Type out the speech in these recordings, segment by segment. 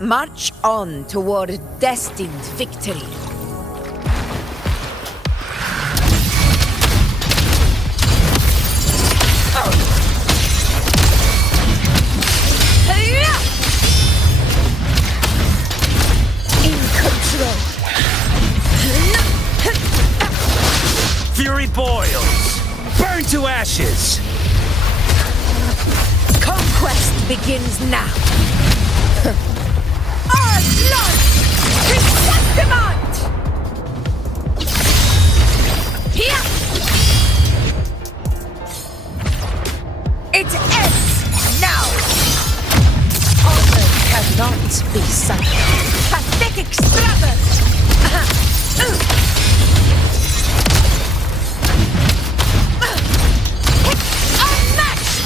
March on toward destined victory. In control. Fury boils! Burn to ashes! Conquest begins now. Our blood! Chrysanthemum! Here! It ends now! Honor cannot be sunk. Pathetic struggle! Unmatched!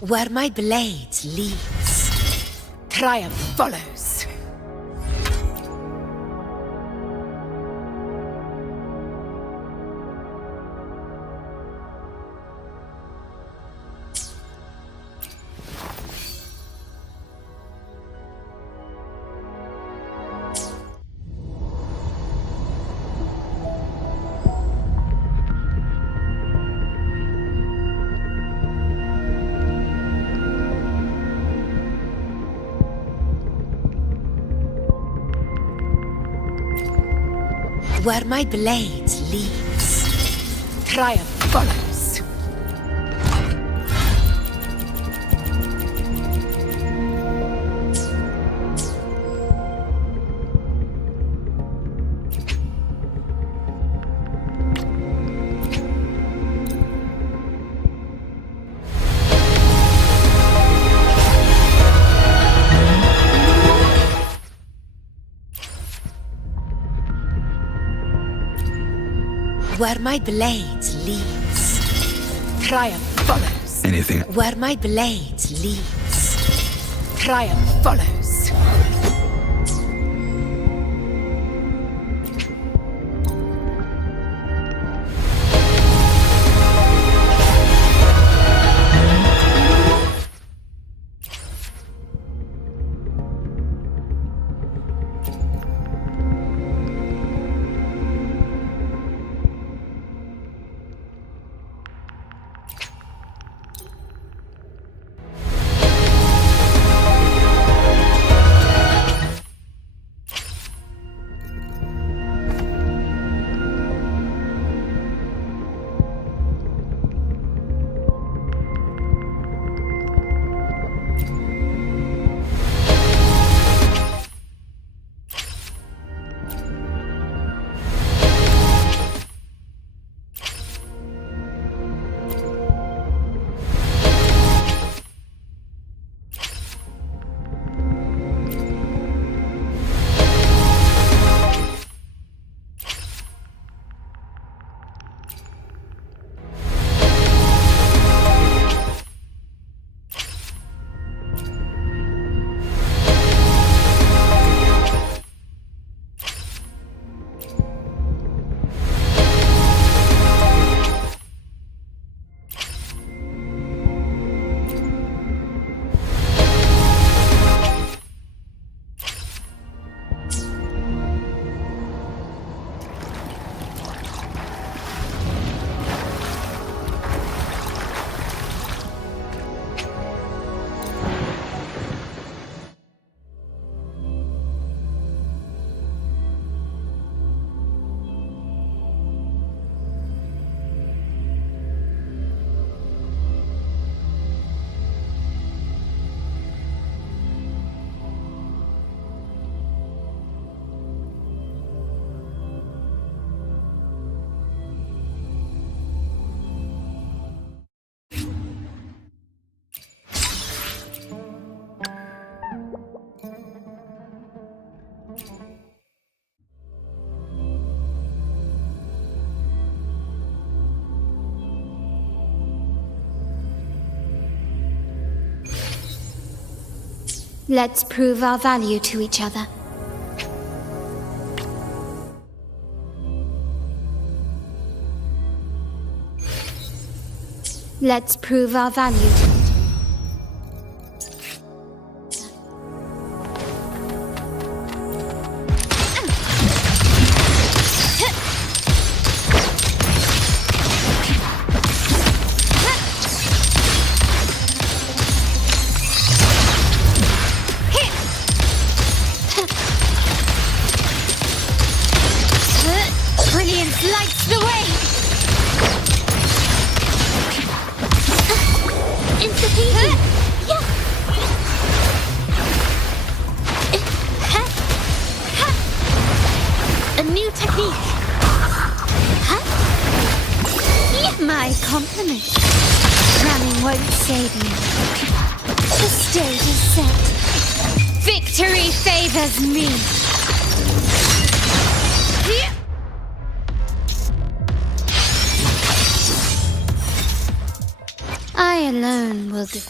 Where my blade leads, triumph follows. Where my blade leads, triumph follows. Where my blade leads, triumph follows. Anything? Where my blade leads, triumph follows. Let's prove our value to each other. Let's prove our value to each other. Brilliance lights the way! Insufficient! A new technique! My compliment. Running won't save you. The stage is set. Victory favors me. I alone will do.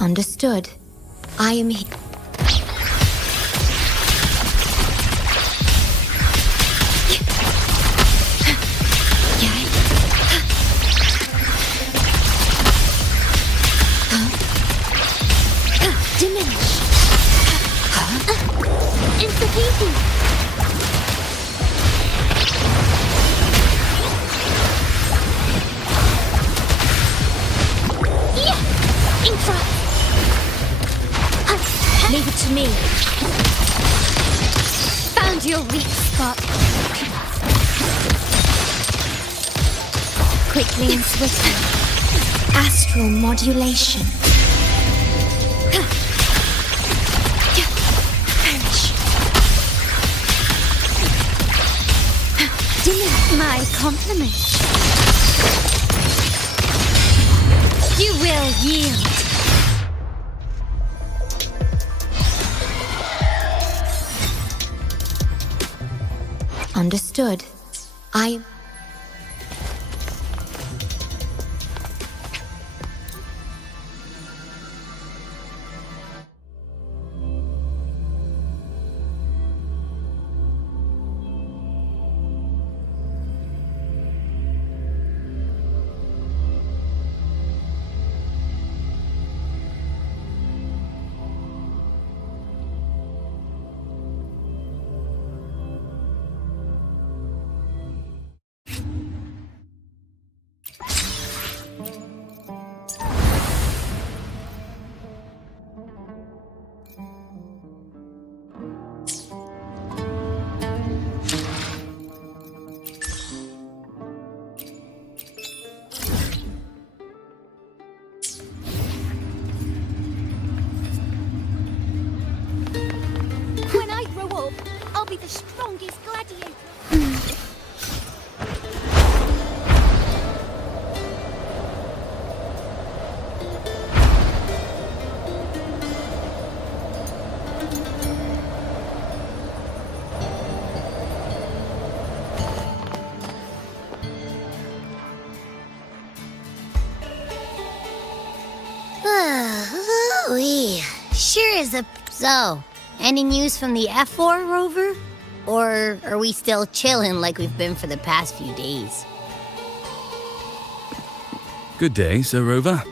Understood. I am here. Diminish. Insufficient! Infra! Leave it to me. Found your weak spot. Quickly and swiftly. Astral modulation. Perish. Diminish my compliment. You will yield. Understood. I... When I grow up, I'll be the strongest gladiator. Sure is a... So, any news from the F4 rover? Or are we still chilling like we've been for the past few days? Good day, Sir Rover.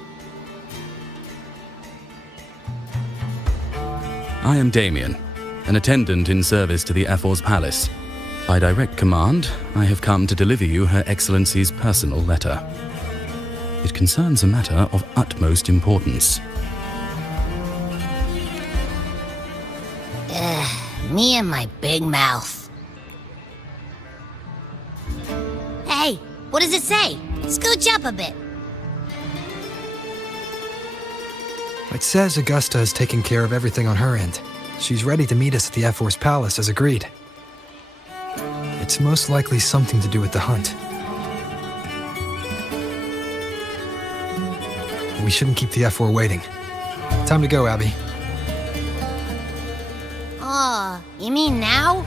I am Damien, an attendant in service to the Ephor's palace. By direct command, I have come to deliver you Her Excellency's personal letter. It concerns a matter of utmost importance. Me and my big mouth. Hey, what does it say? Scooch up a bit. It says Augusta is taking care of everything on her end. She's ready to meet us at the Ephor's palace as agreed. It's most likely something to do with the hunt. We shouldn't keep the Ephor waiting. Time to go, Abby. Oh, you mean now?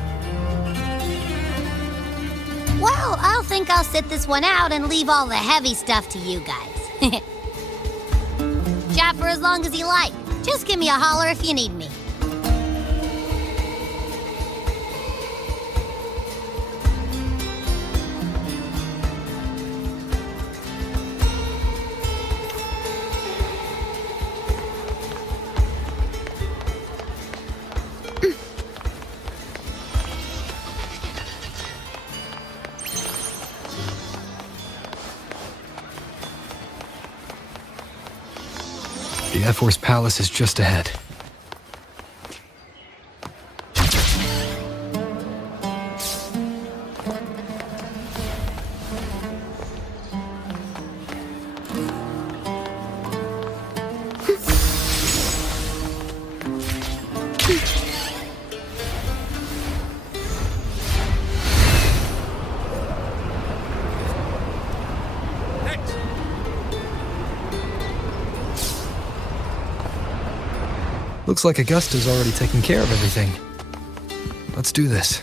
Well, I'll think I'll sit this one out and leave all the heavy stuff to you guys. Chat for as long as you like. Just give me a holler if you need me. The Ephor's palace is just ahead. Looks like Augusta's already taken care of everything. Let's do this.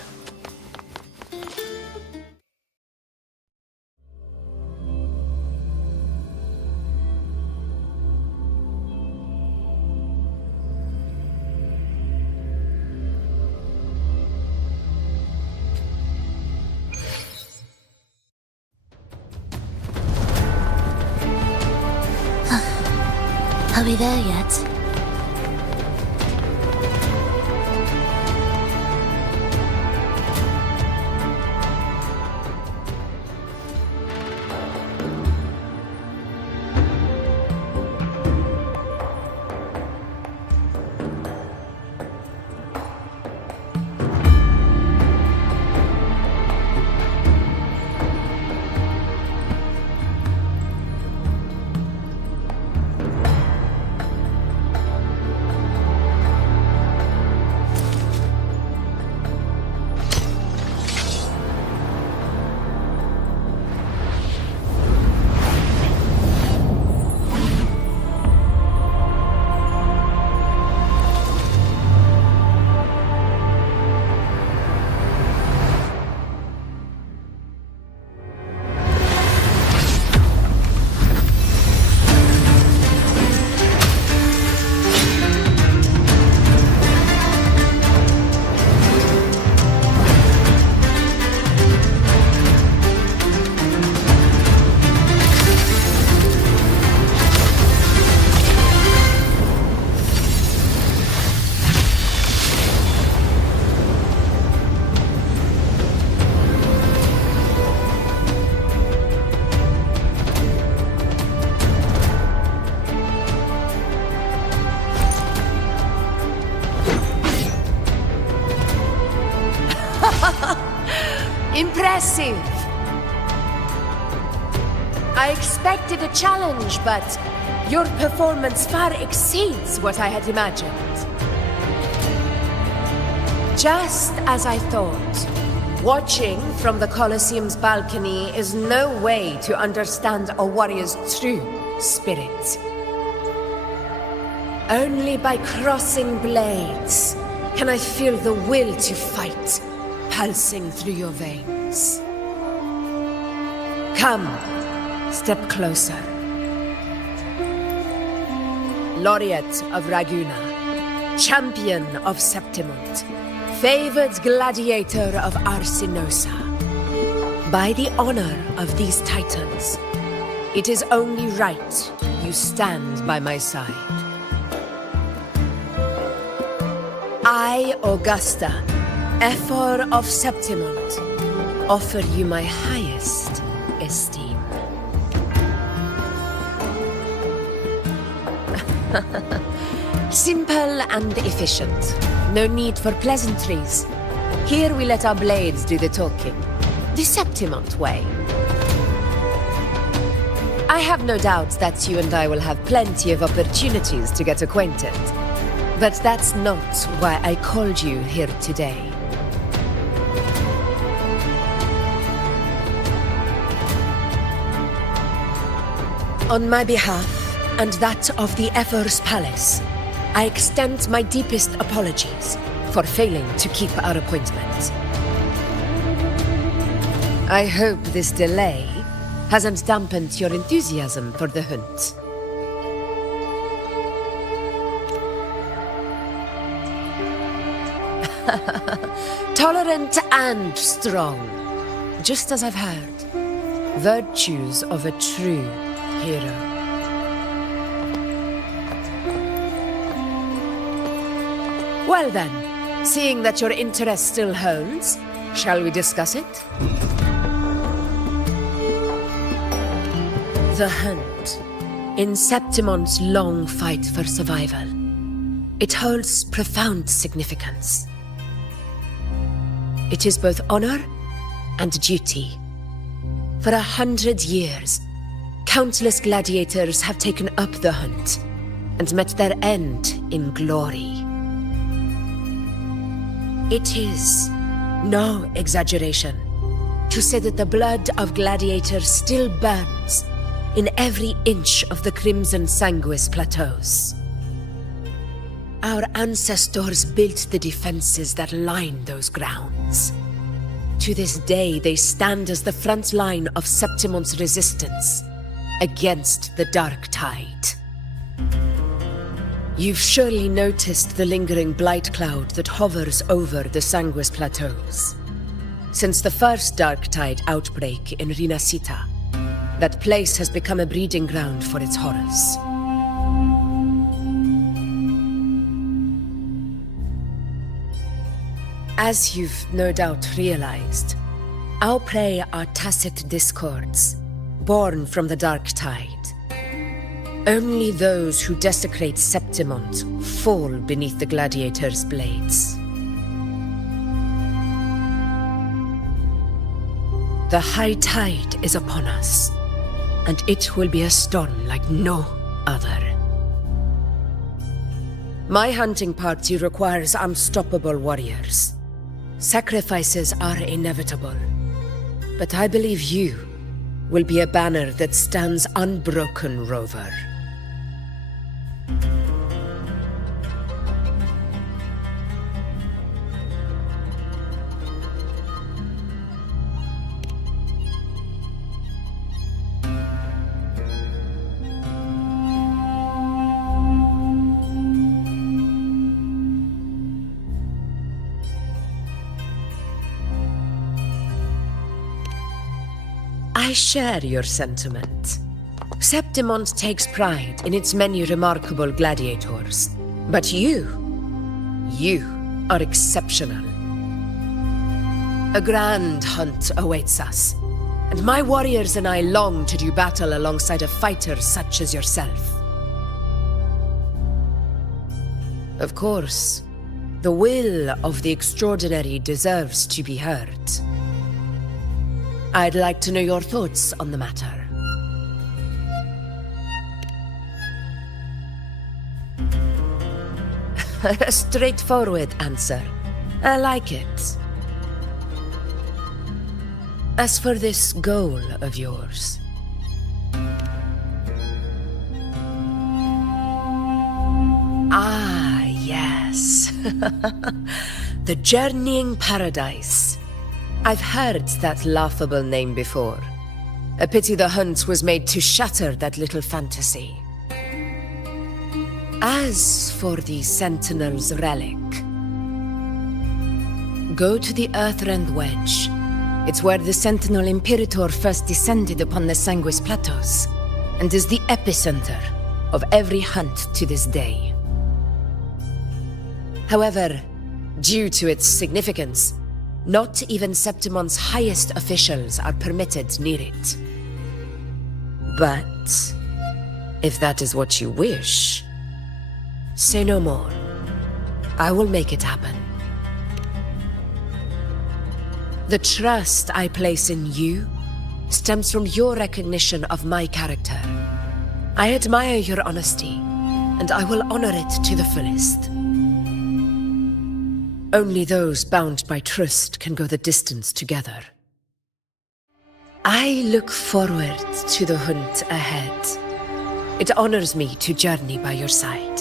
Are we there yet? Impressive! I expected a challenge, but your performance far exceeds what I had imagined. Just as I thought, watching from the Colosseum's balcony is no way to understand a warrior's true spirit. Only by crossing blades can I feel the will to fight pulsing through your veins. Come, step closer. Laureate of Raguna, champion of Septimund, favored gladiator of Arsinosa. By the honor of these titans, it is only right you stand by my side. I, Augusta, Ephor of Septimont, offer you my highest esteem. Simple and efficient. No need for pleasantries. Here we let our blades do the talking. The Septimont way. I have no doubt that you and I will have plenty of opportunities to get acquainted. But that's not why I called you here today. On my behalf, and that of the Ephor's Palace, I extend my deepest apologies for failing to keep our appointment. I hope this delay hasn't dampened your enthusiasm for the hunt. Tolerant and strong, just as I've heard. Virtues of a true hero. Well then, seeing that your interest still holds, shall we discuss it? The hunt. In Septimont's long fight for survival, it holds profound significance. It is both honor and duty. For 100 years, countless gladiators have taken up the hunt and met their end in glory. It is no exaggeration to say that the blood of gladiators still burns in every inch of the Crimson Sanguis plateaus. Our ancestors built the defenses that line those grounds. To this day, they stand as the front line of Septimont's resistance against the Dark Tide. You've surely noticed the lingering blight cloud that hovers over the Sanguis plateaus. Since the first Dark Tide outbreak in Rinasita, that place has become a breeding ground for its horrors. As you've no doubt realized, our prey are tacit discords, born from the Dark Tide. Only those who desecrate Septimont fall beneath the gladiators' blades. The high tide is upon us, and it will be a storm like no other. My hunting party requires unstoppable warriors. Sacrifices are inevitable, but I believe you will be a banner that stands unbroken, Rover. I share your sentiment. Septimont takes pride in its many remarkable gladiators. But you are exceptional. A grand hunt awaits us, and my warriors and I long to do battle alongside a fighter such as yourself. Of course, the will of the extraordinary deserves to be heard. I'd like to know your thoughts on the matter. A straightforward answer. I like it. As for this goal of yours, yes. The Journeying Paradise. I've heard that laughable name before. A pity the hunt was made to shatter that little fantasy. As for the Sentinel's relic, go to the Earthrend Wedge. It's where the Sentinel Imperator first descended upon the Sanguis Plateaus, and is the epicenter of every hunt to this day. However, Due to its significance, not even Septimon's highest officials are permitted near it. But if that is what you wish, say no more. I will make it happen. The trust I place in you stems from your recognition of my character. I admire your honesty, and I will honor it to the fullest. Only those bound by trust can go the distance together. I look forward to the hunt ahead. It honors me to journey by your side.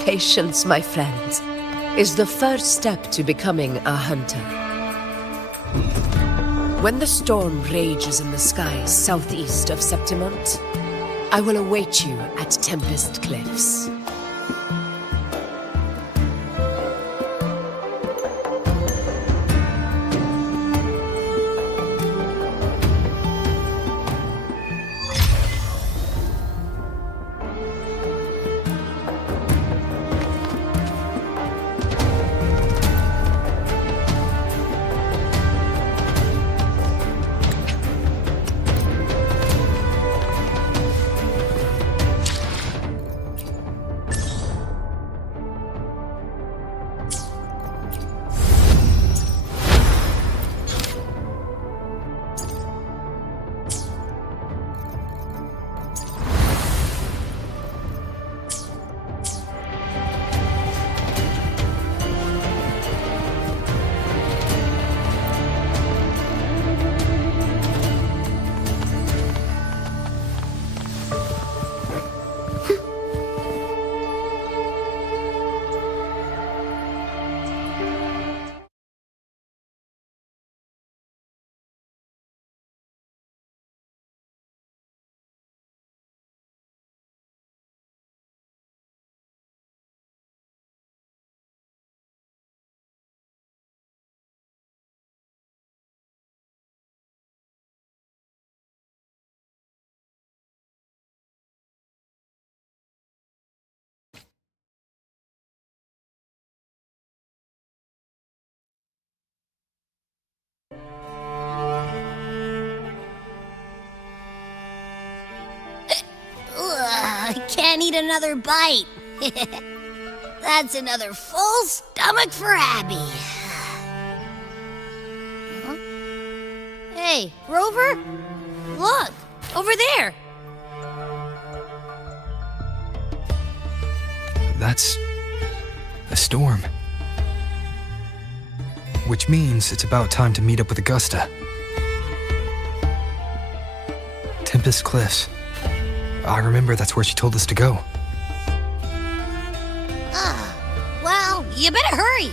Patience, my friend, is the first step to becoming a hunter. When the storm rages in the skies southeast of Septimont, I will await you at Tempest Cliffs. I can't eat another bite. That's another full stomach for Abby. Huh? Hey, Rover? Look, over there. That's a storm. Which means it's about time to meet up with Augusta. Tempest Cliffs. I remember that's where she told us to go. Well, you better hurry.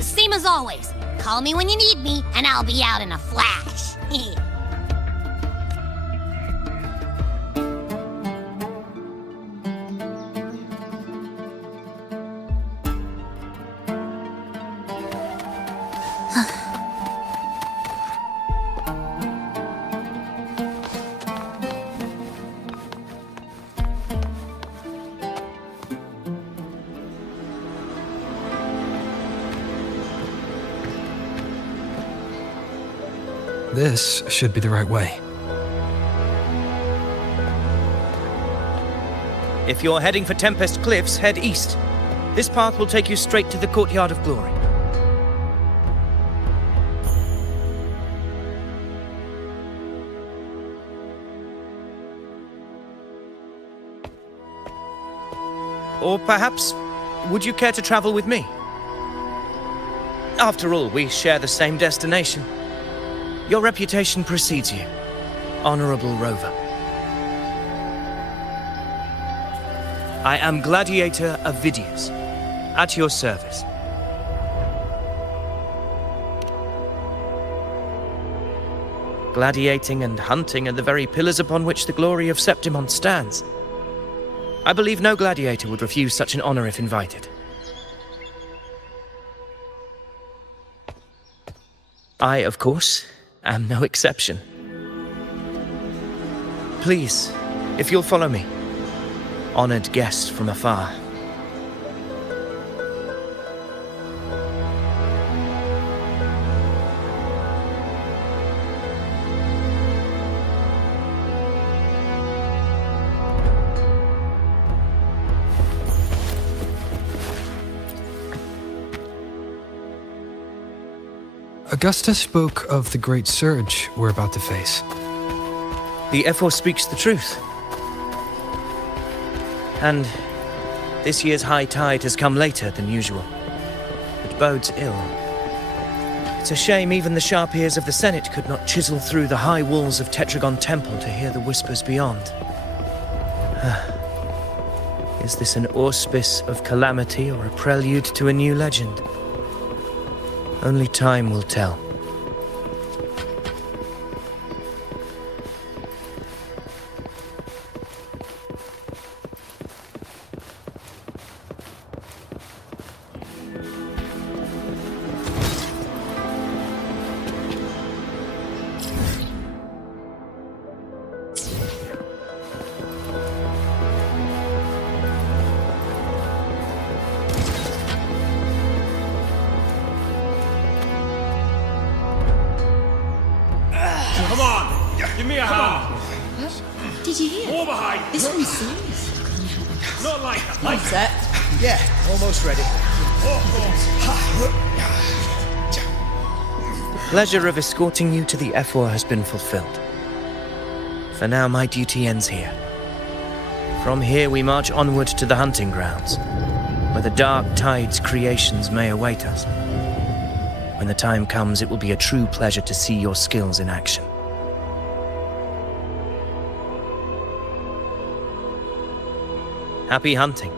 Same as always. Call me when you need me, and I'll be out in a flash. This should be the right way. If you're heading for Tempest Cliffs, head east. This path will take you straight to the Courtyard of Glory. Or perhaps, would you care to travel with me? After all, we share the same destination. Your reputation precedes you, Honorable Rover. I am Gladiator Avidius, at your service. Gladiating and hunting are the very pillars upon which the glory of Septimont stands. I believe no gladiator would refuse such an honor if invited. I, of course, am no exception. Please, if you'll follow me. Honored guest from afar. Augusta spoke of the great surge we're about to face. The F4 speaks the truth. And this year's high tide has come later than usual. It bodes ill. It's a shame even the sharp ears of the Senate could not chisel through the high walls of Tetragon Temple to hear the whispers beyond. Is this an auspice of calamity or a prelude to a new legend? Only time will tell. Come on! Give me a hand! Did you hear? More behind! This one's serious. Not like that! Like Set? Yeah, almost ready. The pleasure of escorting you to the F4 has been fulfilled. For now, my duty ends here. From here, we march onward to the hunting grounds, where the Dark Tide's creations may await us. When the time comes, it will be a true pleasure to see your skills in action. Happy hunting.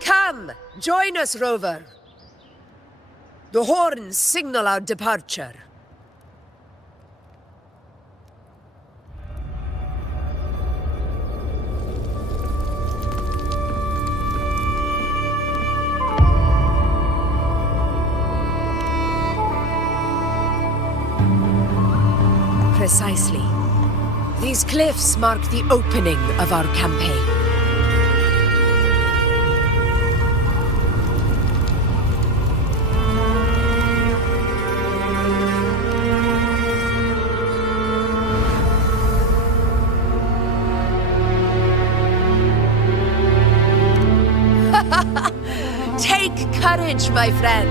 Come, join us, Rover. The horns signal our departure. Precisely. These cliffs mark the opening of our campaign. Take courage, my friend.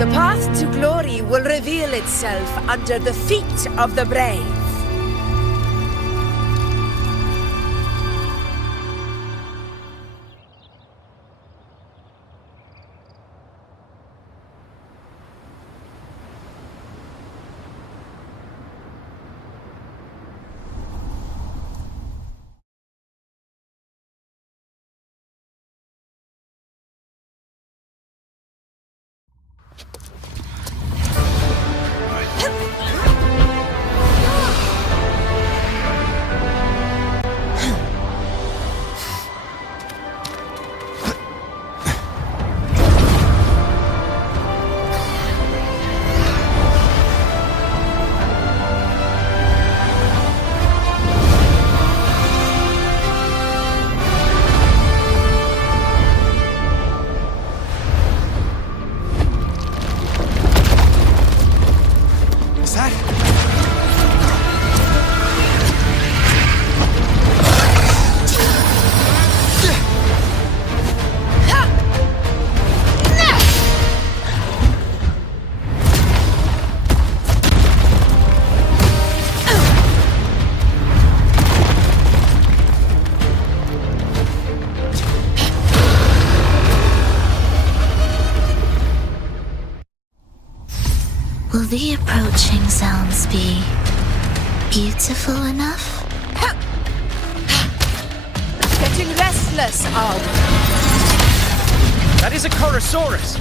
The path to glory will reveal itself under the feet of the brave. Will the approaching sounds be beautiful enough? Getting restless, are we? That is a Chorosaurus,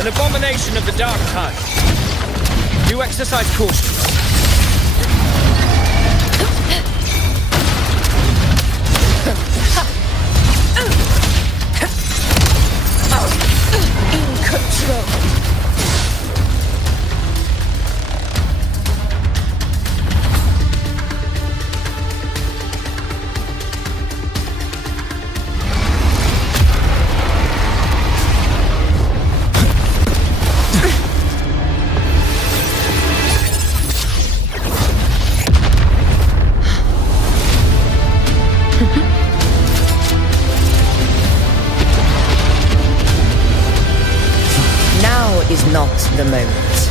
an abomination of the Dark Tide. Do exercise caution. In control. the moment.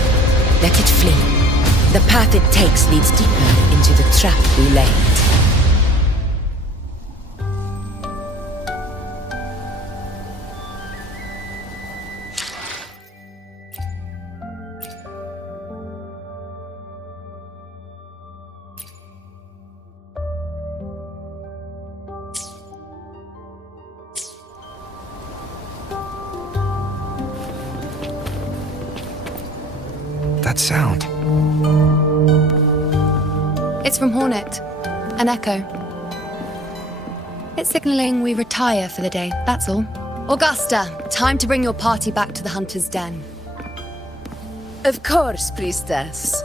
Let it flee. The path it takes leads deeper into the trap we laid. That sound. It's from Hornet. An echo. It's signaling we retire for the day, that's all. Augusta, time to bring your party back to the Hunter's Den. Of course, priestess.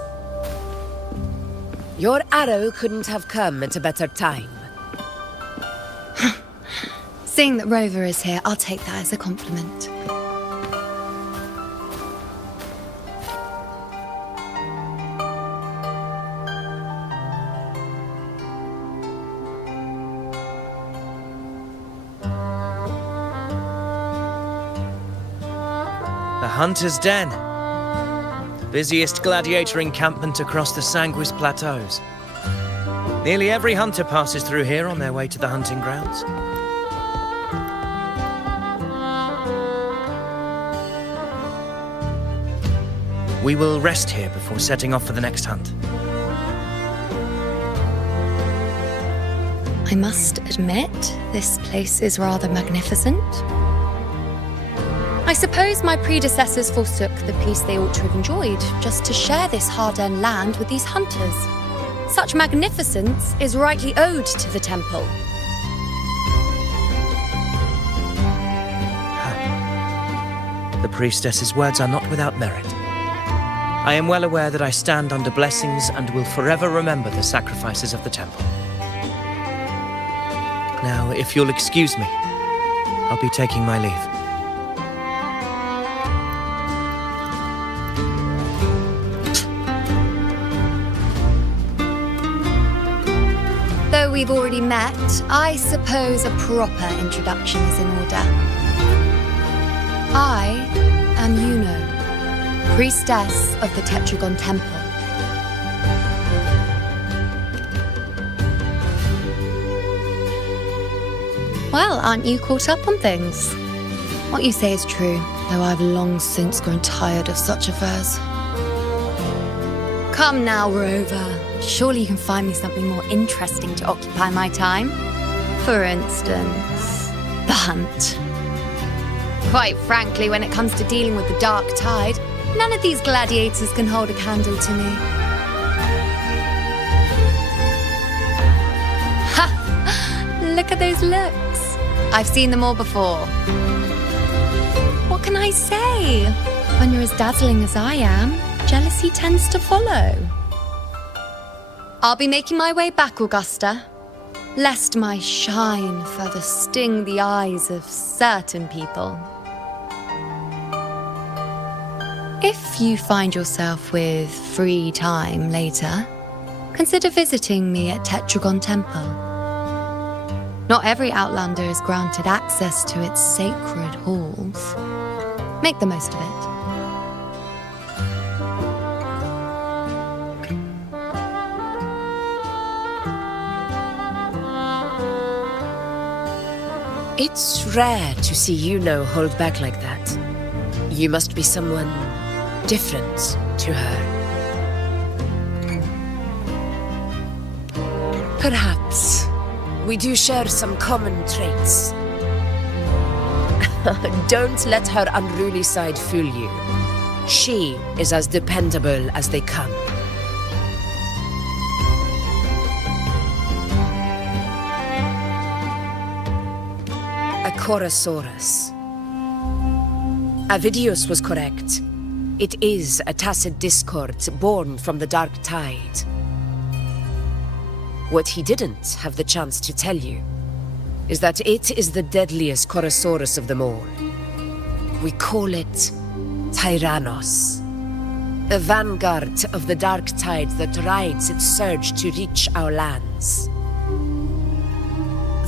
Your arrow couldn't have come at a better time. Seeing that Rover is here, I'll take that as a compliment. The Hunter's Den. The busiest gladiator encampment across the Sanguis Plateaus. Nearly every hunter passes through here on their way to the hunting grounds. We will rest here before setting off for the next hunt. I must admit, this place is rather magnificent. I suppose my predecessors forsook the peace they ought to have enjoyed, just to share this hard-earned land with these hunters. Such magnificence is rightly owed to the temple. The priestess's words are not without merit. I am well aware that I stand under blessings and will forever remember the sacrifices of the temple. Now, if you'll excuse me, I'll be taking my leave. Though we've already met, I suppose a proper introduction is in order. I am Yuno, priestess of the Tetragon Temple. Well, aren't you caught up on things? What you say is true, though I've long since grown tired of such affairs. Come now, Rover. Surely you can find me something more interesting to occupy my time. For instance, the hunt. Quite frankly, when it comes to dealing with the dark tide, none of these gladiators can hold a candle to me. Ha! Look at those looks. I've seen them all before. What can I say? When you're as dazzling as I am, jealousy tends to follow. I'll be making my way back, Augusta, lest my shine further sting the eyes of certain people. If you find yourself with free time later, consider visiting me at Tetragon Temple. Not every Outlander is granted access to its sacred halls. Make the most of it. It's rare to see Yuno hold back like that. You must be someone different to her. Perhaps we do share some common traits. Don't let her unruly side fool you. She is as dependable as they come. A Chorosaurus. Avidius was correct. It is a tacit discord born from the dark tide. What he didn't have the chance to tell you is that it is the deadliest Chorosaurus of them all. We call it Tyrannos, the vanguard of the dark tide that rides its surge to reach our lands.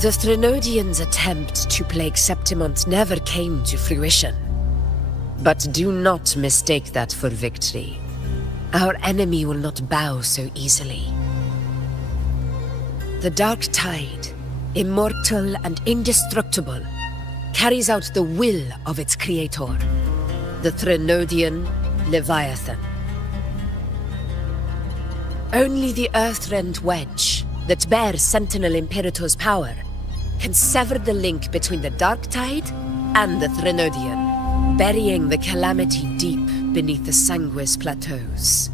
The Threnodians' attempt to plague Septimont never came to fruition. But do not mistake that for victory. Our enemy will not bow so easily. The Dark Tide, immortal and indestructible, carries out the will of its creator, the Threnodian Leviathan. Only the Earthrend Wedge, that bears Sentinel Imperator's power, can sever the link between the Dark Tide and the Threnodian, burying the calamity deep beneath the Sanguis plateaus.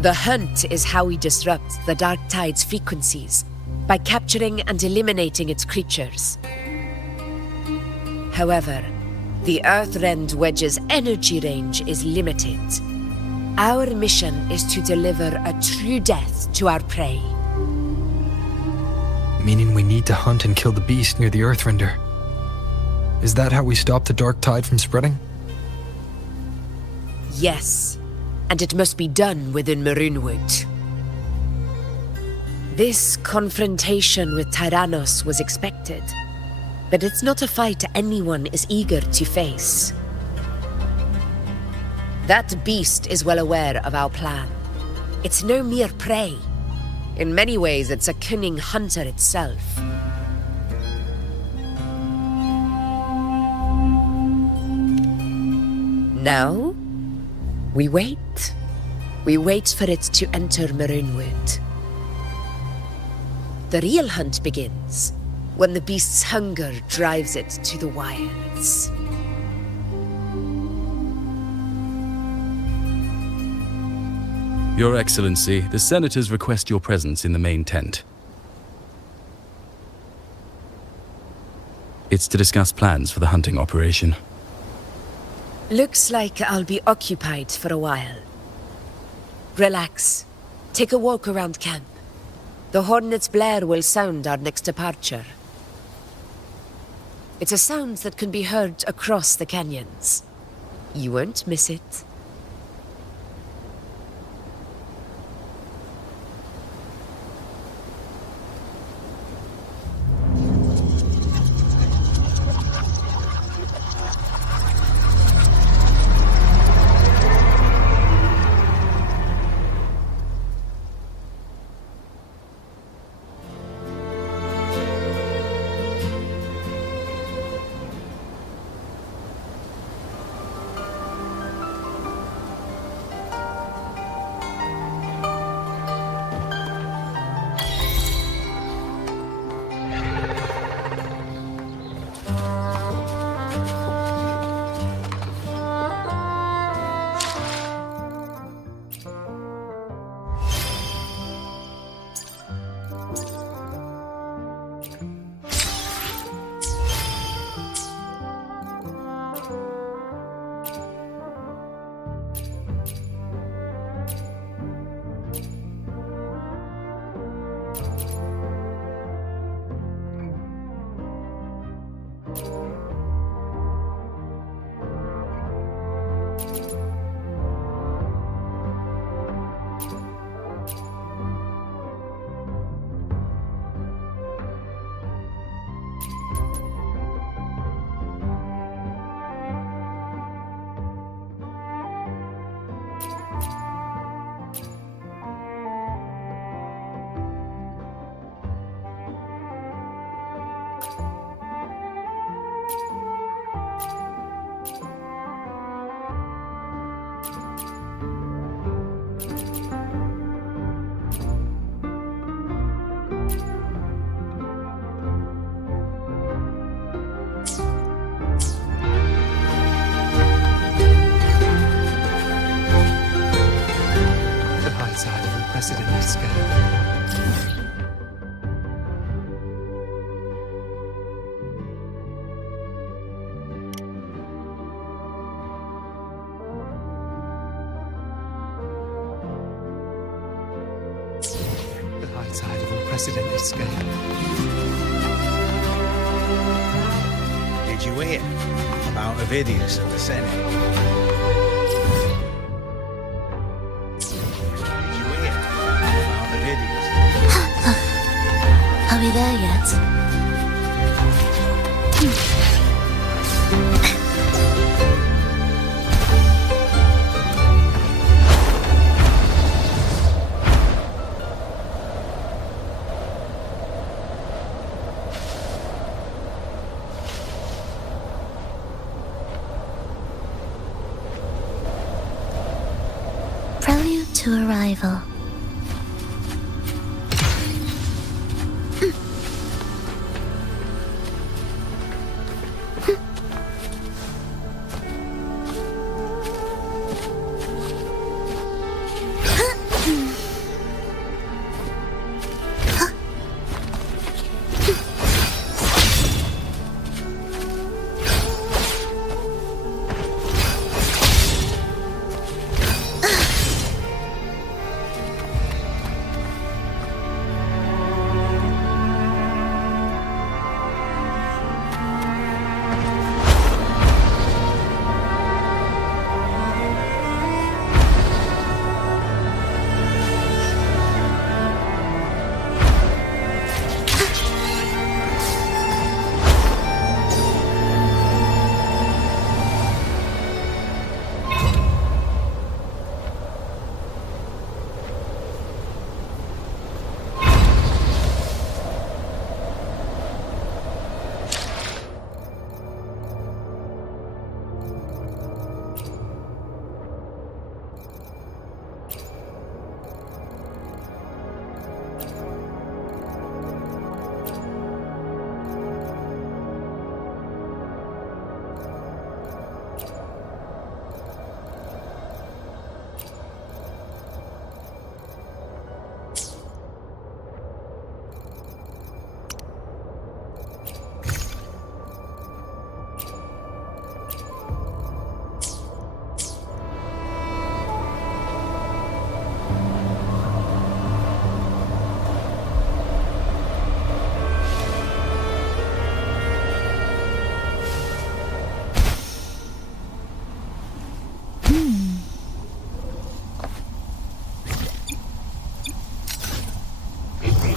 The hunt is how we disrupt the Dark Tide's frequencies, by capturing and eliminating its creatures. However, the Earthrend Wedge's energy range is limited. Our mission is to deliver a true death to our prey. Meaning we need to hunt and kill the beast near the Earthrender. Is that how we stop the Dark Tide from spreading? Yes, and it must be done within Maroonwood. This confrontation with Tyrannos was expected, but it's not a fight anyone is eager to face. That beast is well aware of our plan. It's no mere prey. In many ways, it's a cunning hunter itself. Now, we wait. We wait for it to enter Maroonwood. The real hunt begins when the beast's hunger drives it to the wilds. Your Excellency, the Senators request your presence in the main tent. It's to discuss plans for the hunting operation. Looks like I'll be occupied for a while. Relax. Take a walk around camp. The hornet's blare will sound our next departure. It's a sound that can be heard across the canyons. You won't miss it. unprecedented scale. The high tide of unprecedented scale. Did you hear about Ovidius of the Senate? Are we there yet? to arrival.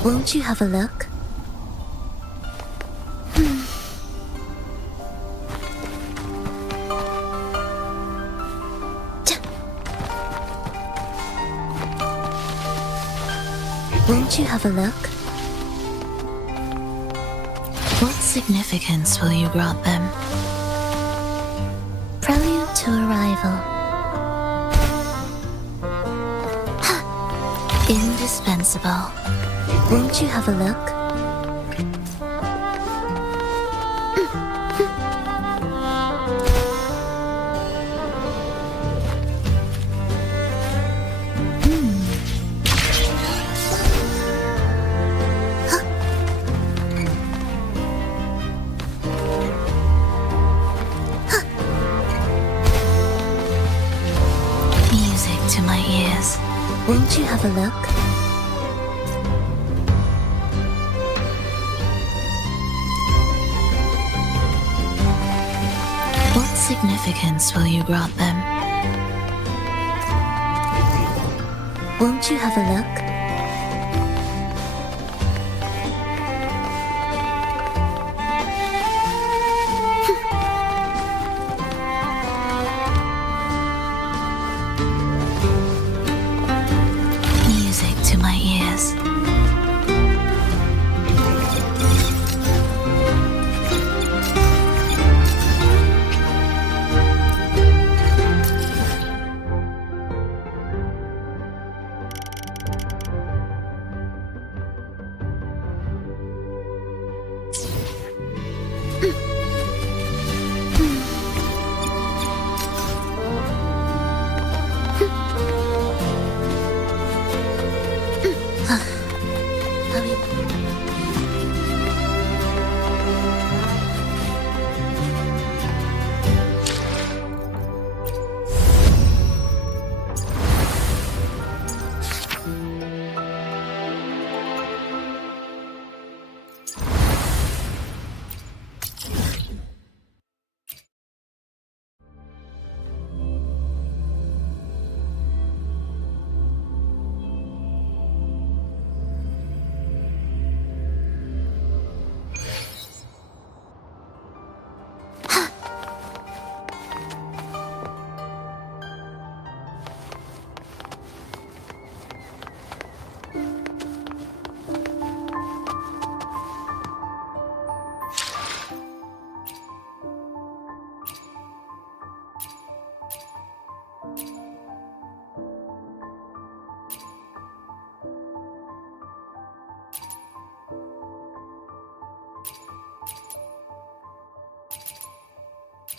Won't you have a look? Won't you have a look? What significance will you grant them? Prelude to arrival. Indispensable. Won't you have a look? Music to my ears. Won't you have a look? What significance will you grant them? Won't you have a look? Music to my ears.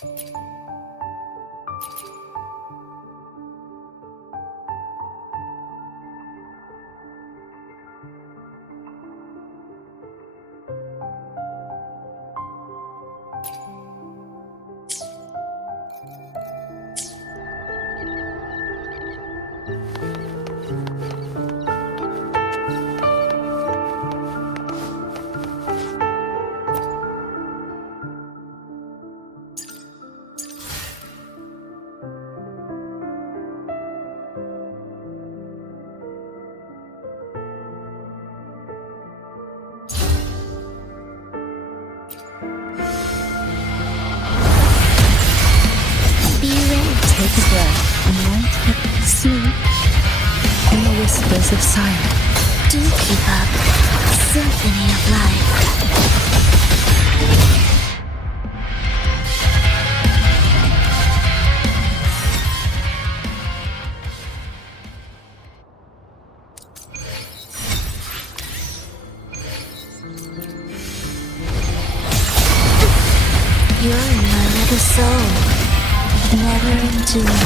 Take a breath and light sleep in the whispers of silence. Do keep up. Symphony of life. You're another soul, never in tune.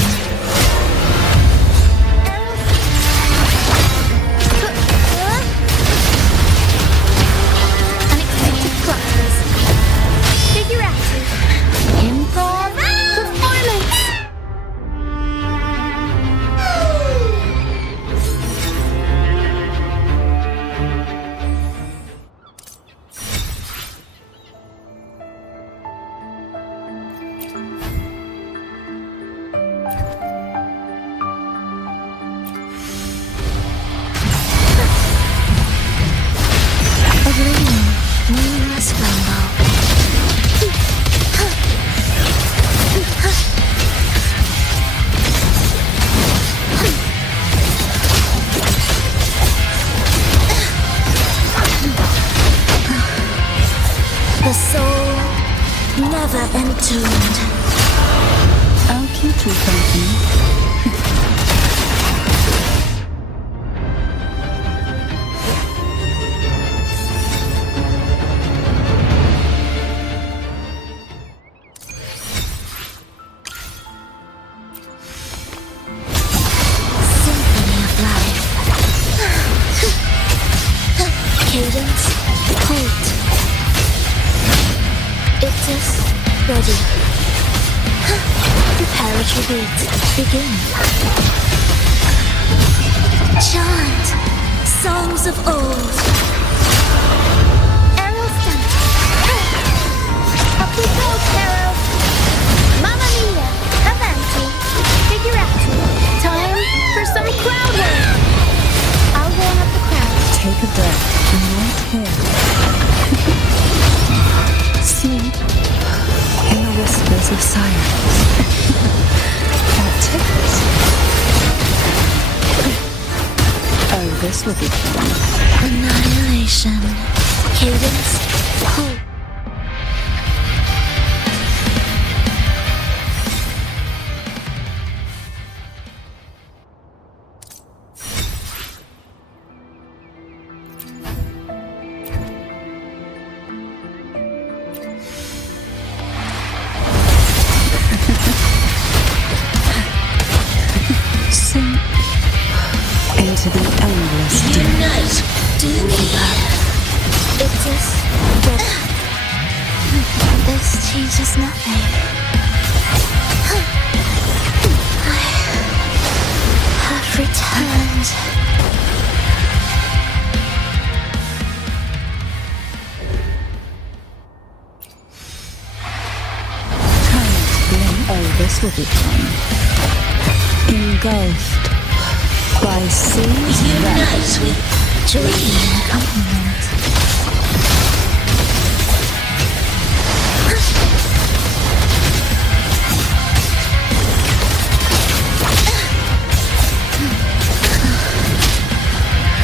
Unexpected plot twist. Figure out. Improv performance. The soul never entombed. I'll keep you company. Symphony of life. Cadence, hold. It is ready. Prepare to beat. Begin. Chant songs of old. Arrow stunt. Up we go, Carol. Mamma mia. Avanti. Figure out. Time for some crowd work. I'll warm up the crowd. Take a breath and light here. Sleep in the whispers of silence. That tickles. Oh, this will be fun. Annihilation. Cadence, hold. Sink into the endless deep. Unite. Do keep up. It is ready. This changes nothing. I have returned. Time to blink. Oh, this will be fun. Engulfed by seas Unite with dream accompaniment.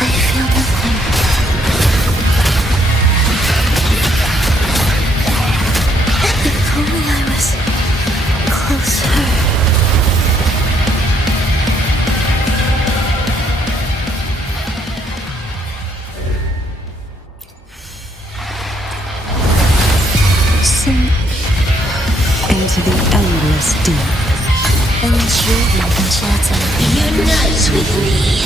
I feel nothing. If only I was closer. shadow unites with me.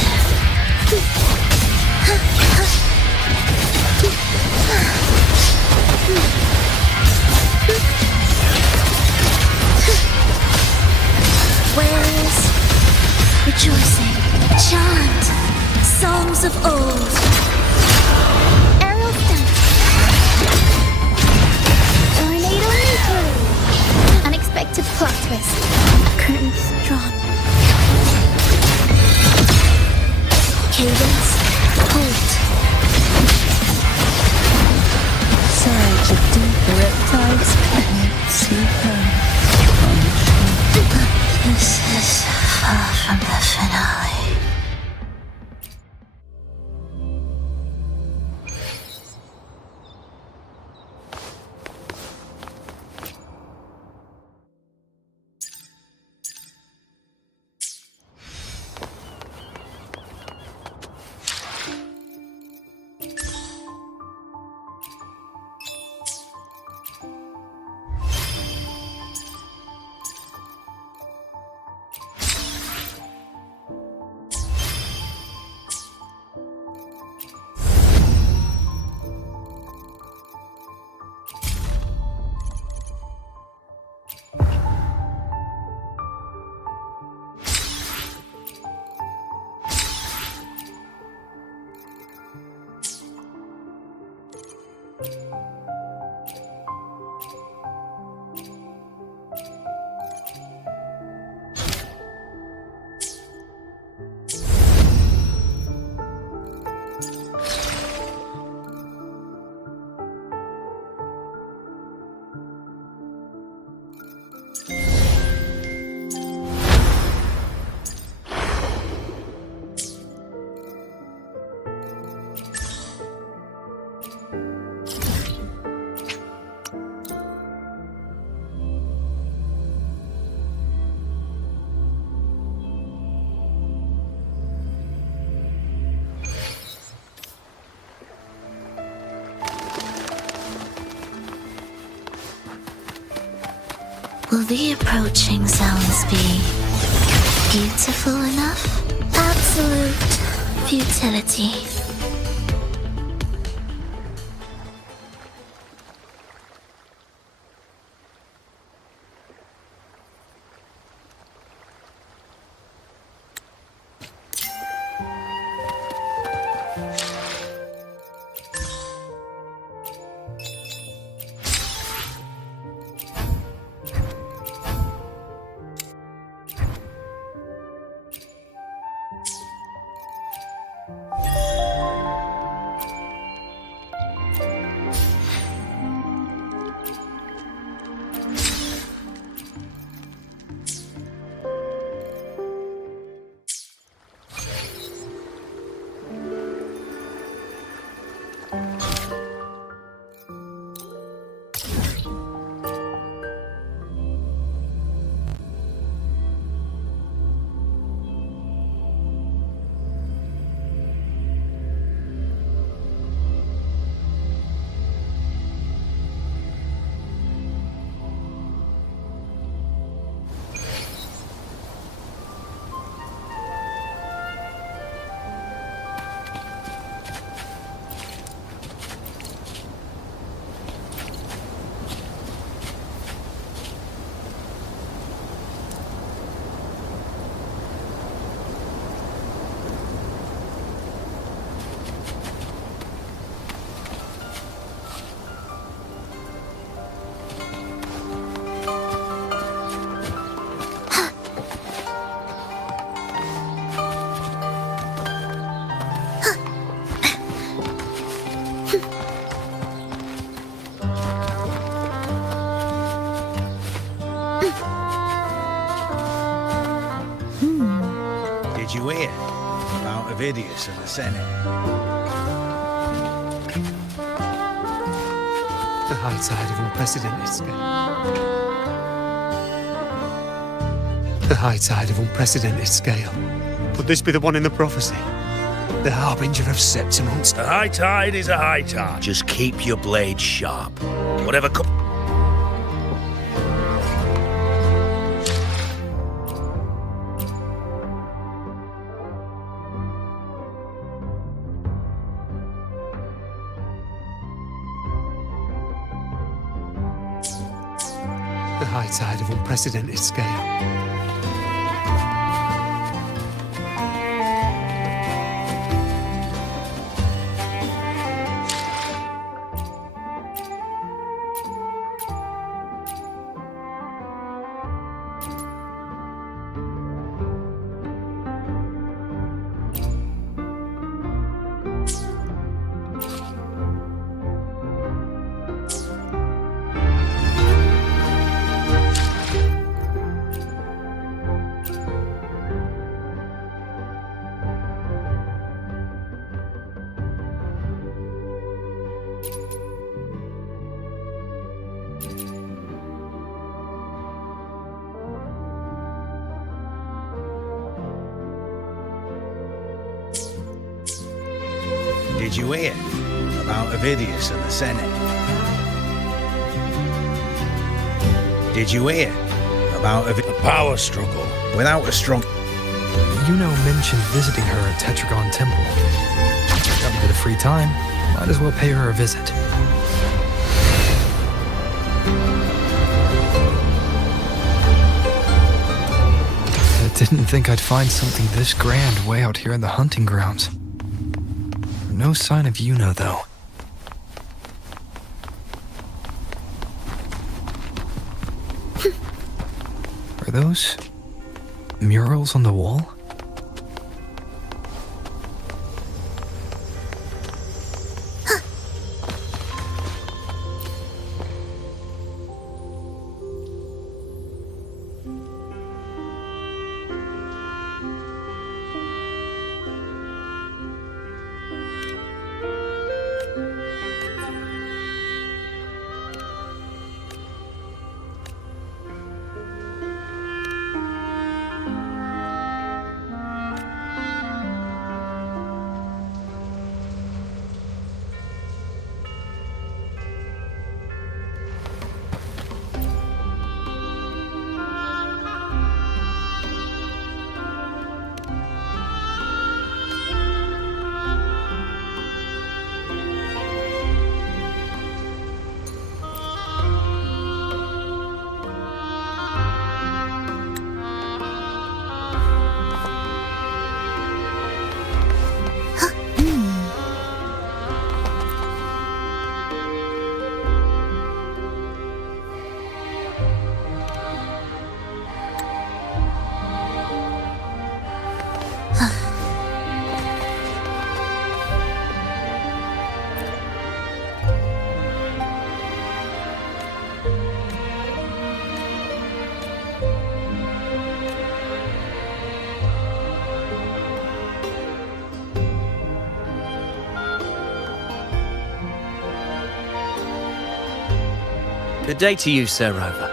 Waves, rejoicing, chant, songs of old. Aerial stance. Tornado nuclear. Unexpected plot twist. Curtains drawn. Cadence, hold. Surge of deep reptiles can't see her. This is far from the finale. Will the approaching sounds be beautiful enough? Absolute futility. Did you hear about Ovidius and the Senate? The high tide of unprecedented scale. The high tide of unprecedented scale. Could this be the one in the prophecy? The harbinger of Septimonth? A high tide is a high tide. Just keep your blade sharp. Whatever The high tide of unprecedented scale. Did you hear about Avidius and the Senate? Did you hear about a power struggle? Without a strong... Yuno mentioned visiting her at Tetragon Temple. Got a bit of free time. Might as well pay her a visit. I didn't think I'd find something this grand way out here in the hunting grounds. No sign of Yuno, though. Are those murals on the wall? Good day to you, Sir Rover.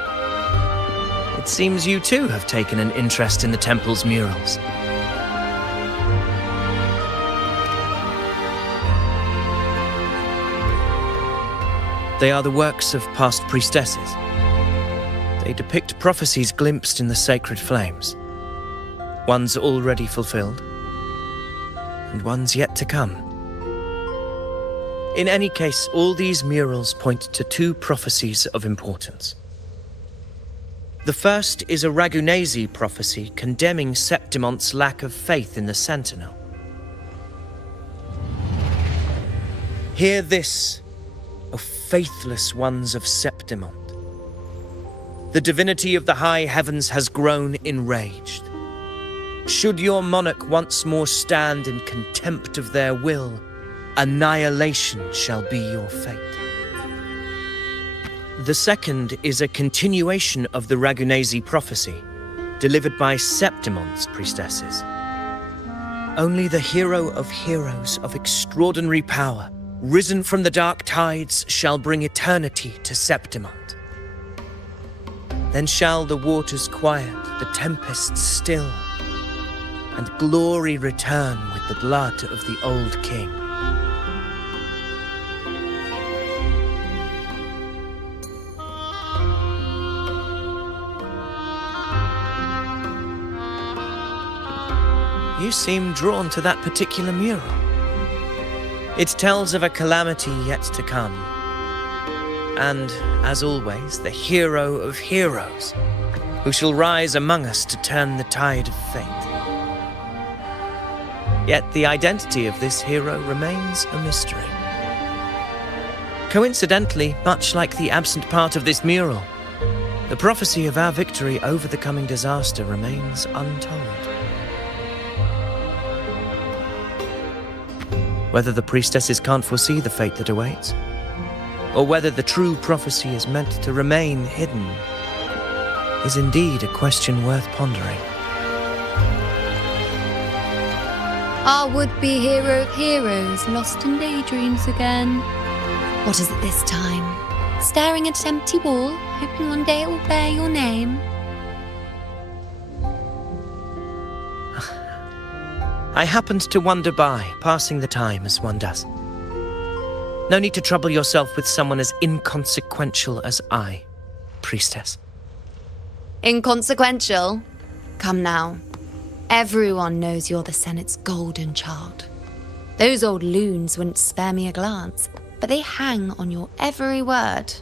It seems you too have taken an interest in the temple's murals. They are the works of past priestesses. They depict prophecies glimpsed in the sacred flames. Ones already fulfilled, and ones yet to come. In any case, all these murals point to two prophecies of importance. The first is a Ragunasi prophecy condemning Septimonte's lack of faith in the Sentinel. Hear this, O faithless ones of Septimont. The divinity of the high heavens has grown enraged. Should your monarch once more stand in contempt of their will, annihilation shall be your fate. The second is a continuation of the Ragunasi prophecy, delivered by Septimonte's priestesses. Only the hero of heroes of extraordinary power, risen from the dark tides, shall bring eternity to Septimont. Then shall the waters quiet, the tempests still, and glory return with the blood of the old king. You seem drawn to that particular mural. It tells of a calamity yet to come. And, as always, the hero of heroes, who shall rise among us to turn the tide of fate. Yet the identity of this hero remains a mystery. Coincidentally, much like the absent part of this mural, the prophecy of our victory over the coming disaster remains untold. Whether the priestesses can't foresee the fate that awaits, or whether the true prophecy is meant to remain hidden, is indeed a question worth pondering. Our would-be hero of heroes lost in daydreams again. What is it this time? Staring at an empty wall, hoping one day it will bear your name? I happened to wander by, passing the time as one does. No need to trouble yourself with someone as inconsequential as I, priestess. Inconsequential? Come now. Everyone knows you're the Senate's golden child. Those old loons wouldn't spare me a glance, but they hang on your every word.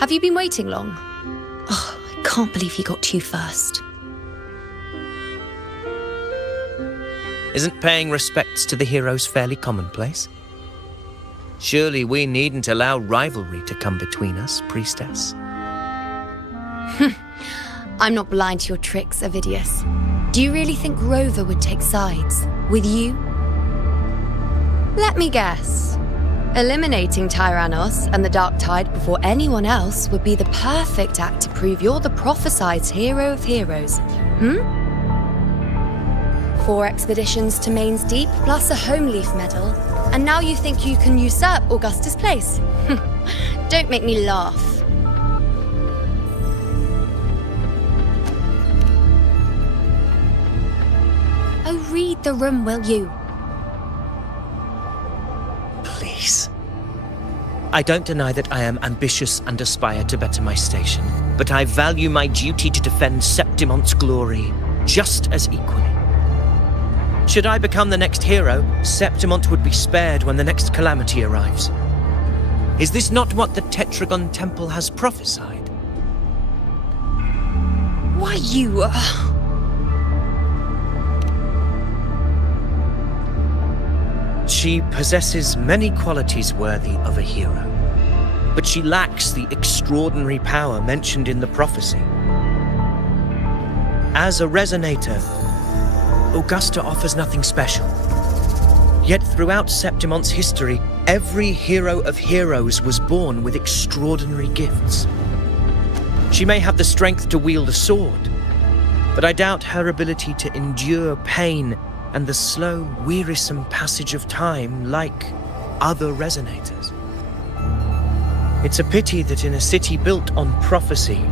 Have you been waiting long? Oh, I can't believe you got to you first. Isn't paying respects to the heroes fairly commonplace? Surely we needn't allow rivalry to come between us, priestess. I'm not blind to your tricks, Avidius. Do you really think Rover would take sides with you? Let me guess. Eliminating Tyrannos and the Dark Tide before anyone else would be the perfect act to prove you're the prophesized hero of heroes. 4 expeditions to Main's Deep, plus a Home Leaf medal, and now you think you can usurp Augusta's place? Don't make me laugh. Oh, read the room, will you? Please. I don't deny that I am ambitious and aspire to better my station, but I value my duty to defend Septimont's glory just as equally. Should I become the next hero, Septimont would be spared when the next calamity arrives. Is this not what the Tetragon Temple has prophesied? Why, you... She possesses many qualities worthy of a hero, but she lacks the extraordinary power mentioned in the prophecy. As a resonator, Augusta offers nothing special. Yet throughout Septimont's history, every hero of heroes was born with extraordinary gifts. She may have the strength to wield a sword, but I doubt her ability to endure pain and the slow, wearisome passage of time like other resonators. It's a pity that in a city built on prophecy,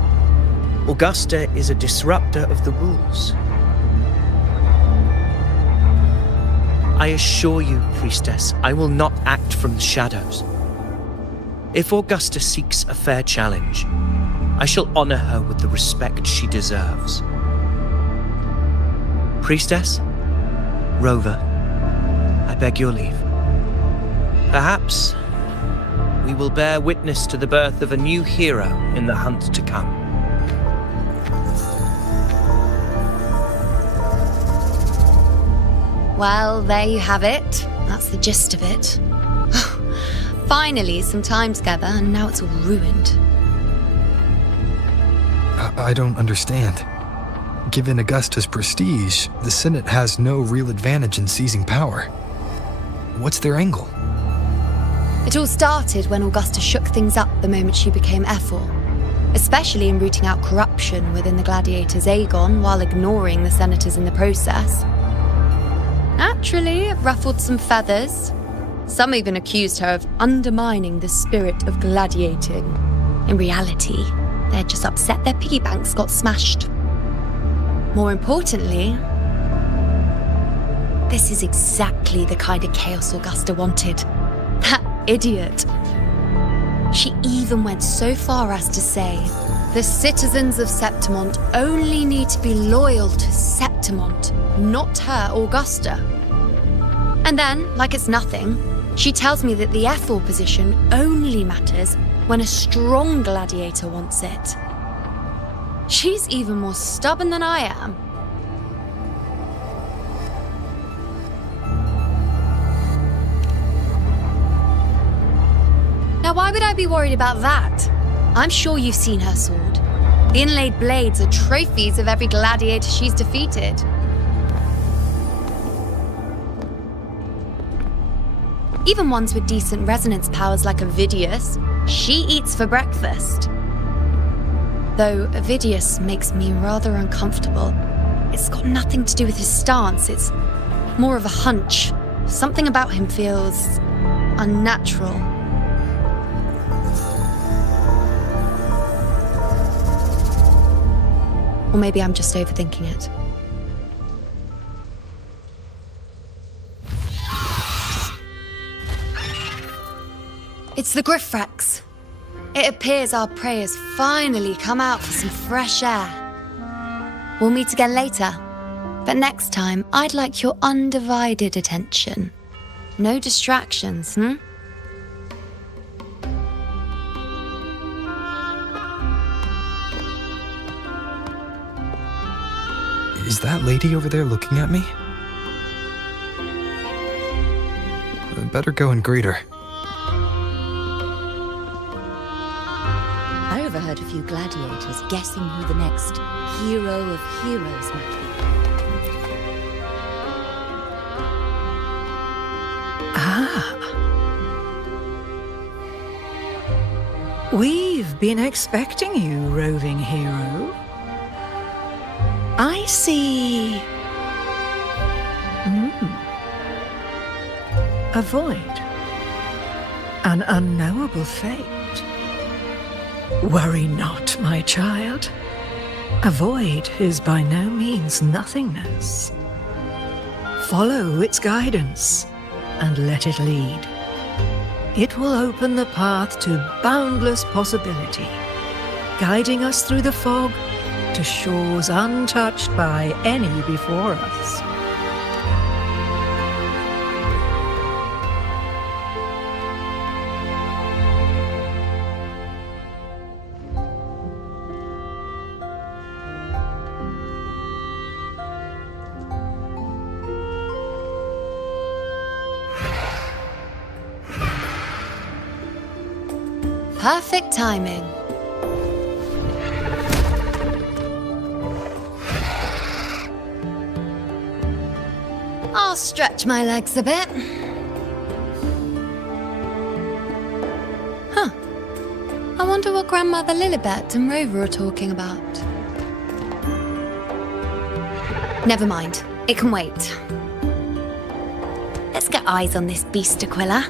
Augusta is a disruptor of the rules. I assure you, priestess, I will not act from the shadows. If Augusta seeks a fair challenge, I shall honor her with the respect she deserves. Priestess, Rover, I beg your leave. Perhaps we will bear witness to the birth of a new hero in the hunt to come. Well, there you have it. That's the gist of it. Finally, some time together, and now it's all ruined. I don't understand. Given Augusta's prestige, the Senate has no real advantage in seizing power. What's their angle? It all started when Augusta shook things up the moment she became Ephor, especially in rooting out corruption within the gladiators Aegon while ignoring the senators in the process. Naturally, it ruffled some feathers. Some even accused her of undermining the spirit of gladiating. In reality, they'd just upset their piggy banks got smashed. More importantly, this is exactly the kind of chaos Augusta wanted. That idiot. She even went so far as to say, the citizens of Septimont only need to be loyal to Septimont, not her, Augusta. And then, like it's nothing, she tells me that the F4 position only matters when a strong gladiator wants it. She's even more stubborn than I am. Now, why would I be worried about that? I'm sure you've seen her sword. The inlaid blades are trophies of every gladiator she's defeated. Even ones with decent resonance powers like Ovidius, she eats for breakfast. Though Ovidius makes me rather uncomfortable. It's got nothing to do with his stance, it's more of a hunch. Something about him feels unnatural. Or maybe I'm just overthinking it. It's the Griffrex. It appears our prey has finally come out for some fresh air. We'll meet again later, but next time I'd like your undivided attention. No distractions, Is that lady over there looking at me? I'd better go and greet her. I overheard a few gladiators guessing who the next hero of heroes might be. We've been expecting you, roving hero. I see... A void. An unknowable fate. Worry not, my child. A void is by no means nothingness. Follow its guidance and let it lead. It will open the path to boundless possibility, guiding us through the fog to shores untouched by any before us. Perfect timing. I'll stretch my legs a bit. Huh. I wonder what Grandmother Lilibet and Rover are talking about. Never mind. It can wait. Let's get eyes on this beast Aquila.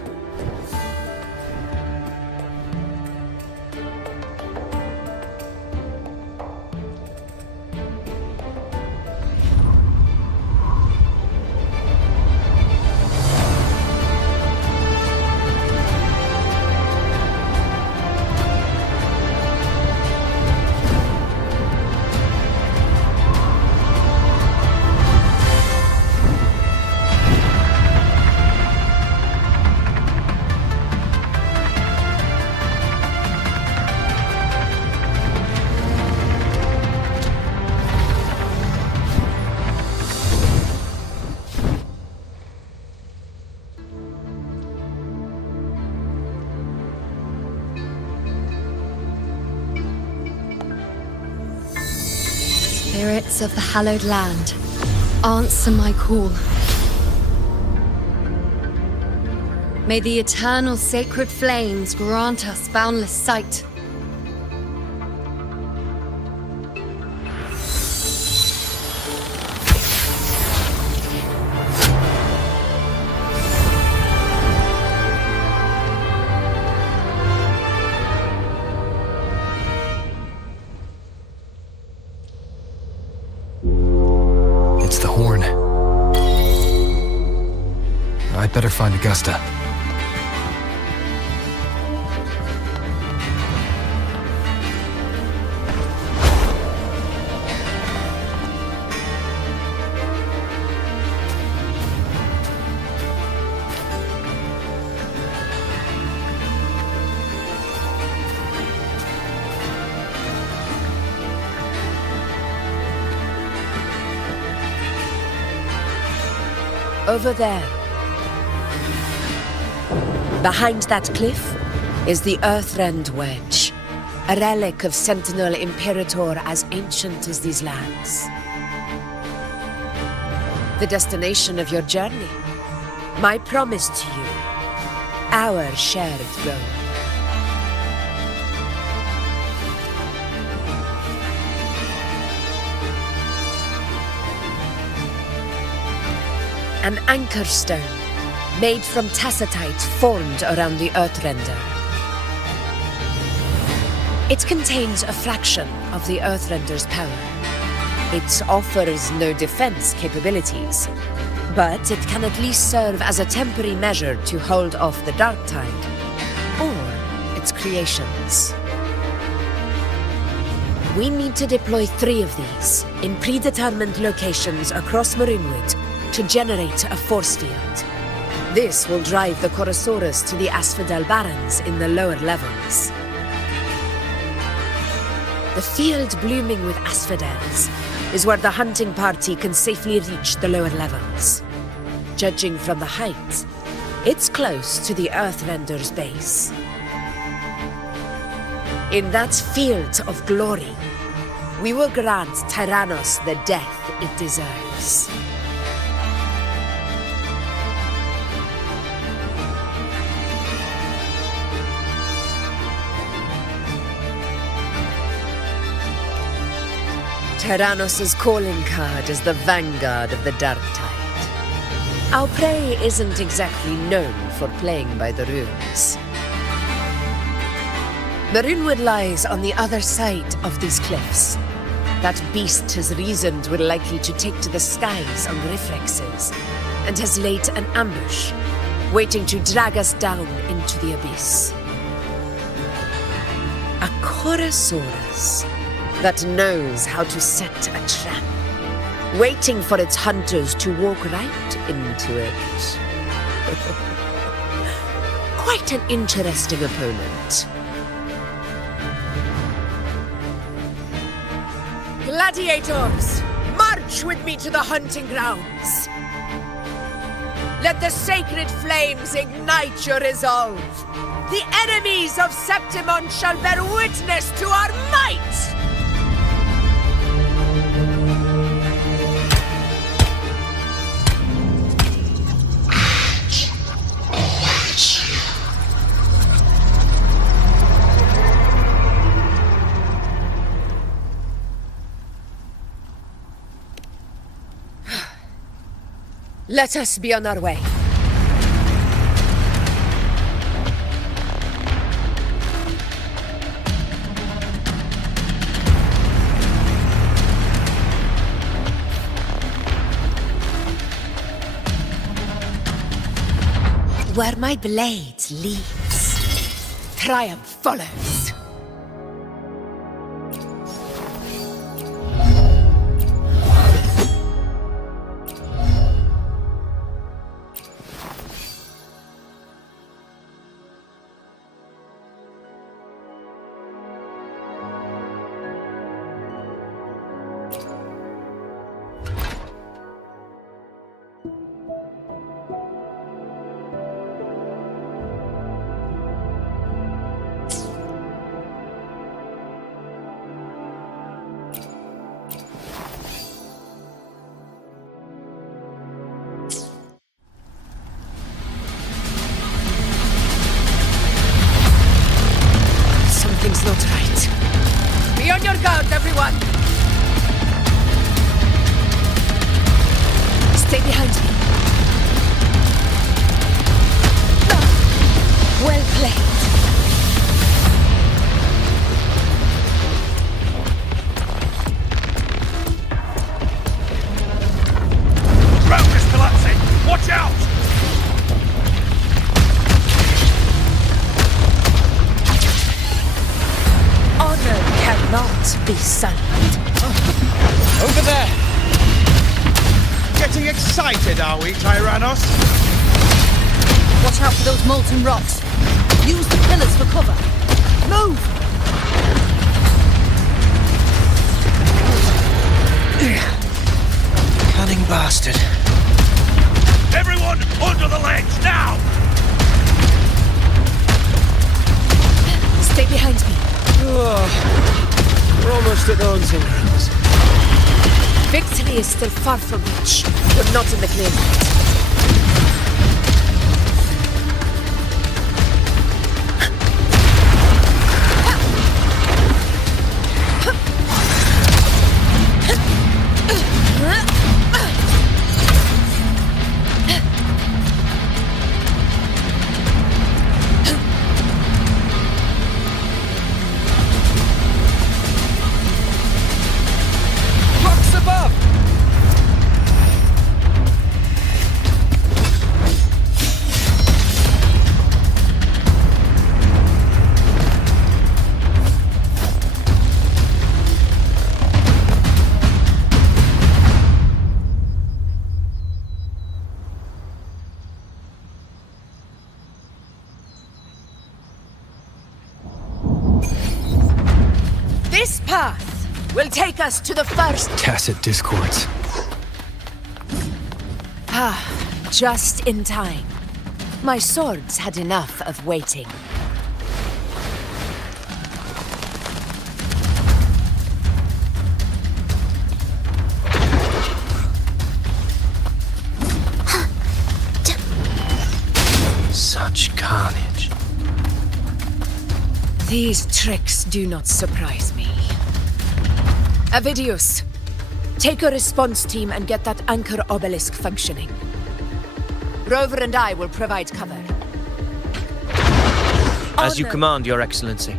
Spirits of the hallowed land, answer my call. May the eternal sacred flames grant us boundless sight. It's the horn. I'd better find Augusta. Over there. Behind that cliff is the Earthrend Wedge, a relic of Sentinel Imperator as ancient as these lands. The destination of your journey. My promise to you. Our shared throne. An anchor stone, made from tacitite formed around the Earthrender. It contains a fraction of the Earthrender's power. It offers no defense capabilities, but it can at least serve as a temporary measure to hold off the dark tide, or its creations. We need to deploy 3 of these in predetermined locations across Maroonwood to generate a force field. This will drive the Chorosaurus to the Asphodel Barrens in the lower levels. The field blooming with asphodels is where the hunting party can safely reach the lower levels. Judging from the height, it's close to the Earthrender's base. In that field of glory, we will grant Tyrannos the death it deserves. Tyrannos' calling card is the vanguard of the Dark Tide. Our prey isn't exactly known for playing by the rules. Maroonwood lies on the other side of these cliffs. That beast has reasoned we're likely to take to the skies on reflexes, and has laid an ambush, waiting to drag us down into the abyss. A Chorosaurus that knows how to set a trap, waiting for its hunters to walk right into it. Quite an interesting opponent. Gladiators, march with me to the hunting grounds. Let the sacred flames ignite your resolve. The enemies of Septimon shall bear witness to our might! Let us be on our way. Where my blade leads, triumph follows. Something's not right. Be on your guard, everyone! Stay behind me. Well played. Raucus Palazzi! Watch out! Honor cannot be sullied. Over there! Getting excited, are we, Tyrannos? Watch out for those molten rocks. Use the pillars for cover. Move! Cunning bastard. Everyone under the ledge, now! Stay behind me. We're almost at the hunting grounds. Victory is still far from reach. We're not in the clear yet. This path will take us to the first... Tacit discords. Just in time. My swords had enough of waiting. Such carnage. These tricks do not surprise me. Avidius, take a response team and get that anchor obelisk functioning. Rover and I will provide cover. As you command, Your Excellency.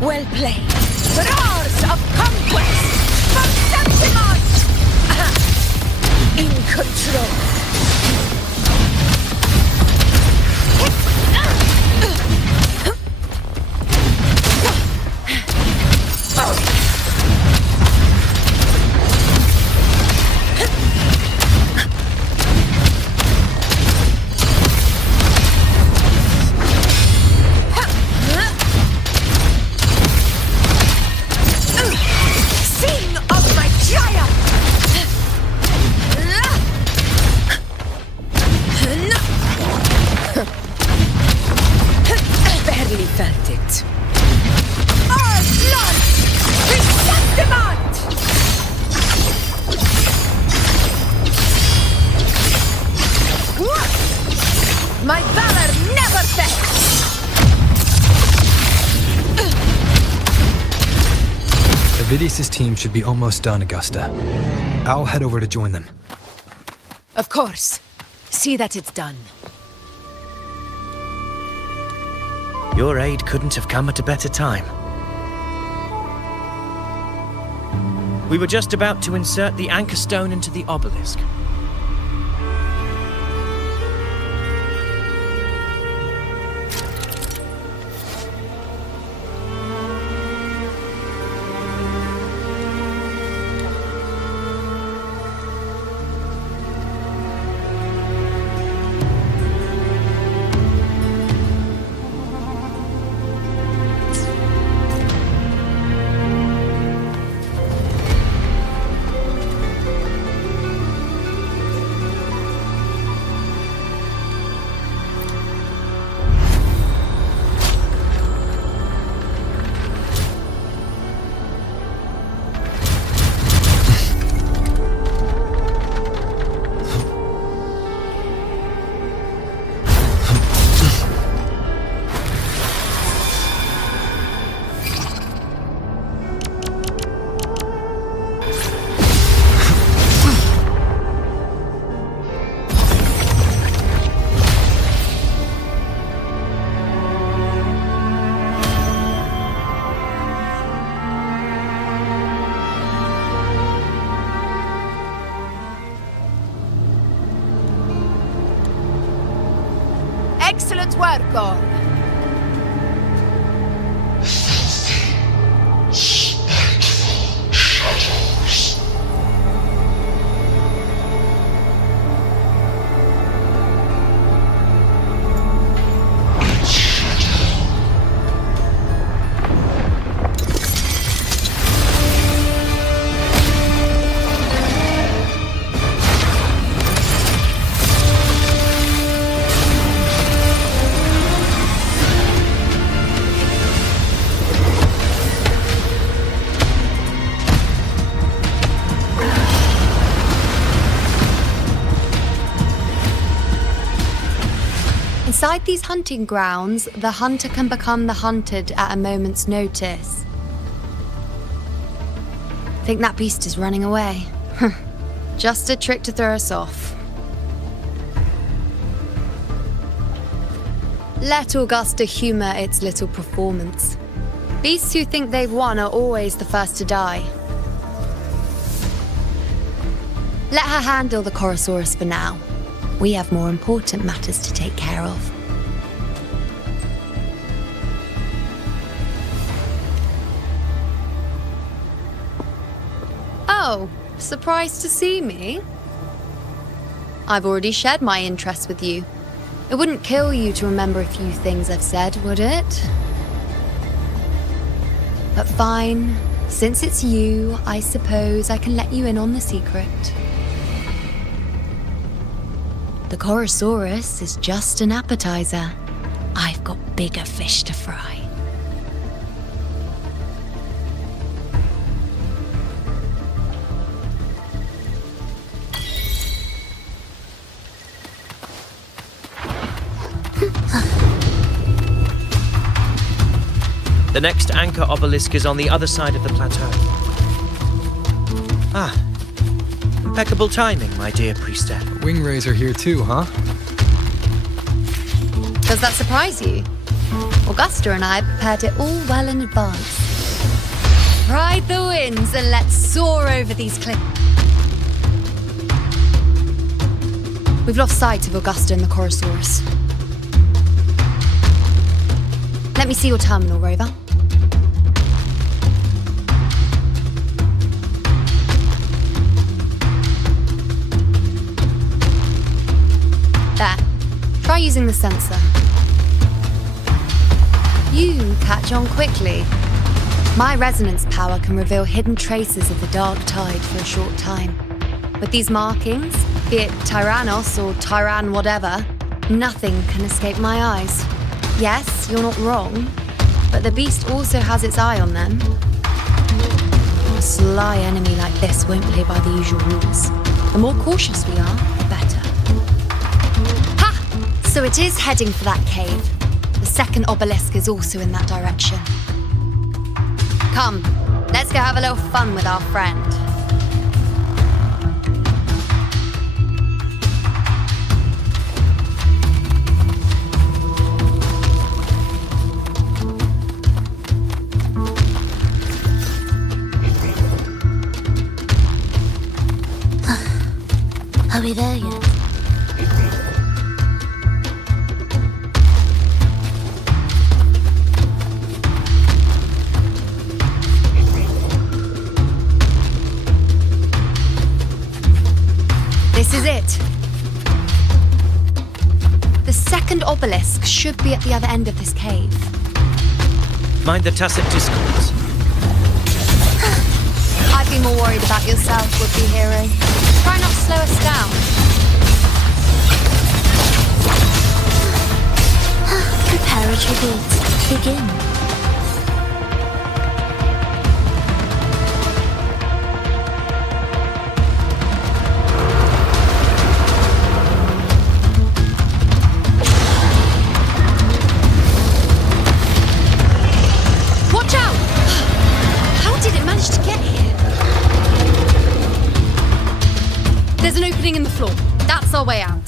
Well played. Roars of conquest for Septimont! In control. My valor never fails! Avidius' team should be almost done, Augusta. I'll head over to join them. Of course. See that it's done. Your aid couldn't have come at a better time. We were just about to insert the anchor stone into the obelisk. Excellent work, all. Inside these hunting grounds, the hunter can become the hunted at a moment's notice. Think that beast is running away? Just a trick to throw us off. Let Augusta humor its little performance. Beasts who think they've won are always the first to die. Let her handle the Chorosaurus for now. We have more important matters to take care of. Oh, surprised to see me? I've already shared my interest with you. It wouldn't kill you to remember a few things I've said, would it? But fine, since it's you, I suppose I can let you in on the secret. The Chorosaurus is just an appetizer. I've got bigger fish to fry. The next anchor obelisk is on the other side of the plateau. Ah, impeccable timing, my dear priestess. Wing are here too, huh? Does that surprise you? Augusta and I prepared it all well in advance. Ride the winds and let's soar over these cliffs. We've lost sight of Augusta and the Chorosaurus. Let me see your terminal, Rover. There. Try using the sensor. You catch on quickly. My resonance power can reveal hidden traces of the dark tide for a short time. With these markings, be it Tyrannos or Tyran whatever, nothing can escape my eyes. Yes, you're not wrong, but the beast also has its eye on them. A sly enemy like this won't play by the usual rules. The more cautious we are, the better. Ha! So it is heading for that cave. The second obelisk is also in that direction. Come, let's go have a little fun with our friend. Are we there yet? This is it. The second obelisk should be at the other end of this cave. Mind the tacit discords. I'd be more worried about yourself, would-be hero. Try not to slow us down. Preparatory builds. Begin. Watch out! How did it manage to get here? There's an opening in the floor. That's our way out.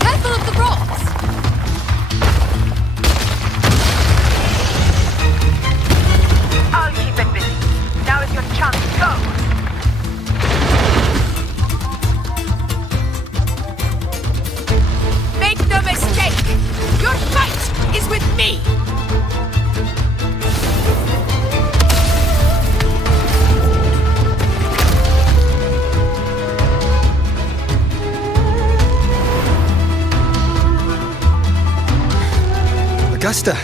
Careful of the rocks! I'll keep it busy. Now is your chance. Go! Make no mistake! Your fight is with me! Augusta!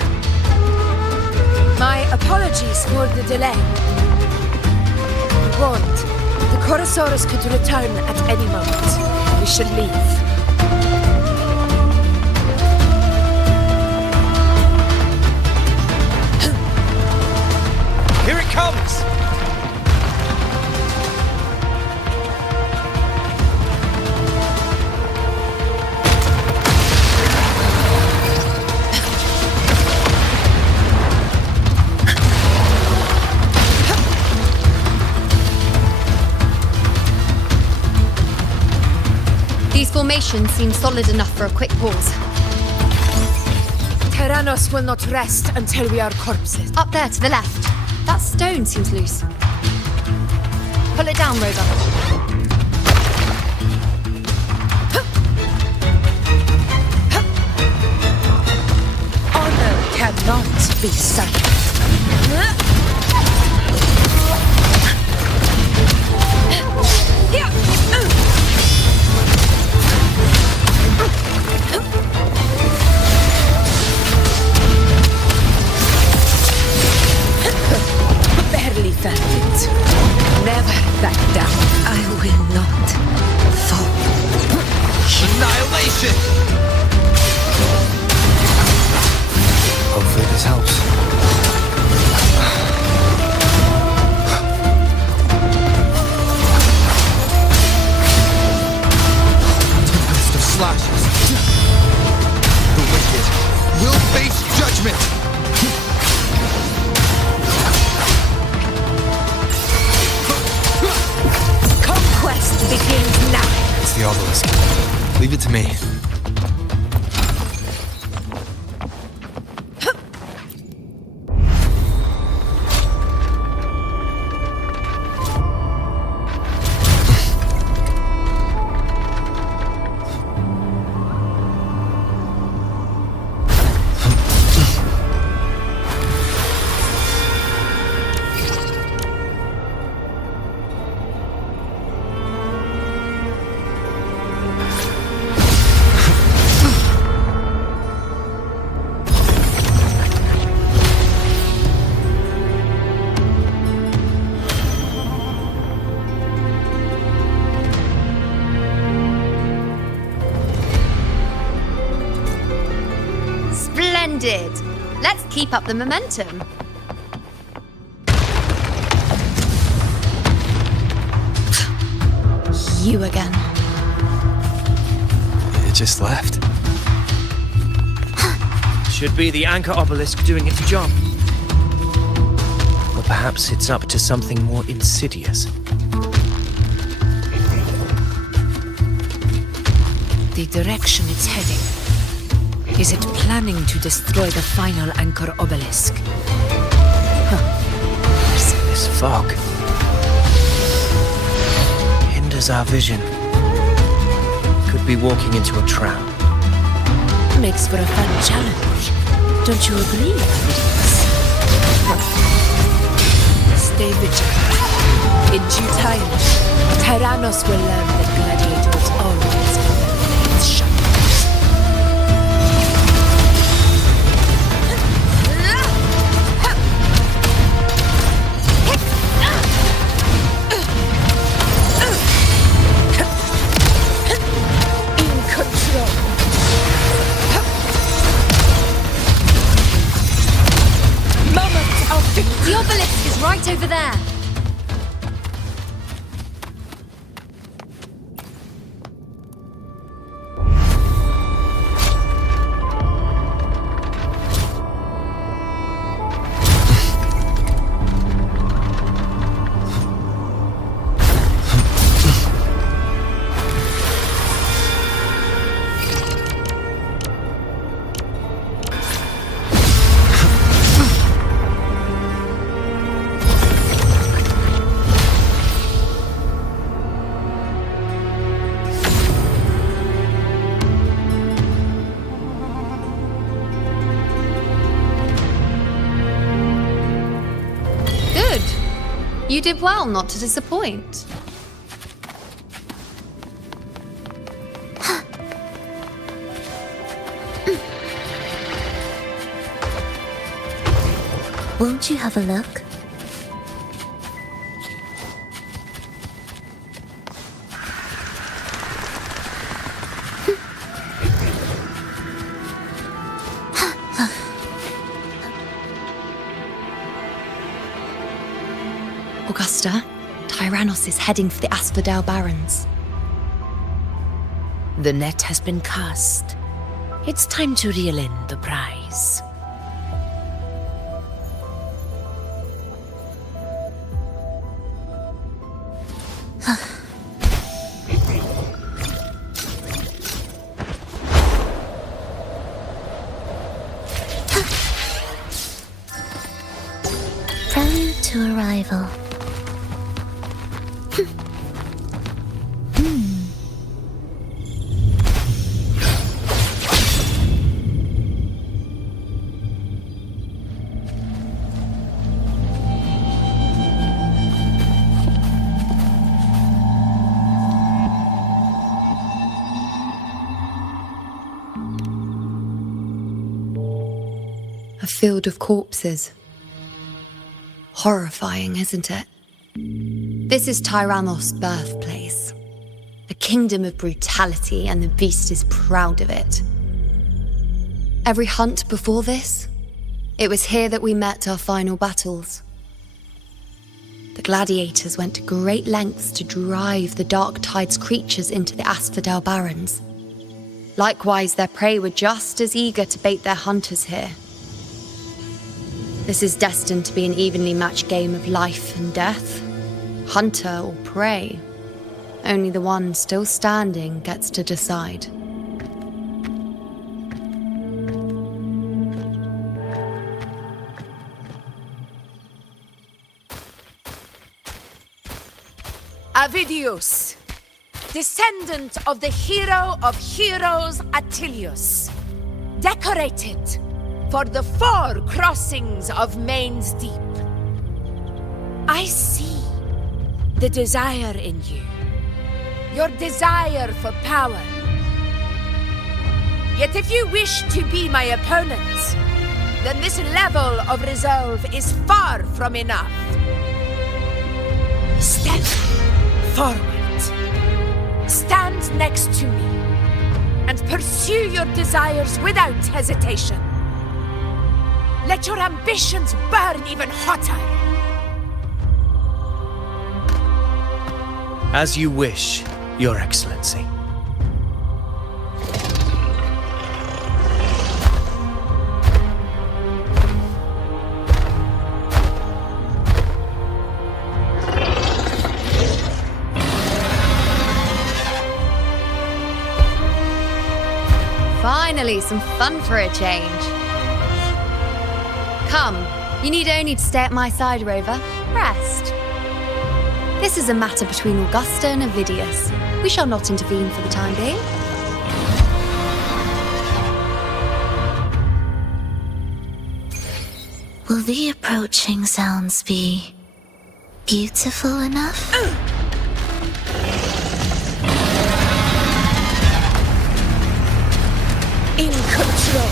My apologies for the delay. Warned, the Chorosaurus could return at any moment. We should leave. Here it comes! These formations seem solid enough for a quick pause. Tyrannos will not rest until we are corpses. Up there to the left. That stone seems loose. Pull it down, Rover. Honor cannot be silent. Barely felt it. Never back down. I will not fall. Annihilation! Hopefully this helps. Tempest of slashes. The wicked will face judgment! Conquest begins now. It's the obelisk. Leave it to me. Splendid! Let's keep up the momentum. You again. It just left. Should be the anchor obelisk doing its job. Or perhaps it's up to something more insidious. The direction it's heading. Is it planning to destroy the final anchor obelisk? This fog hinders our vision. Could be walking into a trap. Makes for a fun challenge. Don't you agree, ladies? Stay vigilant. In due time, Tyrannos will learn that gladiators always come with shadows. The obelisk is right over there. You did well not to disappoint. Won't you have a look? Augusta, Tyrannos is heading for the Asphodel Barrens. The net has been cast. It's time to reel in the prize. rival. A field of corpses. Horrifying, isn't it? This is Tyrannos' birthplace. A kingdom of brutality, and the beast is proud of it. Every hunt before this, it was here that we met our final battles. The gladiators went to great lengths to drive the Dark Tide's creatures into the Asphodel Barrens. Likewise, their prey were just as eager to bait their hunters here. This is destined to be an evenly matched game of life and death. Hunter or prey. Only the one still standing gets to decide. Avidius, descendant of the hero of heroes Attilius, decorated for the 4 crossings of Main's Deep. I see the desire in you, your desire for power. Yet if you wish to be my opponent, then this level of resolve is far from enough. Step forward. Stand next to me and pursue your desires without hesitation. Let your ambitions burn even hotter. As you wish, Your Excellency. Finally, some fun for a change. Come, you need only to stay at my side, Rover. Rest. This is a matter between Augusta and Avidius. We shall not intervene for the time being. Will the approaching sounds be beautiful enough? In control.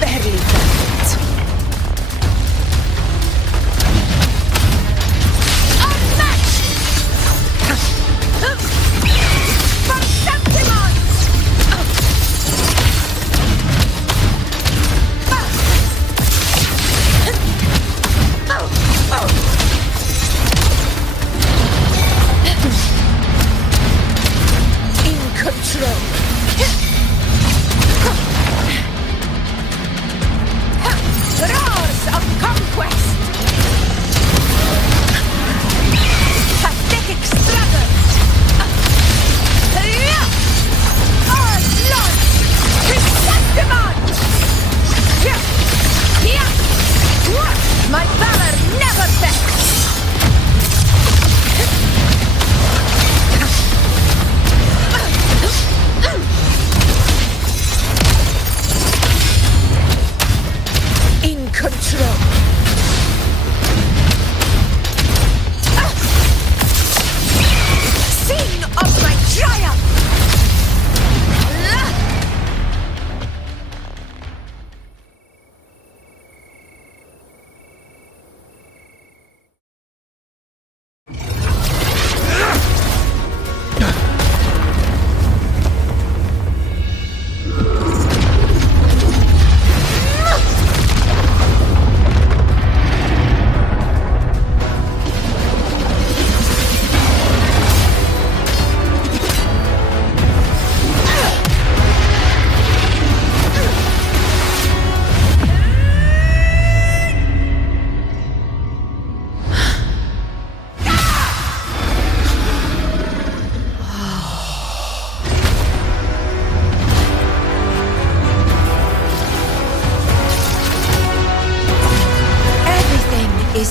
Barely perfect. Unmatched!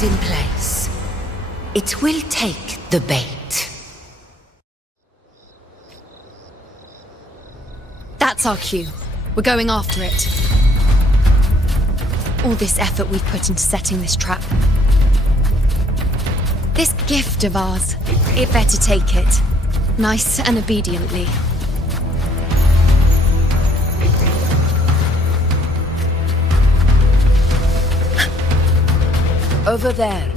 is in place. It will take the bait. That's our cue. We're going after it. All this effort we've put into setting this trap. This gift of ours, it better take it. Nice and obediently. Over there.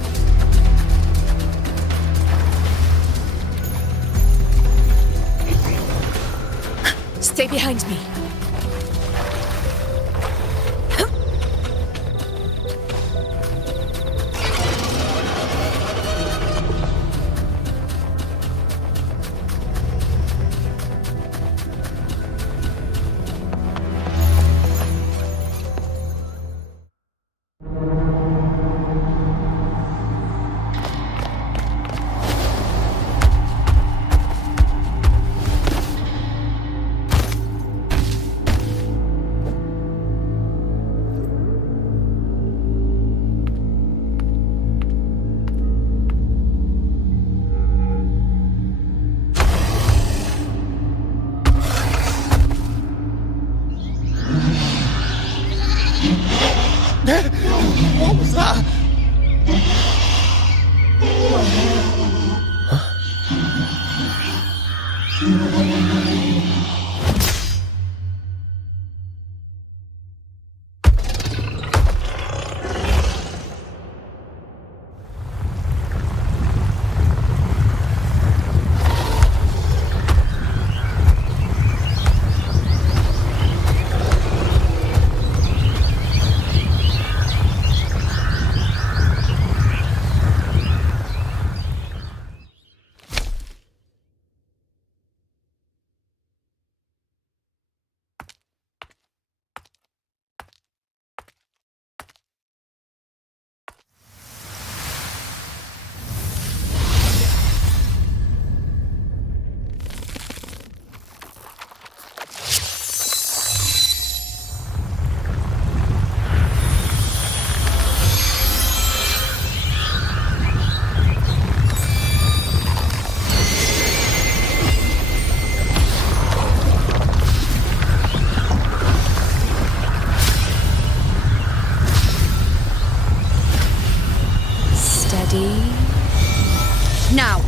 Stay behind me. What was that? Now!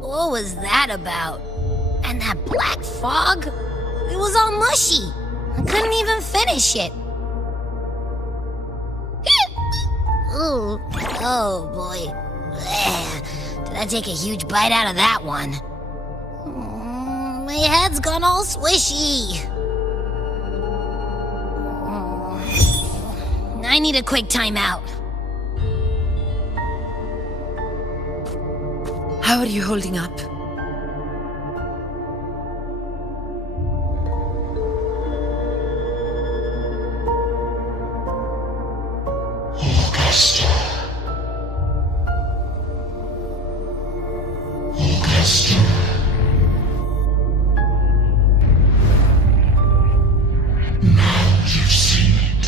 What was that about? And that black fog? It was all mushy. I couldn't even finish it. Ooh, oh boy. Did I take a huge bite out of that one? My head's gone all swishy. I need a quick timeout. How are you holding up? Augusta. Augusta. Now you've seen it.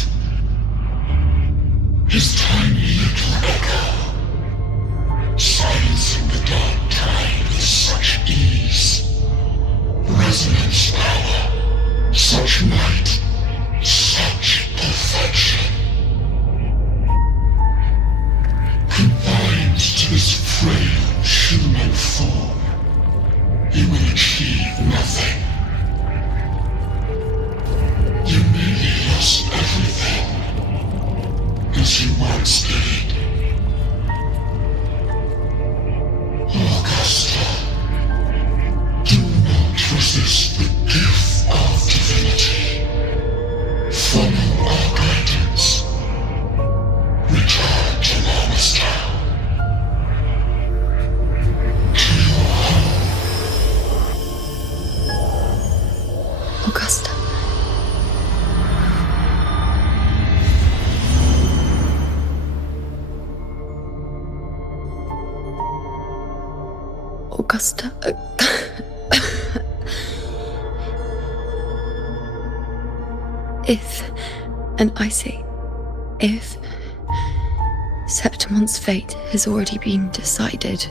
His tiny little echo, silencing the dark tide with such ease. as you once did. Augusta, do not resist the gift of divinity. Follow our guidance. Return to Lawless Town. To your home. Augusta. Augusta. If, and I say, if Septimon's fate has already been decided,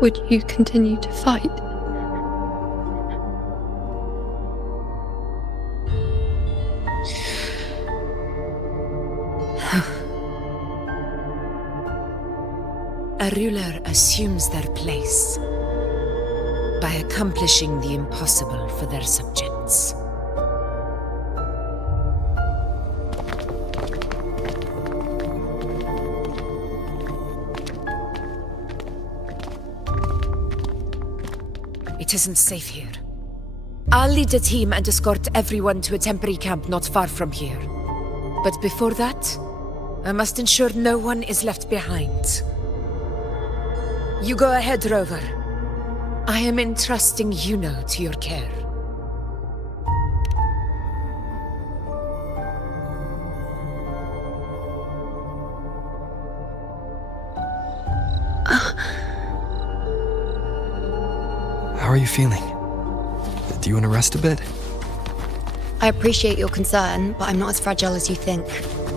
would you continue to fight? A ruler assumes their place by accomplishing the impossible for their subjects. It isn't safe here. I'll lead a team and escort everyone to a temporary camp not far from here. But before that, I must ensure no one is left behind. You go ahead, Rover. I am entrusting Juno to your care. How are you feeling? Do you want to rest a bit? I appreciate your concern, but I'm not as fragile as you think.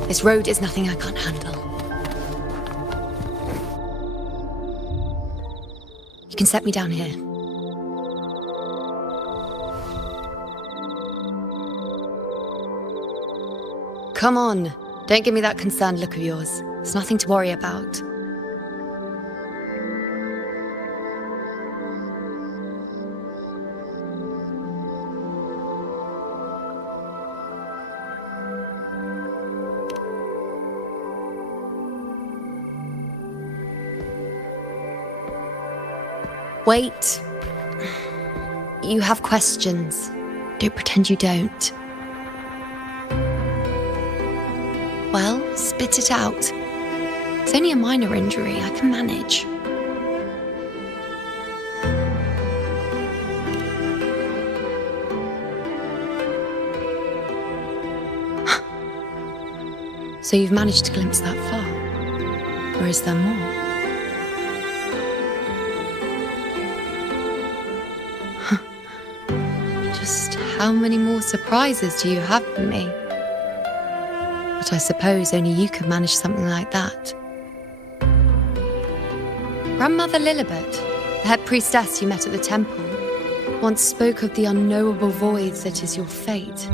This road is nothing I can't handle. You can set me down here. Come on, don't give me that concerned look of yours. There's nothing to worry about. Wait. You have questions. Don't pretend you don't. Well, spit it out. It's only a minor injury. I can manage. So you've managed to glimpse that far? Or is there more? Just how many more surprises do you have for me? But I suppose only you could manage something like that. Grandmother Lilibet, the head priestess you met at the temple, once spoke of the unknowable void that is your fate.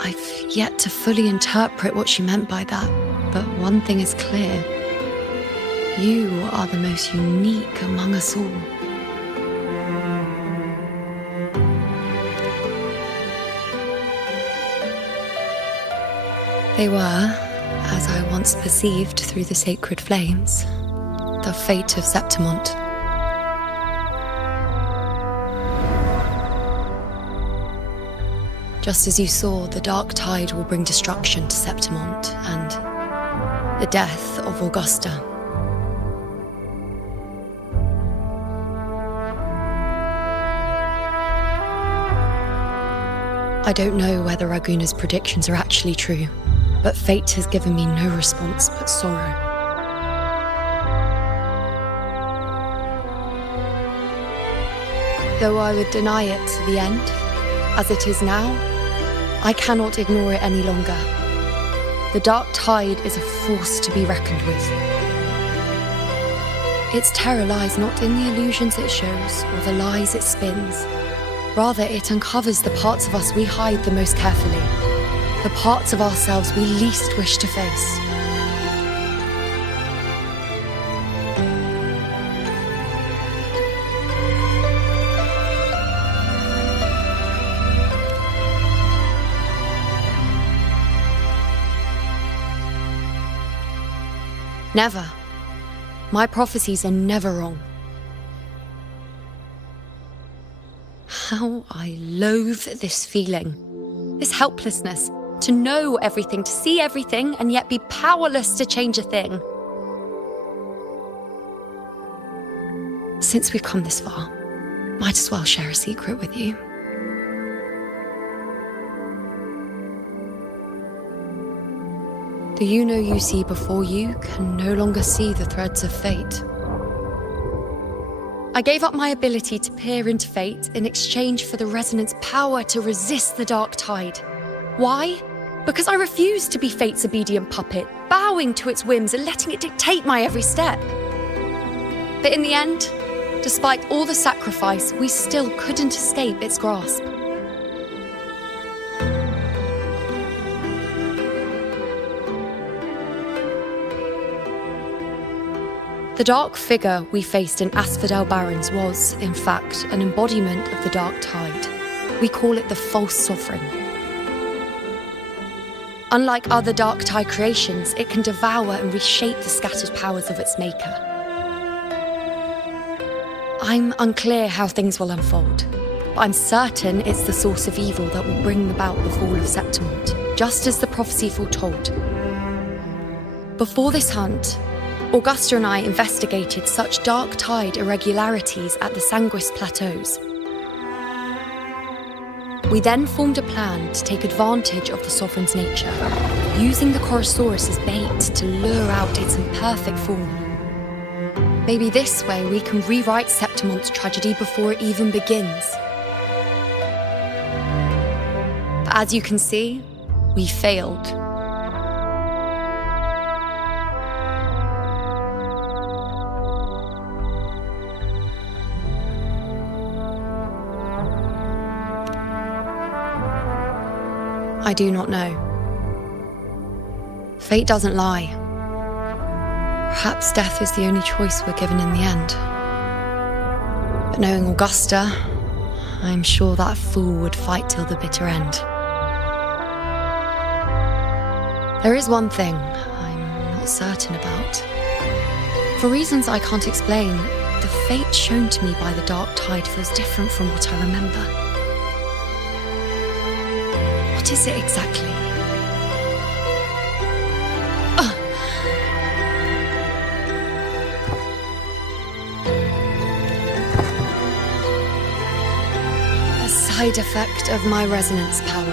I've yet to fully interpret what she meant by that, but one thing is clear. You are the most unique among us all. They were, as I once perceived through the sacred flames, the fate of Septimont. Just as you saw, the dark tide will bring destruction to Septimont and the death of Augusta. I don't know whether Raguna's predictions are actually true, but fate has given me no response but sorrow. Though I would deny it to the end, as it is now, I cannot ignore it any longer. The dark tide is a force to be reckoned with. Its terror lies not in the illusions it shows or the lies it spins. Rather, it uncovers the parts of us we hide the most carefully, the parts of ourselves we least wish to face. Never. My prophecies are never wrong. How I loathe this feeling, this helplessness, to know everything, to see everything, and yet be powerless to change a thing. Since we've come this far, might as well share a secret with you. The you see before you can no longer see the threads of fate. I gave up my ability to peer into fate in exchange for the resonance power to resist the dark tide. Why? Because I refused to be fate's obedient puppet, bowing to its whims and letting it dictate my every step. But in the end, despite all the sacrifice, we still couldn't escape its grasp. The dark figure we faced in Asphodel Barrens was, in fact, an embodiment of the dark tide. We call it the false sovereign. Unlike other dark tide creations, it can devour and reshape the scattered powers of its maker. I'm unclear how things will unfold, but I'm certain it's the source of evil that will bring about the fall of Septimont, just as the prophecy foretold. Before this hunt, Augusta and I investigated such dark tide irregularities at the Sanguis Plateaus. We then formed a plan to take advantage of the Sovereign's nature, using the Chorosaurus as bait to lure out its imperfect form. Maybe this way we can rewrite Septimont's tragedy before it even begins. But as you can see, we failed. I do not know. Fate doesn't lie. Perhaps death is the only choice we're given in the end. But knowing Augusta, I'm sure that fool would fight till the bitter end. There is one thing I'm not certain about. For reasons I can't explain, the fate shown to me by the dark tide feels different from what I remember. What is it exactly? A side effect of my resonance power.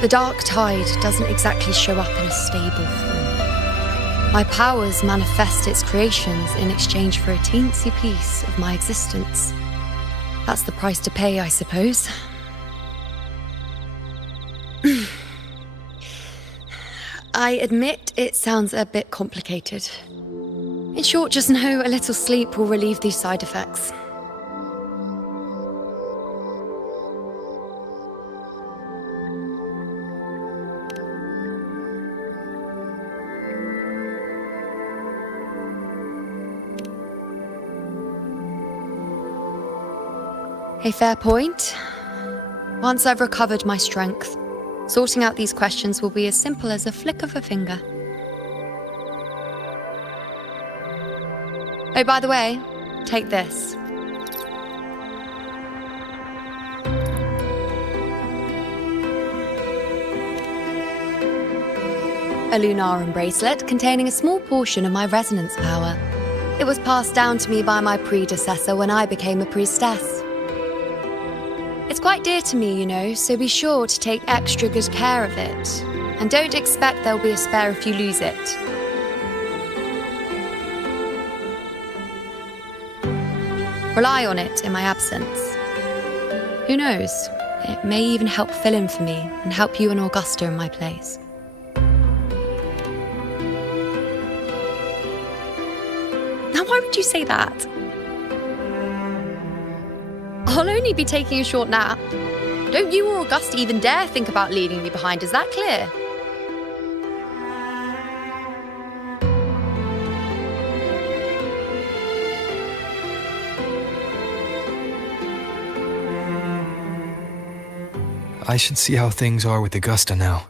The dark tide doesn't exactly show up in a stable form. My powers manifest its creations in exchange for a teensy piece of my existence. That's the price to pay, I suppose. I admit it sounds a bit complicated. In short, just know a little sleep will relieve these side effects. A fair point. Once I've recovered my strength, sorting out these questions will be as simple as a flick of a finger. Oh, by the way, take this. A Lunarum bracelet containing a small portion of my resonance power. It was passed down to me by my predecessor when I became a priestess. It's quite dear to me, you know, so be sure to take extra good care of it. And don't expect there'll be a spare if you lose it. Rely on it in my absence. Who knows? It may even help fill in for me and help you and Augusta in my place. Now, why would you say that? I'll only be taking a short nap. Don't you or Augusta even dare think about leaving me behind, is that clear? I should see how things are with Augusta now.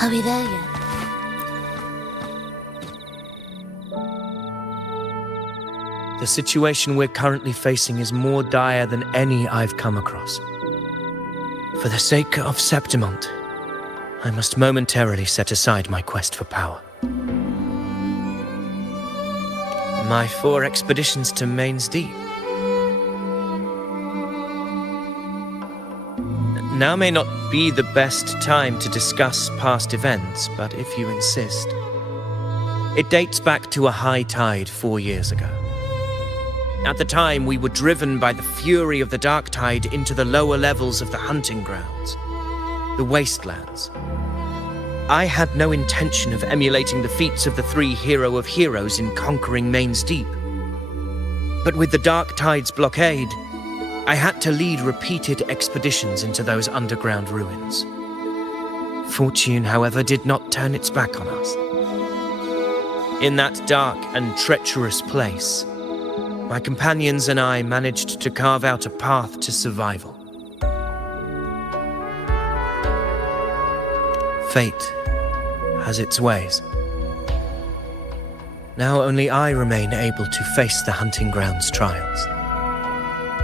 I'll be there again. The situation we're currently facing is more dire than any I've come across. For the sake of Septimont, I must momentarily set aside my quest for power. My 4 expeditions to Main's Deep. Now may not be the best time to discuss past events, but if you insist. It dates back to a high tide 4 years ago. At the time, we were driven by the fury of the dark tide into the lower levels of the hunting grounds, the wastelands. I had no intention of emulating the feats of the 3 hero of heroes in conquering Main's Deep. But with the dark tide's blockade, I had to lead repeated expeditions into those underground ruins. Fortune, however, did not turn its back on us. In that dark and treacherous place, my companions and I managed to carve out a path to survival. Fate has its ways. Now only I remain able to face the hunting grounds trials.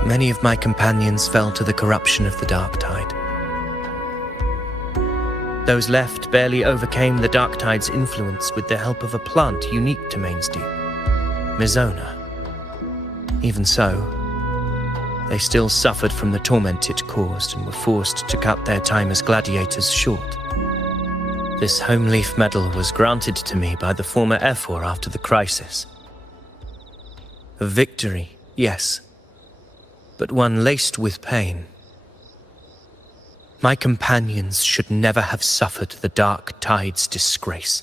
Many of my companions fell to the corruption of the dark tide. Those left barely overcame the dark tide's influence with the help of a plant unique to Main's Deep, Mizona. Even so, they still suffered from the torment it caused and were forced to cut their time as gladiators short. This home leaf medal was granted to me by the former Ephor after the crisis. A victory, yes, but one laced with pain. My companions should never have suffered the dark tide's disgrace.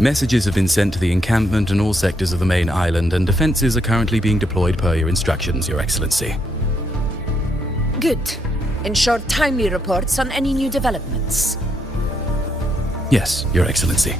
Messages have been sent to the encampment and all sectors of the main island, and defenses are currently being deployed per your instructions, Your Excellency. Good. Ensure timely reports on any new developments. Yes, Your Excellency.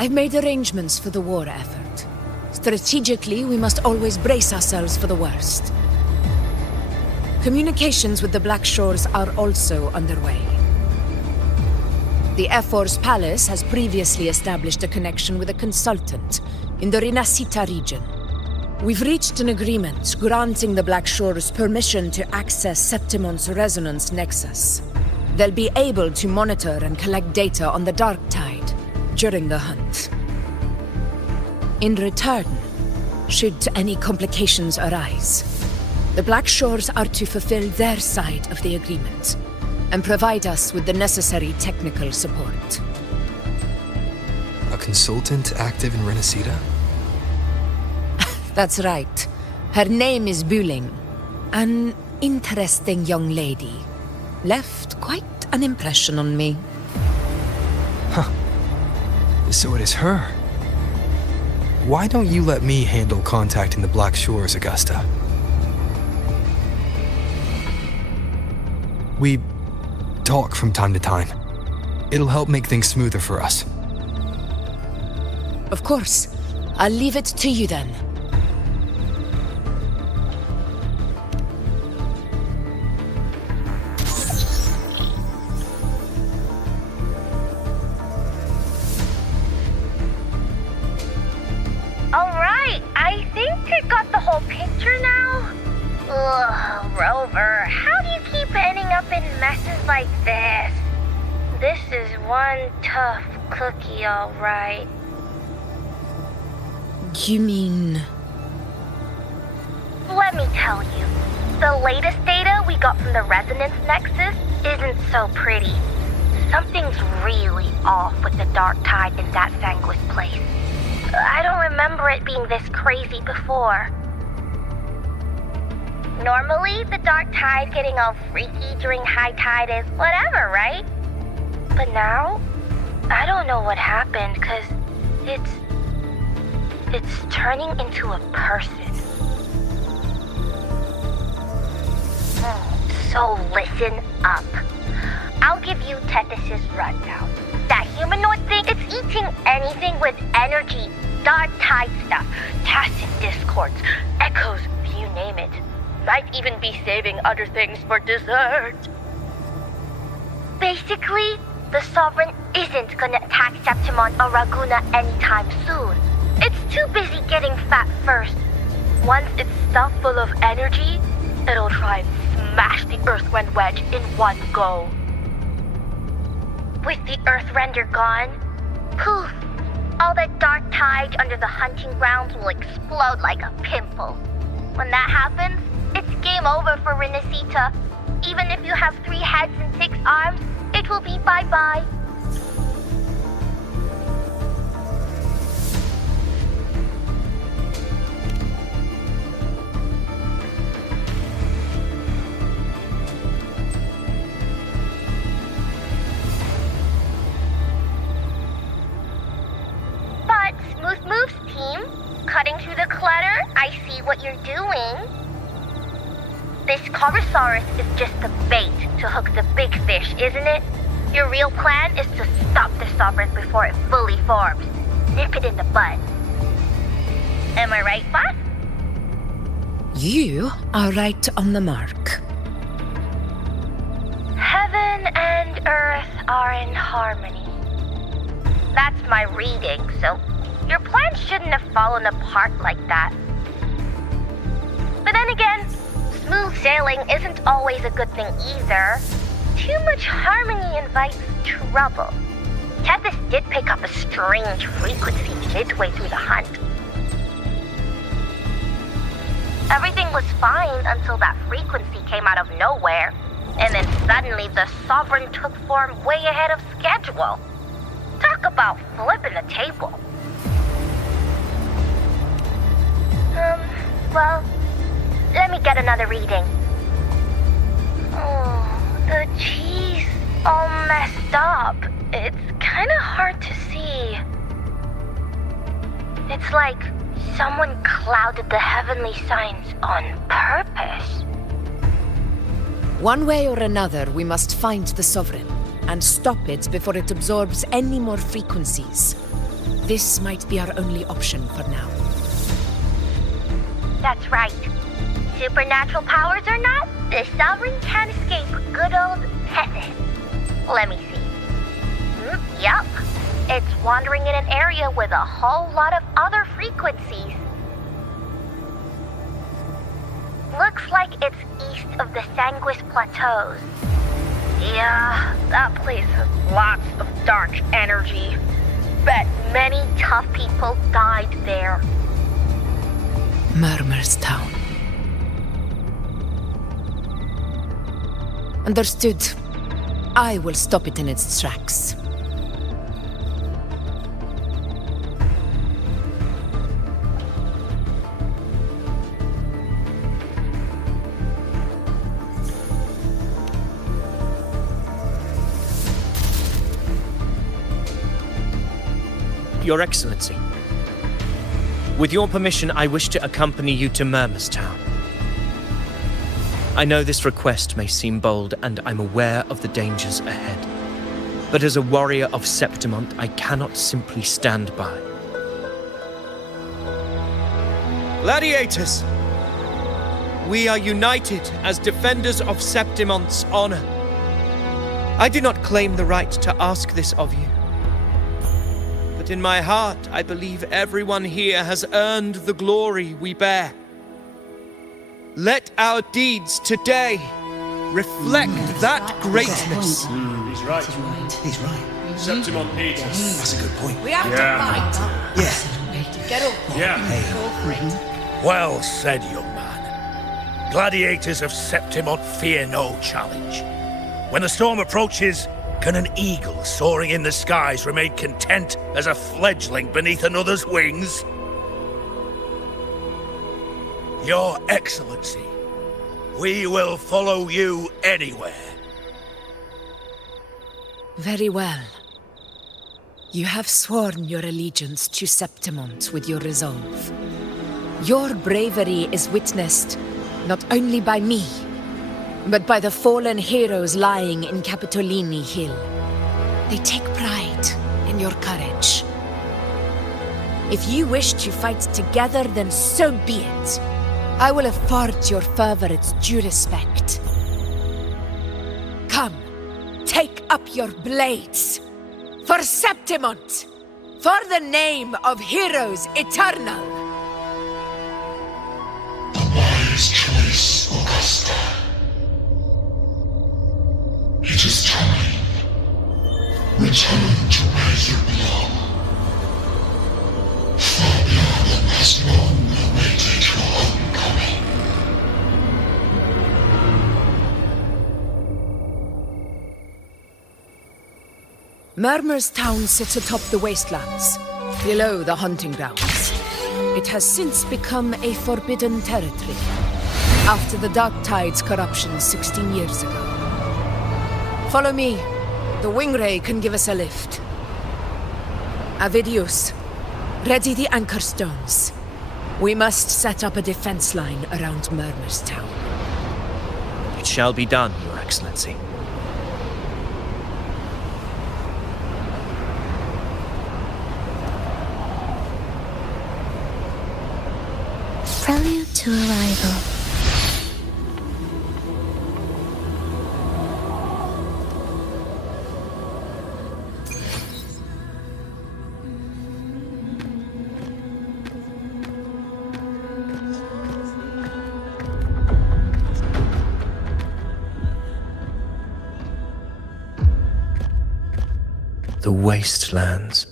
I've made arrangements for the war effort. Strategically, we must always brace ourselves for the worst. Communications with the Black Shores are also underway. The Ephor's palace has previously established a connection with a consultant in the Rinascita region. We've reached an agreement granting the Black Shores permission to access Septimont's resonance nexus. They'll be able to monitor and collect data on the Dark Tide during the hunt. In return, should any complications arise, the Black Shores are to fulfill their side of the agreement and provide us with the necessary technical support. A consultant active in Rinascita? That's right. Her name is Buling. An interesting young lady. Left quite an impression on me. Huh. So it is her. Why don't you let me handle contacting the Black Shores, Augusta? We talk from time to time. It'll help make things smoother for us. Of course. I'll leave it to you then. Alright, I think I got the whole picture now. Ugh, Rover, how do you keep ending up in messes like this? This is one tough cookie, alright. You mean... Let me tell you, the latest data we got from the Resonance Nexus isn't so pretty. Something's really off with the Dark Tide in that Sanguis place. I don't remember it being this crazy before. Normally, the dark tide getting all freaky during high tide is whatever, right? But now, I don't know what happened, because it's turning into a person. So listen up. I'll give you Tethys' rundown. That humanoid thing, it's eating anything with energy, dark tide stuff, tacit discords, echoes, you name it. Might even be saving other things for dessert. Basically, the Sovereign isn't gonna attack Septimon or Raguna anytime soon. It's too busy getting fat first. Once it's stuffed full of energy, it'll try and smash the Earthwind wedge in one go. With the Earthrender gone, poof, all that dark tide under the hunting grounds will explode like a pimple. When that happens, it's game over for Renacita. Even if you have 3 heads and 6 arms, it will be bye-bye. But Smooth Moves team, cutting through the clutter, I see what you're doing. This Corosaurus is just the bait to hook the big fish, isn't it? Your real plan is to stop the Sovereign before it fully forms. Nip it in the bud. Am I right, boss? You are right on the mark. Heaven and Earth are in harmony. That's my reading, so your plan shouldn't have fallen apart like that. But then again, smooth sailing isn't always a good thing either. Too much harmony invites trouble. Tethys did pick up a strange frequency midway through the hunt. Everything was fine until that frequency came out of nowhere, and then suddenly the Sovereign took form way ahead of schedule. Talk about flipping the table. Well, let me get another reading. Oh, the cheese all messed up. It's kind of hard to see. It's like someone clouded the heavenly signs on purpose. One way or another, we must find the Sovereign and stop it before it absorbs any more frequencies. This might be our only option for now. That's right. Supernatural powers or not, the Sovereign can't escape good old Tethys. Let me see. Yup. It's wandering in an area with a whole lot of other frequencies. Looks like it's east of the Sanguis Plateaus. Yeah, that place has lots of dark energy. Bet many tough people died there. Murmur's Town. Understood. I will stop it in its tracks. Your Excellency, with your permission, I wish to accompany you to Murmur's Town. I know this request may seem bold, and I'm aware of the dangers ahead. But as a warrior of Septimont, I cannot simply stand by. Gladiators! We are united as defenders of Septimont's honor. I do not claim the right to ask this of you. But in my heart, I believe everyone here has earned the glory we bear. Let our deeds today reflect that greatness. He's right. He's right. Septimont needs us. That's a good point. We have to fight. Yeah. Get up. Yeah. Go for it. Well said, young man. Gladiators of Septimont fear no challenge. When the storm approaches, Can an eagle soaring in the skies remain content as a fledgling beneath another's wings? Your Excellency, we will follow you anywhere. Very well. You have sworn your allegiance to Septimont with your resolve. Your bravery is witnessed not only by me, but by the fallen heroes lying in Capitolini Hill. They take pride in your courage. If you wish to fight together, then so be it. I will afford your fervor its due respect. Come, take up your blades. For Septimont! For the name of heroes eternal! A wise choice, Augusta. It is time. Return to where you belong. Far beyond the last long awaited your homecoming. Murmur's town sits atop the wastelands, below the hunting grounds. It has since become a forbidden territory, after the Dark Tide's corruption 16 years ago. Follow me. The Wingray can give us a lift. Avidius, ready the anchor stones. We must set up a defense line around Murmur's town. It shall be done, Your Excellency. Prelude to arrival. The wastelands.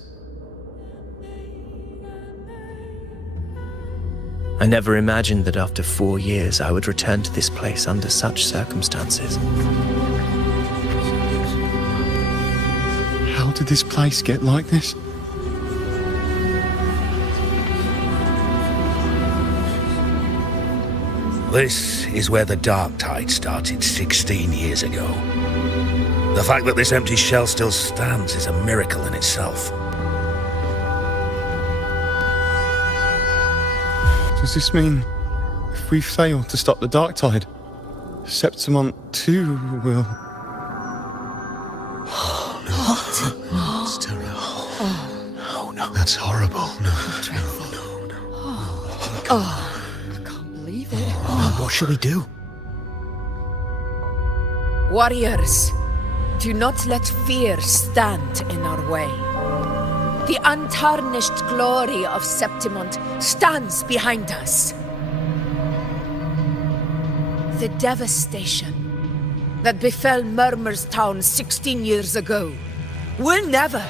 I never imagined that after 4 years I would return to this place under such circumstances. How did this place get like this? This is where the Dark Tide started 16 years ago. The fact that this empty shell still stands is a miracle in itself. Does this mean if we fail to stop the Dark Tide, Septimont too will... Oh, no. It's terrible. Oh, no. That's horrible. No. I can't believe it. What should we do? Warriors, do not let fear stand in our way. The untarnished glory of Septimont stands behind us. The devastation that befell Murmur's town 16 years ago will never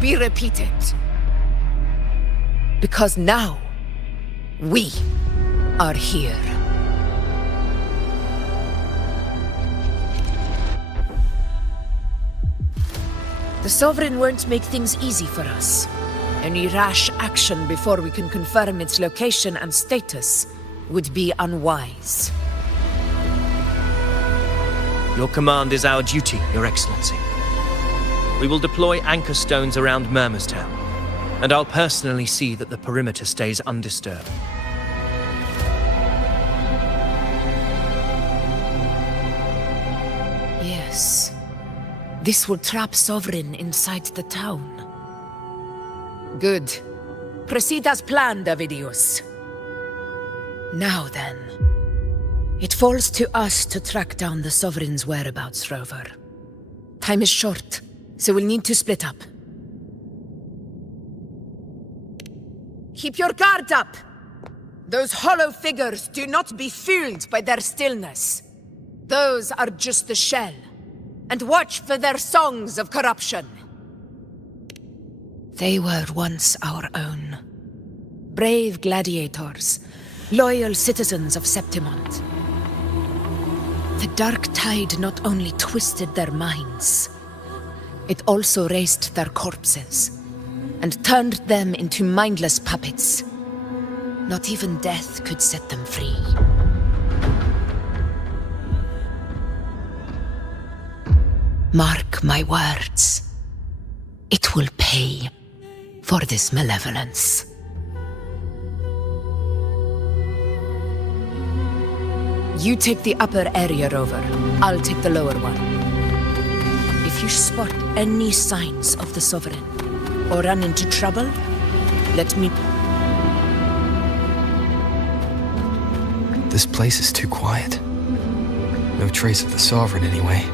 be repeated. Because now, we are here. The Sovereign won't make things easy for us. Any rash action before we can confirm its location and status would be unwise. Your command is our duty, Your Excellency. We will deploy anchor stones around Murmur's town, and I'll personally see that the perimeter stays undisturbed. Yes. This will trap Sovereign inside the town. Good. Proceed as planned, Avidius. Now then. It falls to us to track down the Sovereign's whereabouts, Rover. Time is short, so we'll need to split up. Keep your guard up! Those hollow figures do not be fooled by their stillness. Those are just the shell. And watch for their songs of corruption. They were once our own. Brave gladiators, loyal citizens of Septimont. The Dark Tide not only twisted their minds, It also raised their corpses and turned them into mindless puppets. Not even death could set them free. Mark my words. It will pay for this malevolence. You take the upper area, Rover. I'll take the lower one. If you spot any signs of the Sovereign, or run into trouble, let me... This place is too quiet. No trace of the Sovereign, anyway.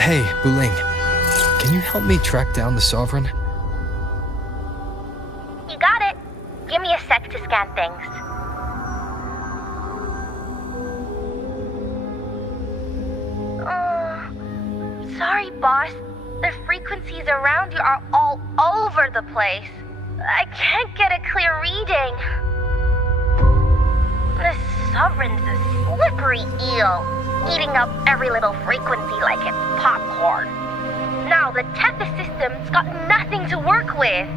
Hey, Buling. Can you help me track down the Sovereign? You got it. Give me a sec to scan things. Sorry, boss. The frequencies around you are all over the place. I can't get a clear reading. The Sovereign's a slippery eel, eating up every little frequency like it's popcorn. Now the Tethys system's got nothing to work with.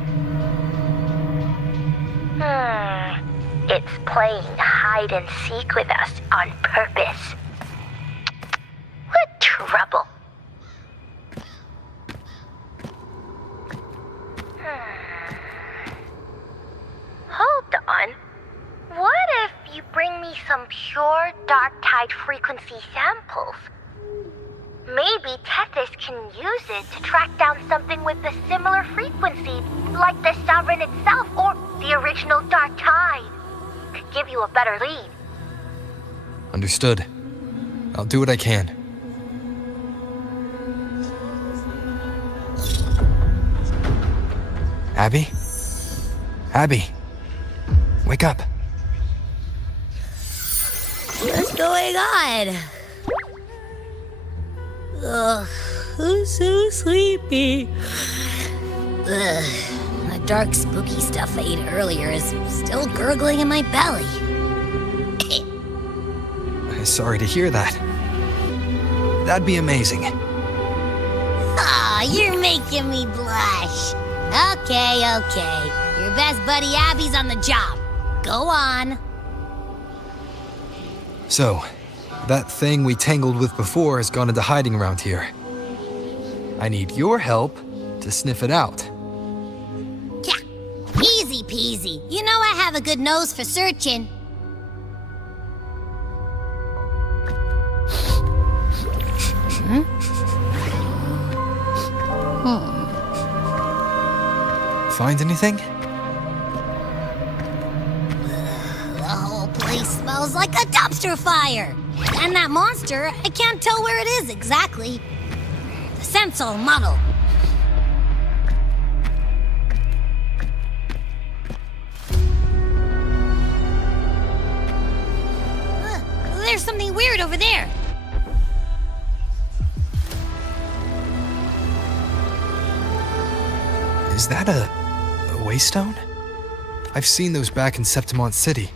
It's playing hide and seek with us on purpose. What trouble. Hold on. What if you bring me some pure dark tide frequency samples? Maybe Tethys can use it to track down something with a similar frequency, like the Sovereign itself or the original dark tide. Could give you a better lead. Understood. I'll do what I can. Abby? Abby! Wake up! What's going on? Ugh, I'm so sleepy. Ugh, the dark, spooky stuff I ate earlier is still gurgling in my belly. Sorry to hear that. That'd be amazing. Aw, you're making me blush. Okay. Your best buddy Abby's on the job. Go on. So, that thing we tangled with before has gone into hiding around here. I need your help to sniff it out. Yeah, easy peasy. You know I have a good nose for searching. Find anything? The whole place smells like a dumpster fire. And that monster, I can't tell where it is exactly. The scent's all muddled. There's something weird over there. Is that a waystone? I've seen those back in Septimont City.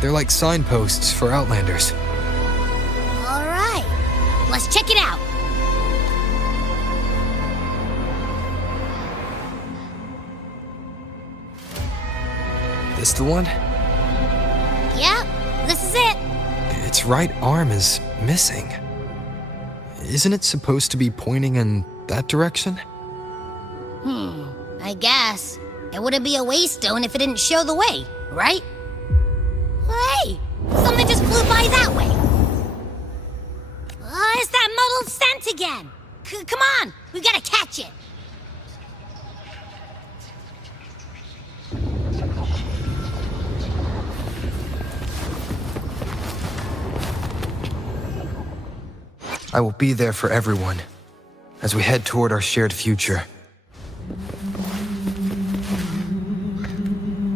They're like signposts for Outlanders. All right, let's check it out. This the one? Yep, this is it. Its right arm is missing. Isn't it supposed to be pointing in that direction? I guess. It wouldn't be a waystone if it didn't show the way, right? Hey, something just flew by that way. It's that muddled scent again. Come on, we gotta catch it. I will be there for everyone as we head toward our shared future.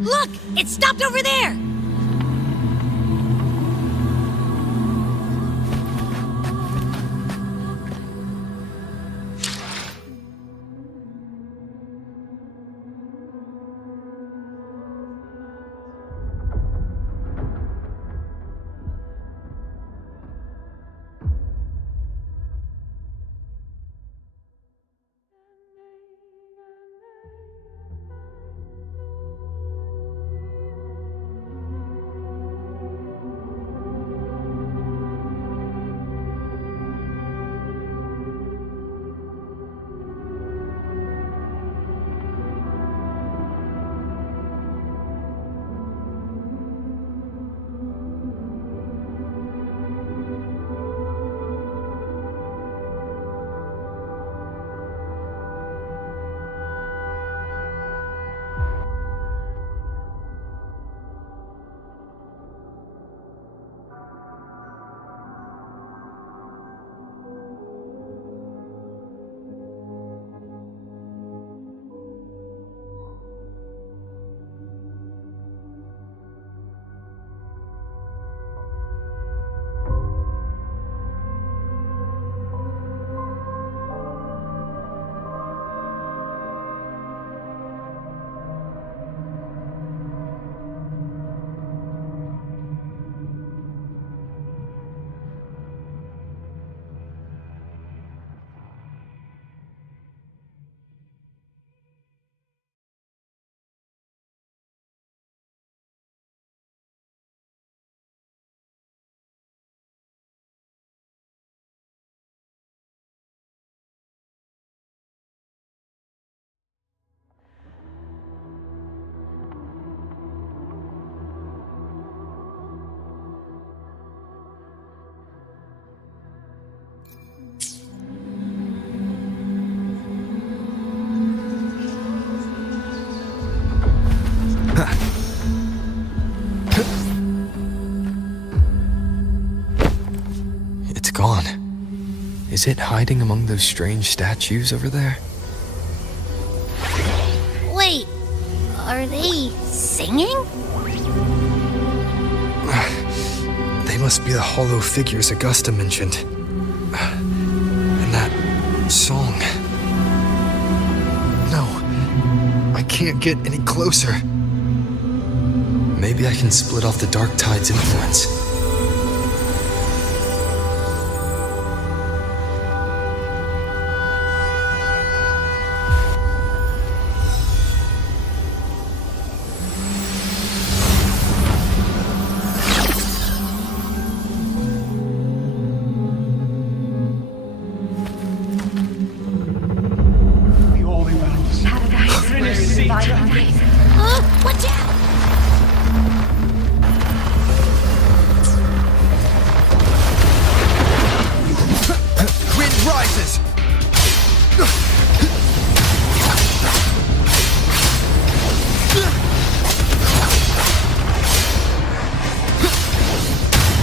Look, it stopped over there. Is it hiding among those strange statues over there? Wait, are they singing? They must be the hollow figures Augusta mentioned. And that song. No, I can't get any closer. Maybe I can split off the Dark Tide's influence. Watch out! Wind rises!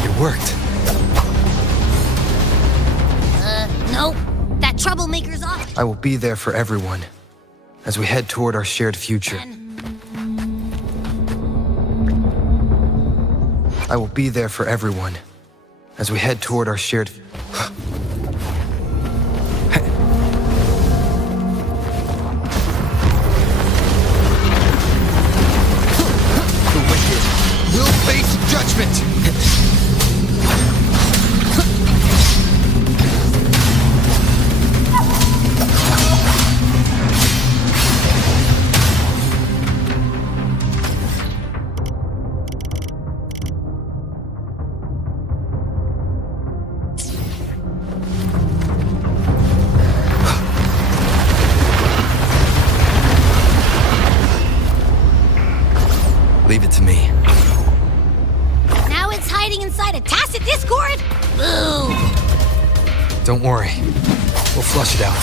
It worked. Nope. That troublemaker's off. I will be there for everyone as we head toward our shared future. I will be there for everyone as we head toward our shared... The wicked will face judgment! Leave it to me. Now it's hiding inside a tacit discord? Boo! Don't worry. We'll flush it out.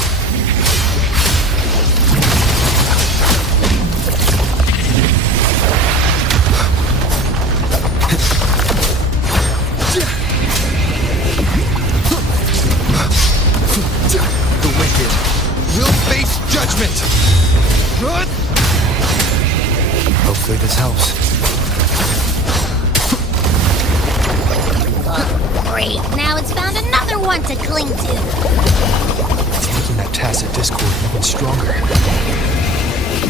The wicked will face judgment! Hopefully this helps. Great, now it's found another one to cling to. It's making that tacit discord even stronger.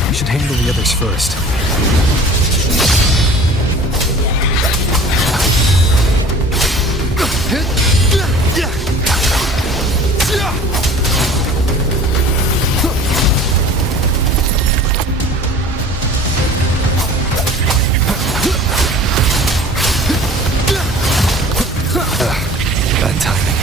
We should handle the others first. Bad timing.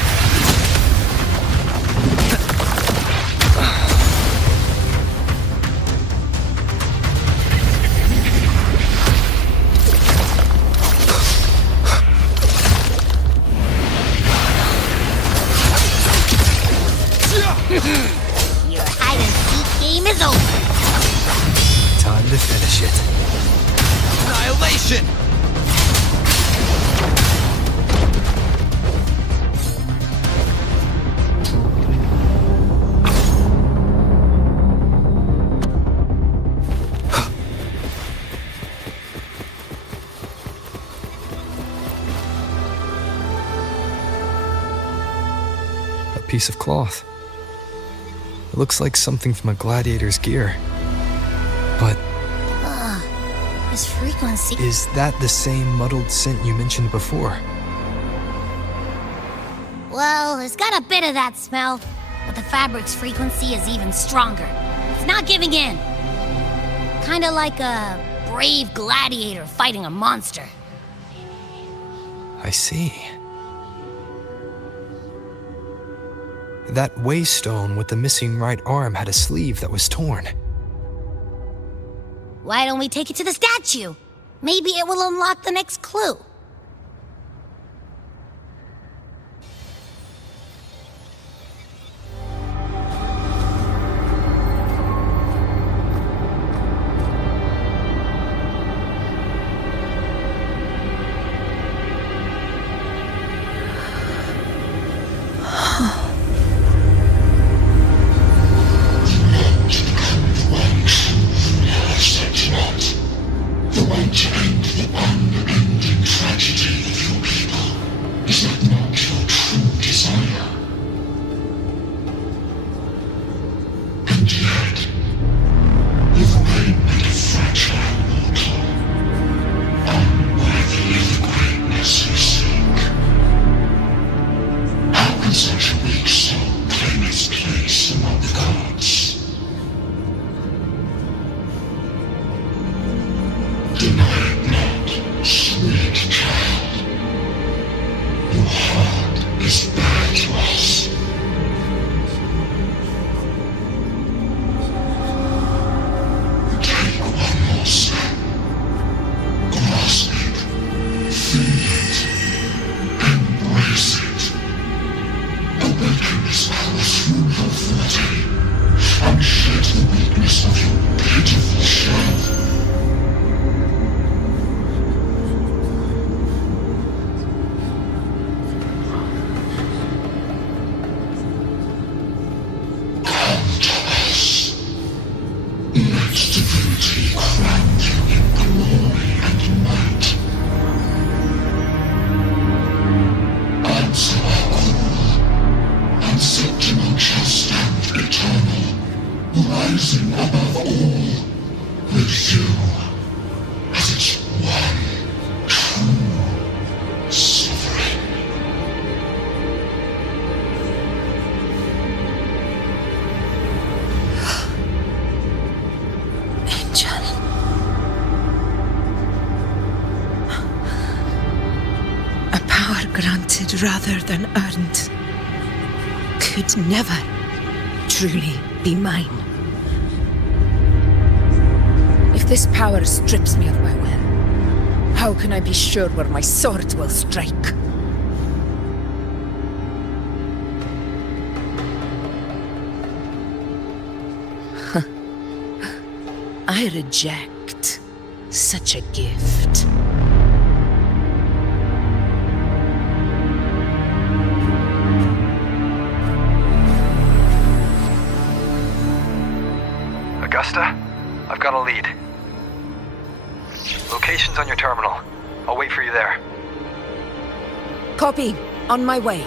Your hide-and-seek game is over. Time to finish it. Annihilation! A piece of cloth. It looks like something from a gladiator's gear. But This frequency... is that the same muddled scent you mentioned before? Well, it's got a bit of that smell, but the fabric's frequency is even stronger. It's not giving in. Kinda like a brave gladiator fighting a monster. I see. That waystone with the missing right arm had a sleeve that was torn. Why don't we take it to the statue? Maybe it will unlock the next clue. is bare to us. Take one more step. Grasp it. Feel it. Embrace it. Awaken its power through your forte, and shed the weakness of your pitiful shell. Rising above all, with you as its one true sovereign. Angel. A power granted rather than earned could never truly be mine. If this power strips me of my will, how can I be sure where my sword will strike? I reject such a gift. Augusta, I've got a lead. Location's on your terminal. I'll wait for you there. Copy. On my way.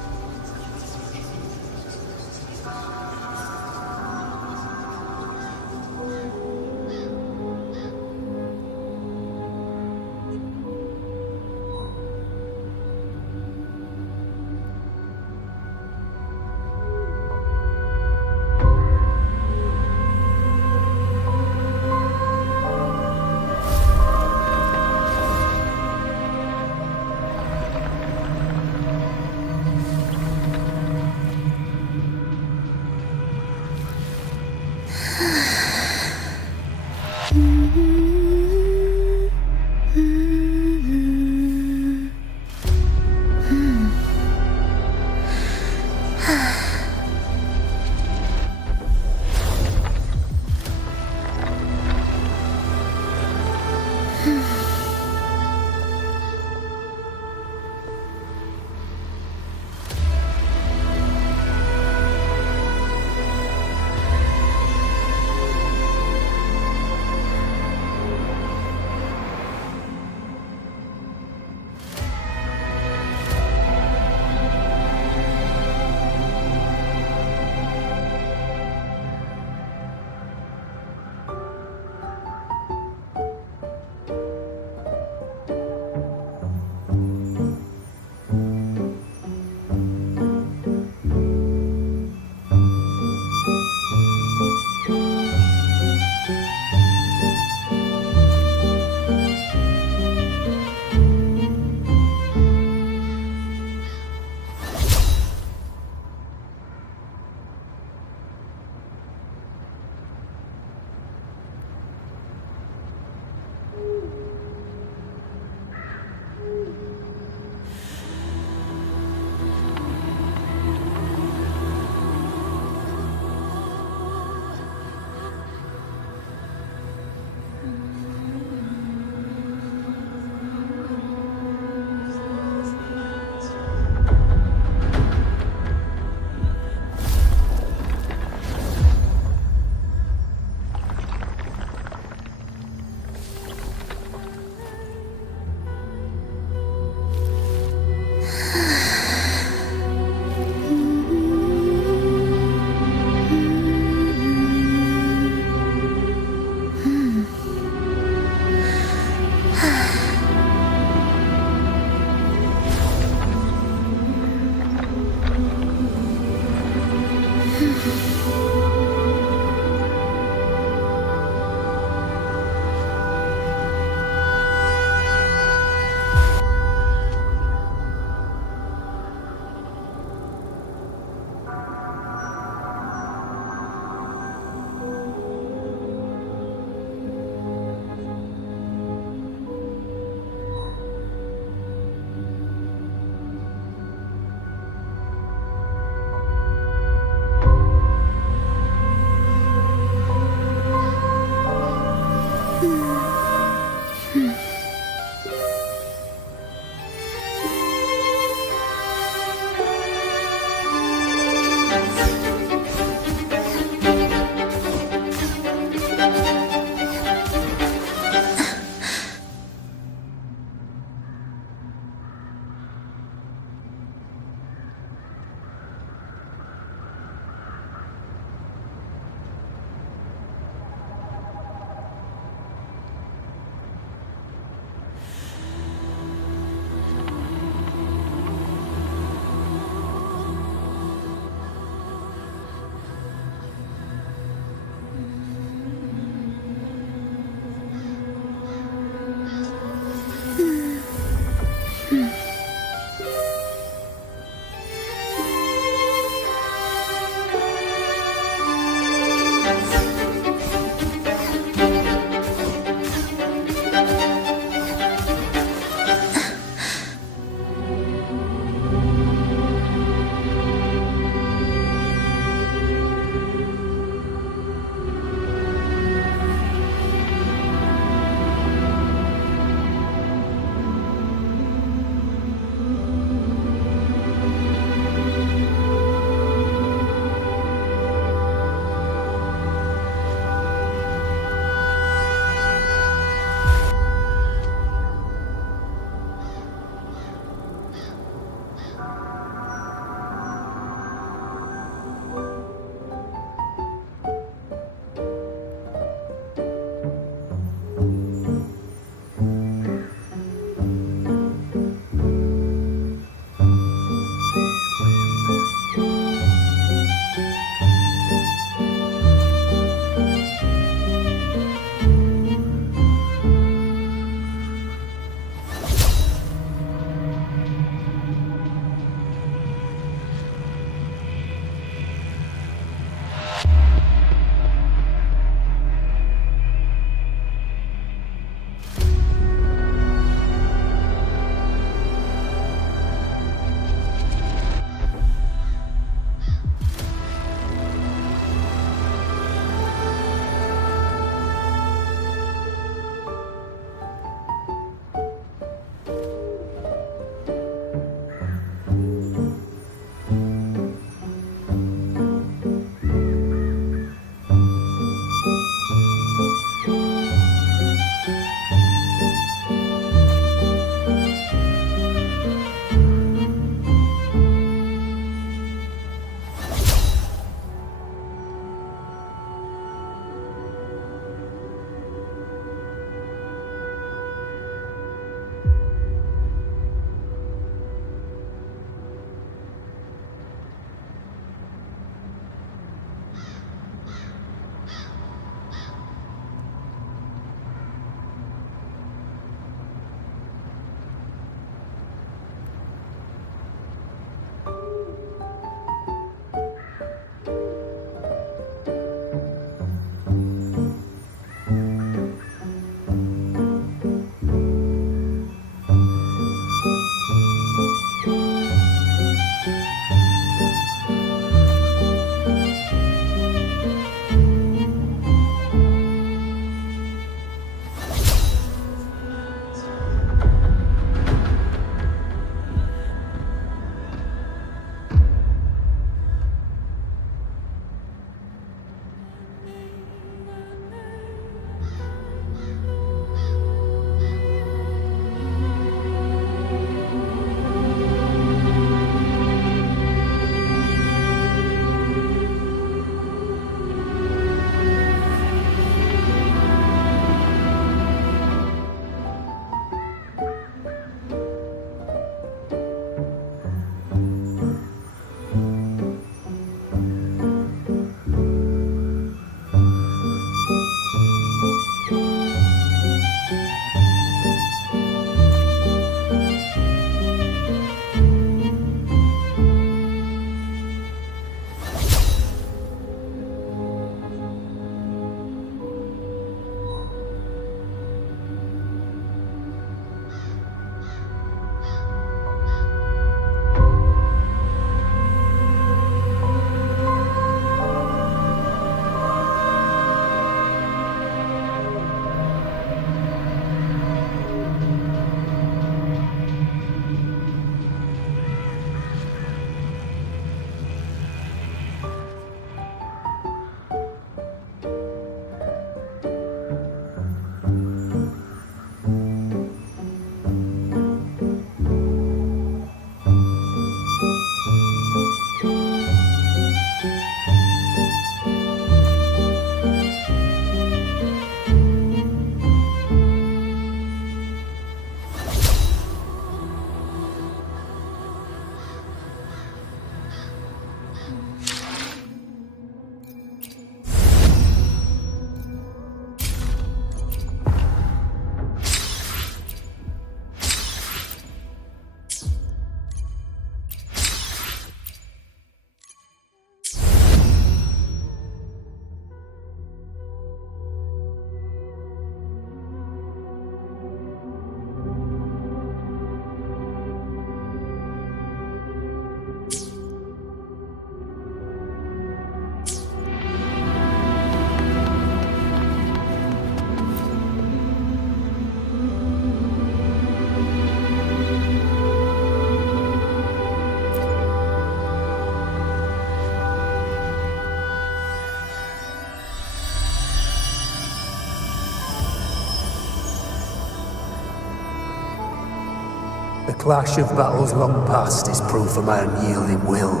The clash of battles long past is proof of my unyielding will.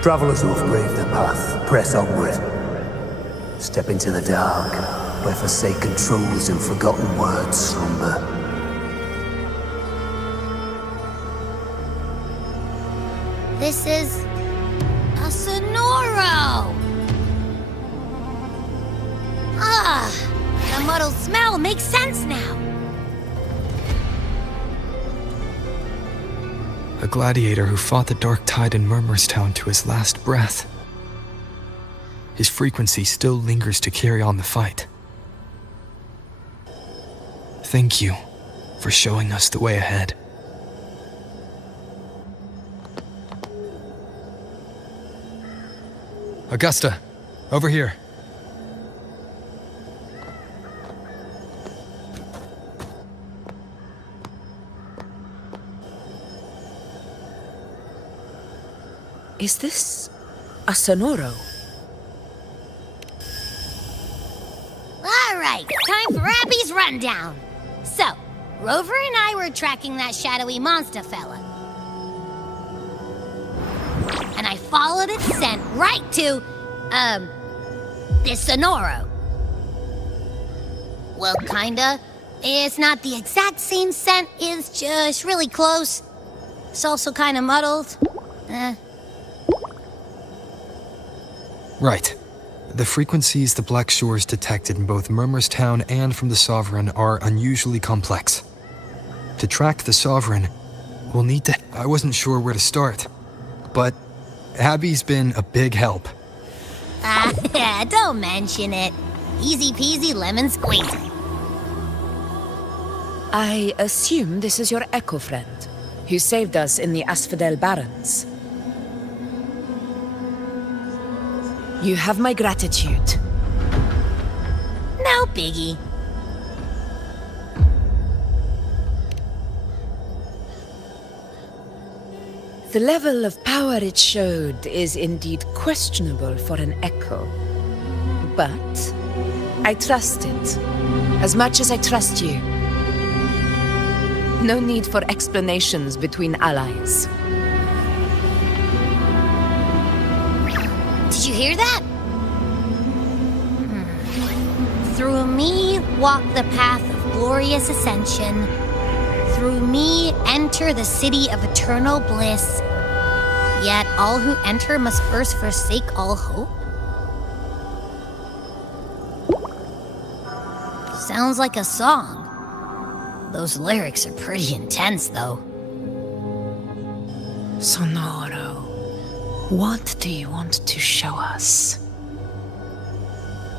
Travellers who have braved the path, press onward. Step into the dark, where forsaken truths and forgotten words slumber. This is a Sonoro! Ah, the muddled smell makes sense now. A gladiator who fought the dark tide in Murmurstown to his last breath. His frequency still lingers to carry on the fight. Thank you for showing us the way ahead. Augusta, over here. Is this a Sonoro? All right, time for Abby's rundown. So, Rover and I were tracking that shadowy monster fella. And I followed its scent right to, this Sonoro. Well, kinda. It's not the exact same scent, it's just really close. It's also kinda muddled. Right. The frequencies the Black Shores detected in both Murmurstown and from the Sovereign are unusually complex. To track the Sovereign, we'll need to... I wasn't sure where to start, but Abby's been a big help. Don't mention it. Easy peasy lemon squeezy. I assume this is your Echo friend, who saved us in the Asphodel Barrens. You have my gratitude. No biggie. The level of power it showed is indeed questionable for an Echo. But I trust it, as much as I trust you. No need for explanations between allies. Did you hear that? Through me walk the path of glorious ascension. Through me enter the city of eternal bliss. Yet all who enter must first forsake all hope. Sounds like a song. Those lyrics are pretty intense, though. Sonoro, what do you want to show us?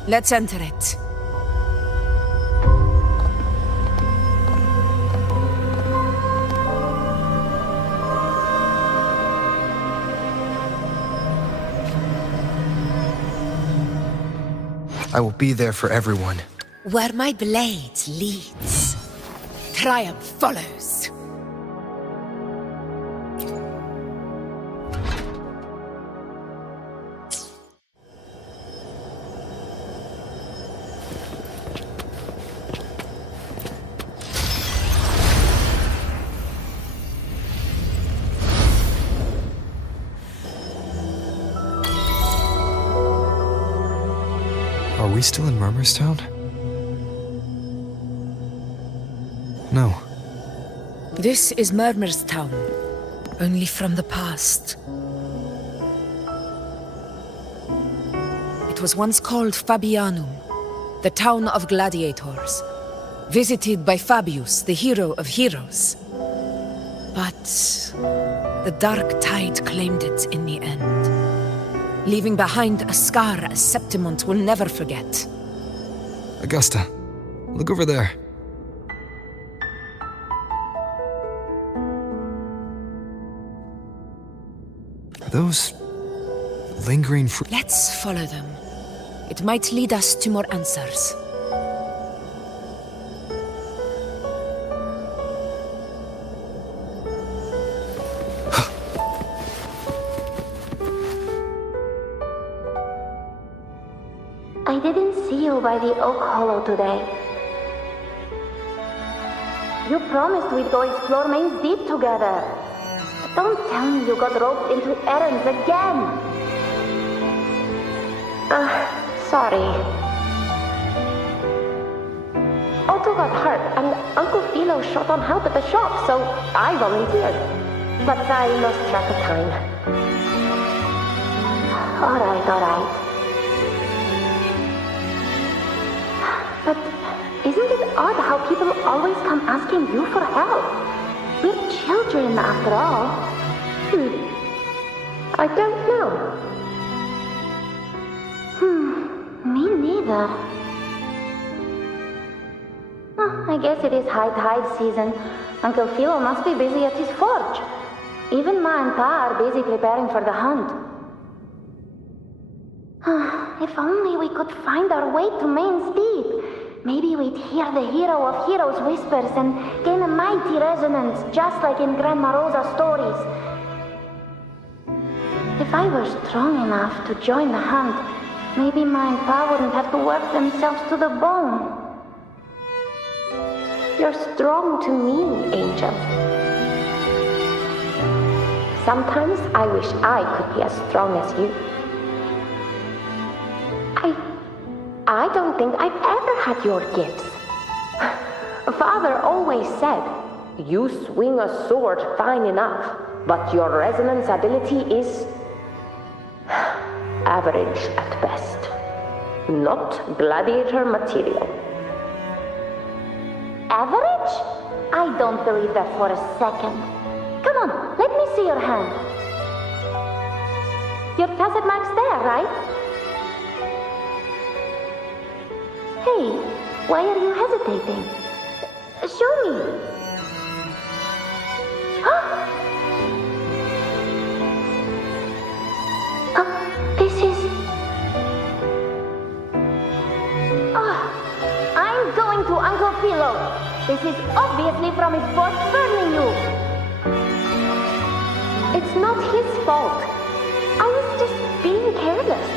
Let's enter it. I will be there for everyone. Where my blade leads, triumph follows. Are we still in Murmurstown? No. This is Murmurstown, only from the past. It was once called Fabianum, the town of gladiators, visited by Fabius, the hero of heroes. But the dark tide claimed it in the end, leaving behind a scar Septimont will never forget. Augusta, look over there. Are those lingering Let's follow them. It might lead us to more answers. I didn't see you by the Oak Hollow today. You promised we'd go explore Main's Deep together. But don't tell me you got roped into errands again. Sorry. Otto got hurt, and Uncle Philo shot on help at the shop, so I volunteered. But I lost track of time. Alright. But isn't it odd how people always come asking you for help? We're children, after all. I don't know. Me neither. I guess it is high tide season. Uncle Philo must be busy at his forge. Even Ma and Pa are busy preparing for the hunt. If only we could find our way to Main's Deep. Maybe we'd hear the hero of heroes whispers and gain a mighty resonance, just like in Grandma Rosa's stories. If I were strong enough to join the hunt, maybe Ma and Pa wouldn't have to work themselves to the bone. You're strong to me, Angel. Sometimes I wish I could be as strong as you. I don't think I've ever had your gifts. Father always said, you swing a sword fine enough, but your resonance ability is average at best. Not gladiator material. Average? I don't believe that for a second. Come on, let me see your hand. Your tacet mark's there, right? Hey, why are you hesitating? Show me. This is... I'm going to Uncle Philo. This is obviously from his boss burning you. It's not his fault. I was just being careless.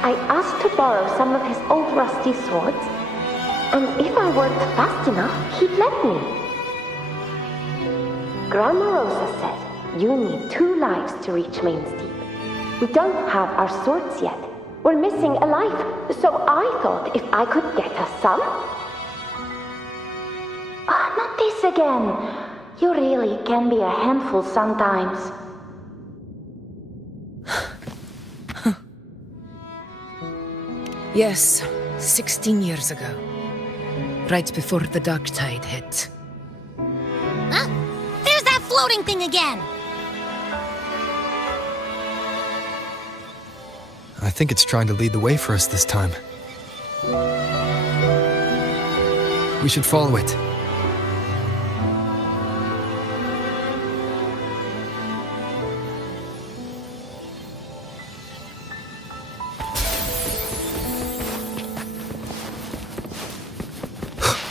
I asked to borrow some of his old rusty swords, and if I worked fast enough, he'd let me. Grandma Rosa said you need 2 lives to reach Main's Deep. We don't have our swords yet. We're missing a life, so I thought if I could get us some... not this again. You really can be a handful sometimes. Yes, 16 years ago. Right before the dark tide hit. Huh? There's that floating thing again! I think it's trying to lead the way for us this time. We should follow it.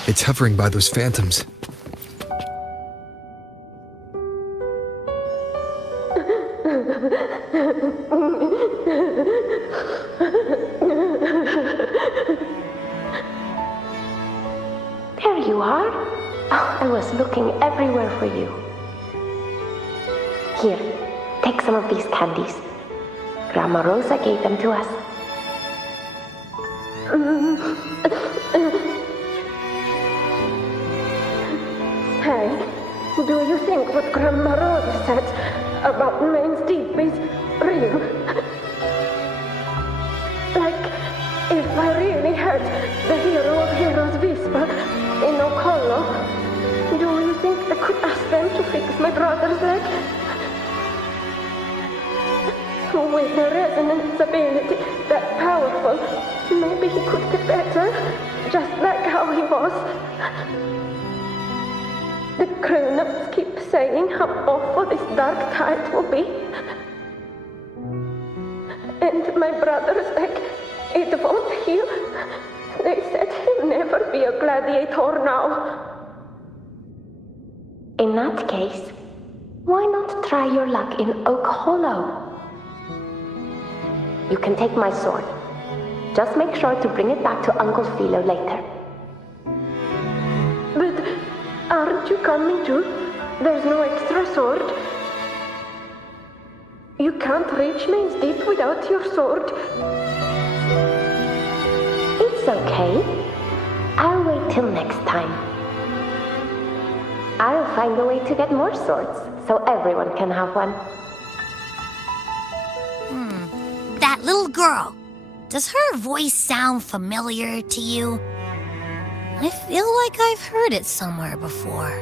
It's hovering by those phantoms. There you are. I was looking everywhere for you. Here, take some of these candies. Grandma Rosa gave them to us. Hey, do you think what Grandma Rosa said about Main's Deep is real? Like, if I really had the hero of heroes whisper in Ocolo, do you think I could ask them to fix my brother's leg? With the resonance ability that powerful, maybe he could get better, just like how he was. The grown-ups keep saying how awful this dark tide will be. And my brother's leg, it won't heal. They said he'll never be a gladiator now. In that case, why not try your luck in Oak Hollow? You can take my sword. Just make sure to bring it back to Uncle Philo later. Aren't you coming too? There's no extra sword. You can't reach Main's Deep without your sword. It's okay. I'll wait till next time. I'll find a way to get more swords, so everyone can have one. That little girl. Does her voice sound familiar to you? I feel like I've heard it somewhere before.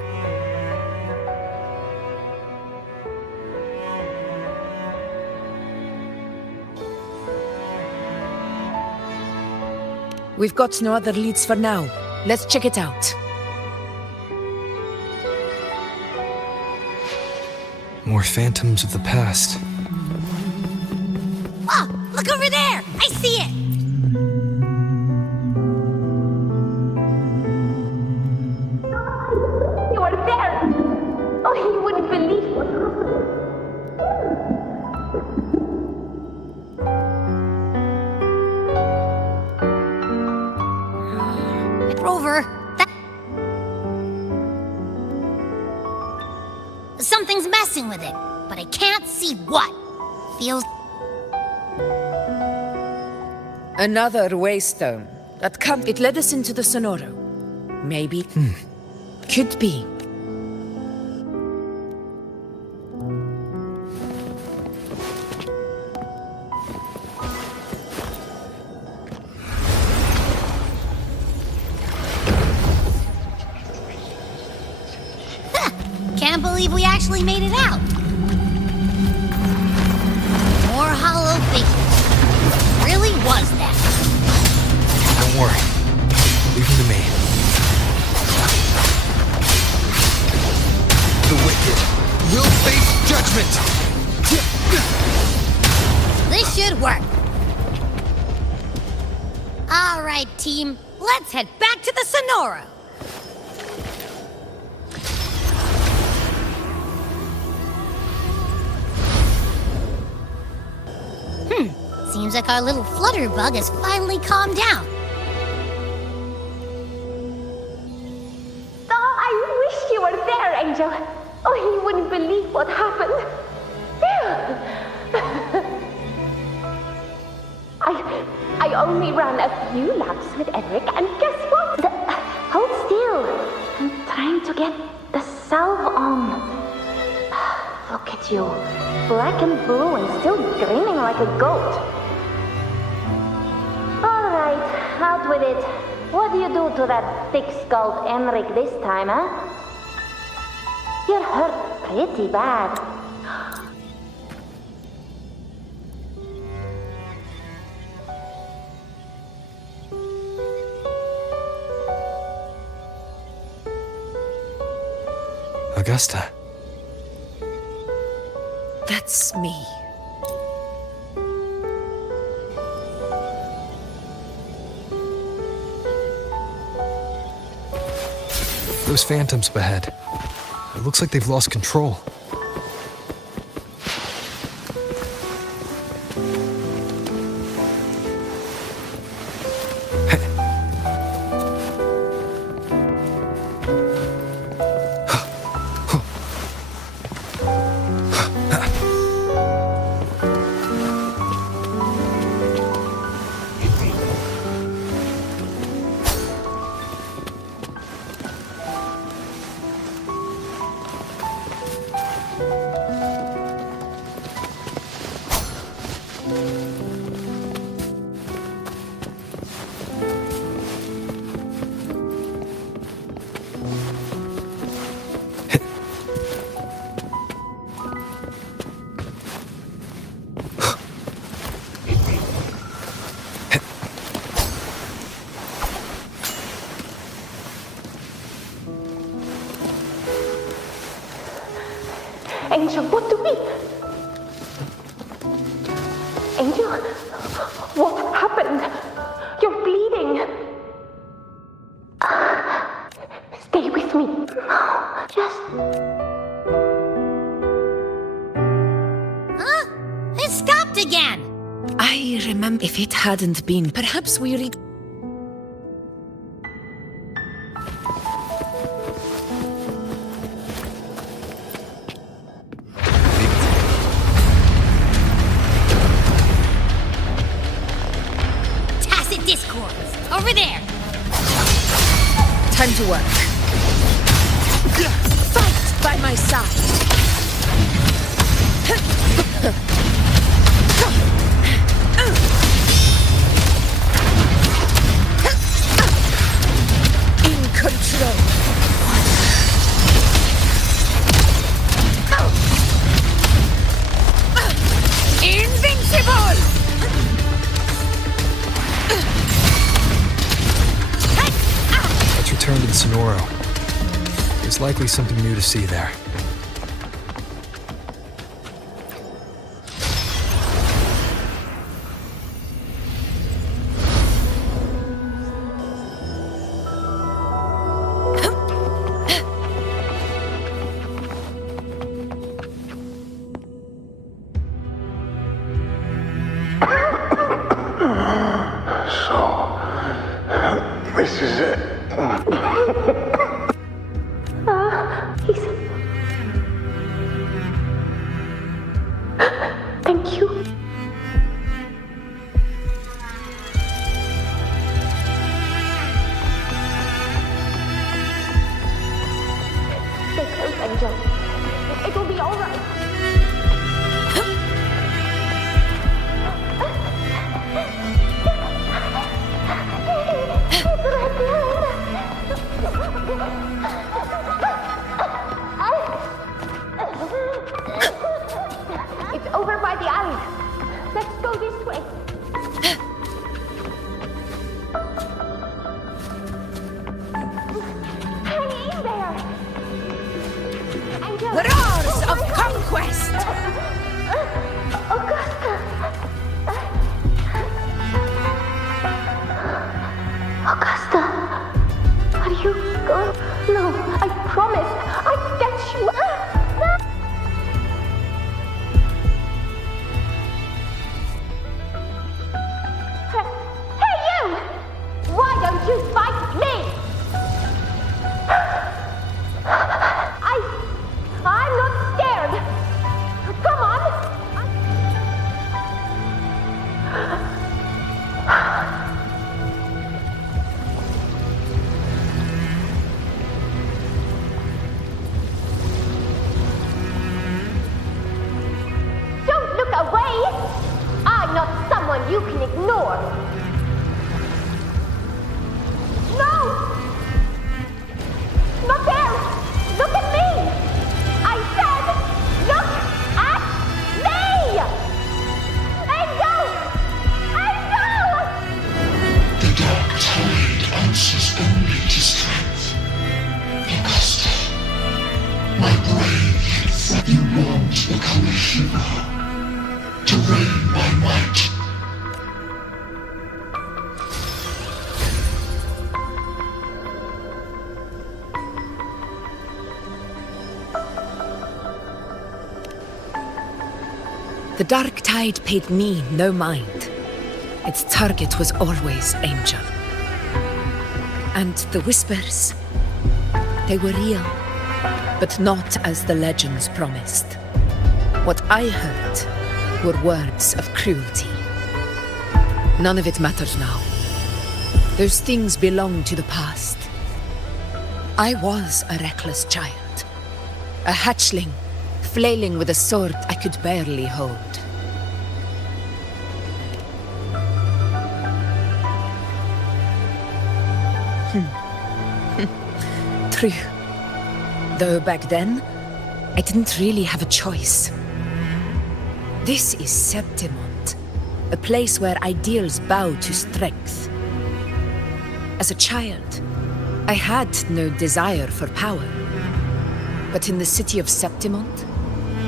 We've got no other leads for now. Let's check it out. More phantoms of the past. Oh, look over there! I see it! You are there! Oh, you wouldn't believe what Rover, something's messing with it, but I can't see what. Feels... Another waystone. That can't... It led us into the Sonoro. Maybe. Could be. Can't believe we actually made it out. More hollow figures. Really was that. Don't worry. Leave him to me. The wicked will face judgment! This should work. All right, team. Let's head back to the Sonoro. Seems like our little flutterbug has finally calmed down. Oh, I wish you were there, Angel. Oh, you wouldn't believe what happened. I only ran a few laps with Eric, and guess what? Hold still. I'm trying to get the salve on. Look at you. Black and blue and still grinning like a goat. All right, out with it. What do you do to that thick-skulled Enric this time, huh? You're hurt pretty bad. Augusta. That's me. Those phantoms up ahead. It looks like they've lost control. Angel, what do we... Angel, what happened? You're bleeding. Stay with me. Just... Huh? It stopped again. I remember if it hadn't been, perhaps we read... Time to work. Fight by my side. In control. Invincible! Let's return to the Sonoro. There's likely something new to see there. This is it. Thank you. Stay close, Angel. It will be all right. It's over by the alley. Let's go this way. Hang in there. Angel. Roars of conquest! Augusta. Augusta. Are you going? No, I promised. I'd get you. Hey, you! Why don't you fight me? I'm not scared. Come on. Don't look away! I'm not someone you can ignore. No! Not there! Look at me! I said, look at me! Angel! Angel! The dark tide answers only to strength. Augusta, my brave, you won't become a hero. To reign by might. The dark tide paid me no mind. Its target was always Angel. And the whispers, they were real, but not as the legends promised. What I heard were words of cruelty. None of it matters now. Those things belong to the past. I was a reckless child, a hatchling, flailing with a sword I could barely hold. True. Though back then, I didn't really have a choice. This is Septimont, a place where ideals bow to strength. As a child, I had no desire for power. But in the city of Septimont,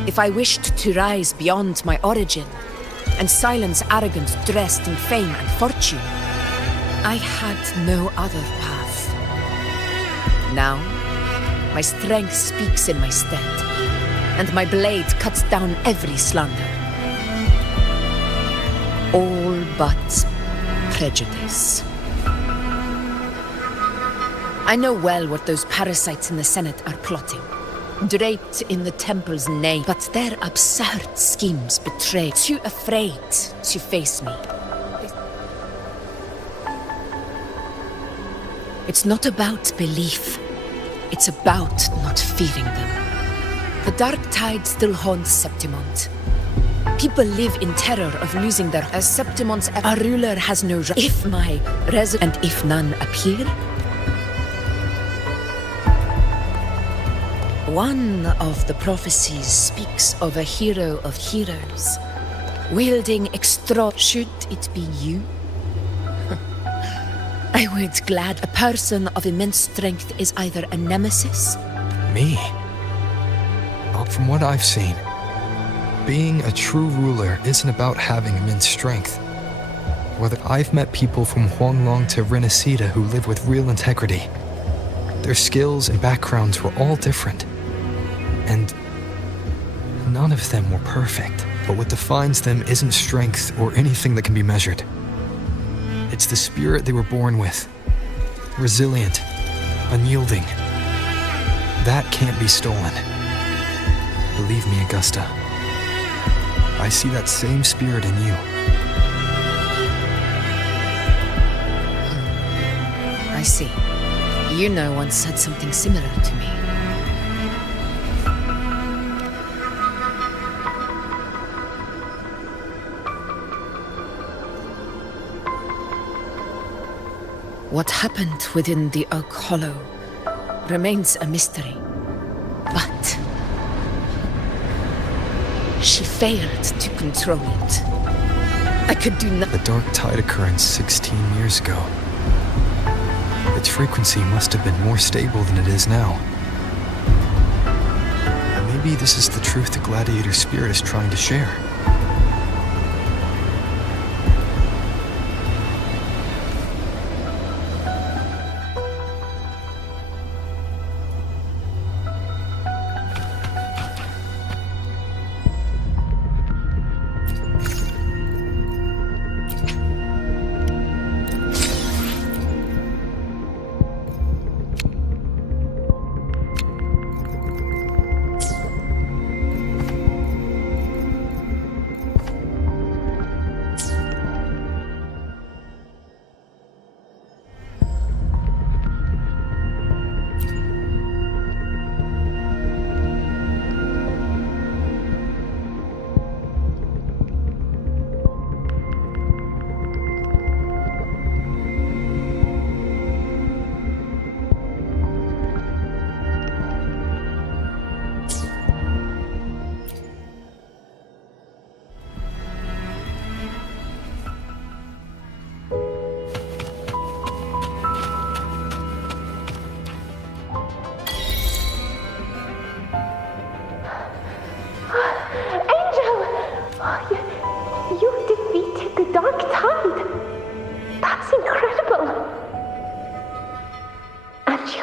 if I wished to rise beyond my origin and silence arrogance dressed in fame and fortune, I had no other path. Now, my strength speaks in my stead, and my blade cuts down every slander. All but prejudice. I know well what those parasites in the Senate are plotting. Draped in the temple's name, but their absurd schemes betray. Too afraid to face me. It's not about belief. It's about not fearing them. The dark tide still haunts Septimont. People live in terror of losing their... As Septimont's... Our ruler has no... If my and if none appear... One of the prophecies speaks of a hero of heroes, wielding extra... Should it be you? I would glad... A person of immense strength is either a nemesis... Me? From what I've seen, being a true ruler isn't about having immense strength. Whether I've met people from Huanglong to Renacida who live with real integrity. Their skills and backgrounds were all different. And none of them were perfect. But what defines them isn't strength or anything that can be measured. It's the spirit they were born with. Resilient, unyielding. That can't be stolen. Believe me, Augusta. I see that same spirit in you. I see. You know once said something similar to me. What happened within the Oak Hollow remains a mystery. But she failed to control it. I could do nothing. The dark tide occurrence 16 years ago. Its frequency must have been more stable than it is now. Maybe this is the truth the gladiator spirit is trying to share.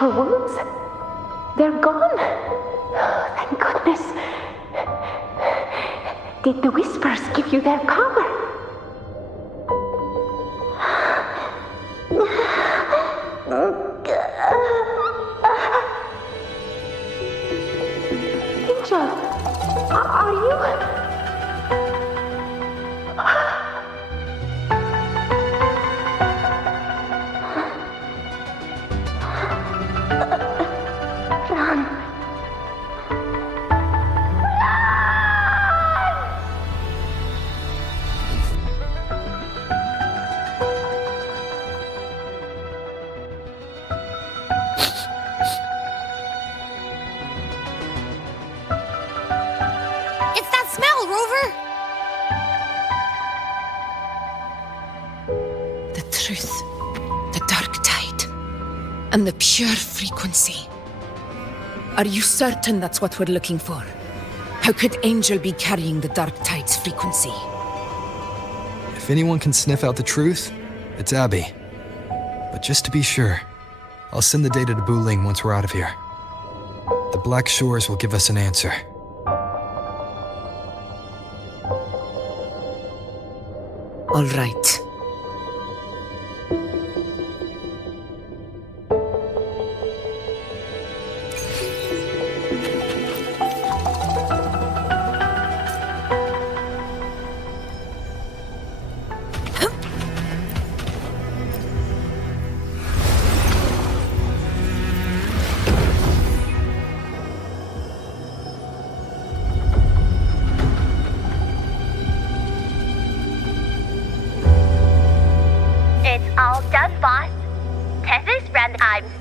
Your wounds? They're gone? Thank goodness. Did the whispers give you their power? Angel, are you... And the pure frequency. Are you certain that's what we're looking for? How could Angel be carrying the Dark Tide's frequency? If anyone can sniff out the truth, it's Abby. But just to be sure, I'll send the data to Buling once we're out of here. The Black Shores will give us an answer. All right.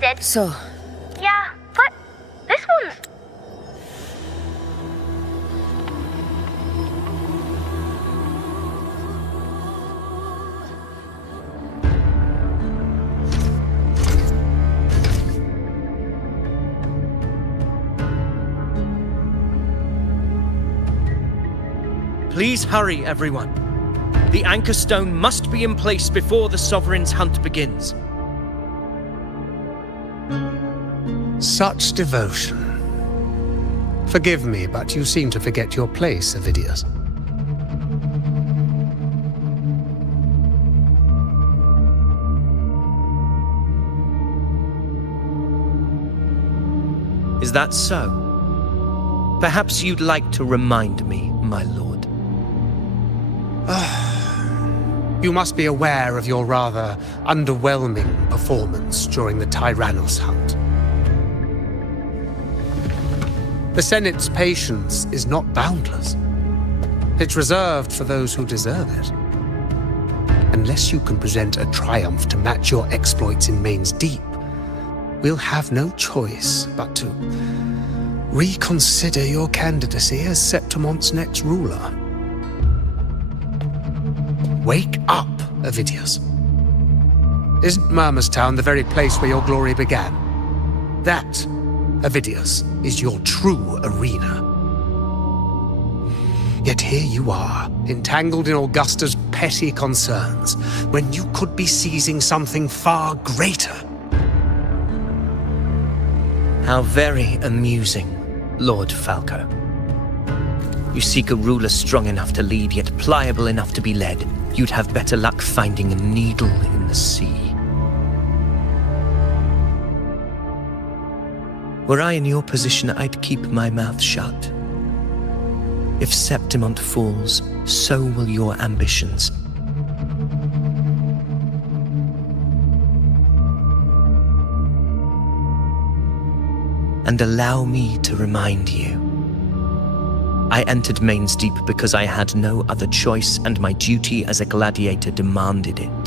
interested. So, Yeah, but this one's... Please hurry, everyone. The anchor stone must be in place before the Sovereign's hunt begins. Such devotion. Forgive me, but you seem to forget your place, Avidius. Is that so? Perhaps you'd like to remind me, my lord. You must be aware of your rather underwhelming performance during the Tyrannos hunt. The Senate's patience is not boundless. It's reserved for those who deserve it. Unless you can present a triumph to match your exploits in Main's Deep, we'll have no choice but to reconsider your candidacy as Septimont's next ruler. Wake up, Avidius. Isn't Murmurstown the very place where your glory began? That, Avidius, is your true arena. Yet here you are, entangled in Augusta's petty concerns, when you could be seizing something far greater. How very amusing, Lord Falco. You seek a ruler strong enough to lead, yet pliable enough to be led. You'd have better luck finding a needle in the sea. Were I in your position, I'd keep my mouth shut. If Septimont falls, so will your ambitions. And allow me to remind you. I entered Main's Deep because I had no other choice, and my duty as a gladiator demanded it.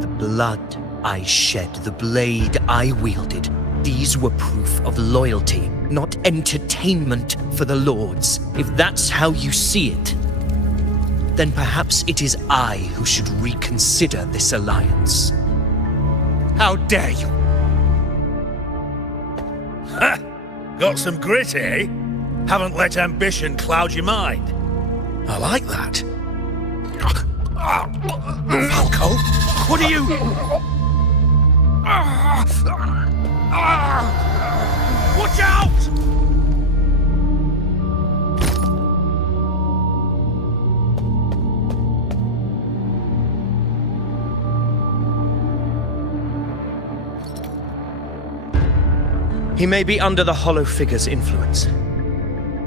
The blood I shed, the blade I wielded, these were proof of loyalty, not entertainment for the Lords. If that's how you see it, then perhaps it is I who should reconsider this alliance. How dare you! Ha! Got some grit, eh? Haven't let ambition cloud your mind. I like that. Falco, what are you... Watch out! He may be under the Hollow Figure's influence.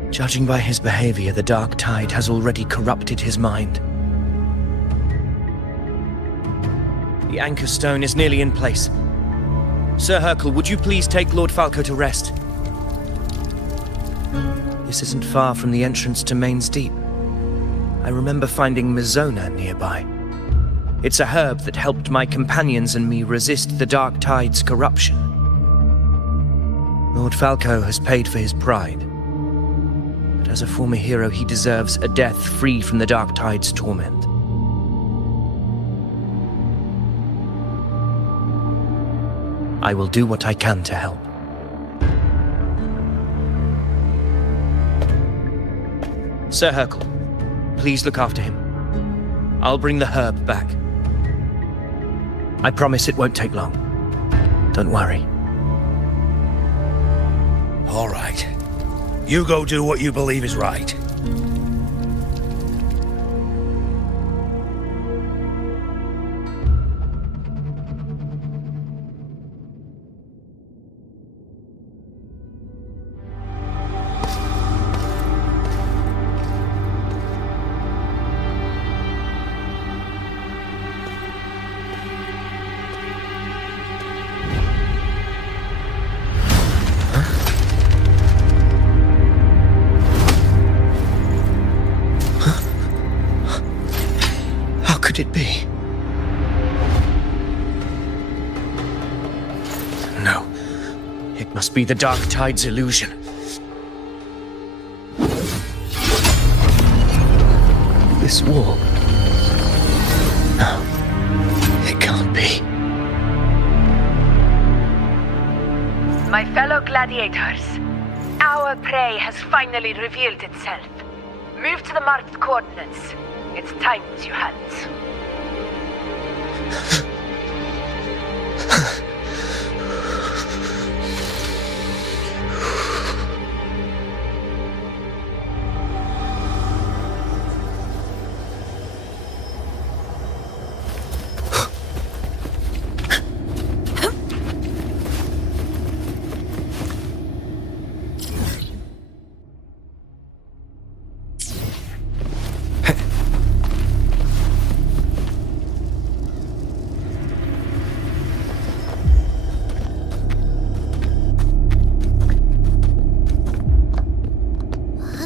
Judging by his behavior, the Dark Tide has already corrupted his mind. The anchor stone is nearly in place. Sir Hercule, would you please take Lord Falco to rest? This isn't far from the entrance to Main's Deep. I remember finding Mizona nearby. It's a herb that helped my companions and me resist the Dark Tide's corruption. Lord Falco has paid for his pride. But as a former hero, he deserves a death free from the Dark Tide's torment. I will do what I can to help. Sir Hercule, please look after him. I'll bring the herb back. I promise it won't take long. Don't worry. All right. You go do what you believe is right. No. It must be the Dark Tide's illusion. This wall. No. It can't be. My fellow gladiators, our prey has finally revealed itself. Move to the marked coordinates. It's time with your hands.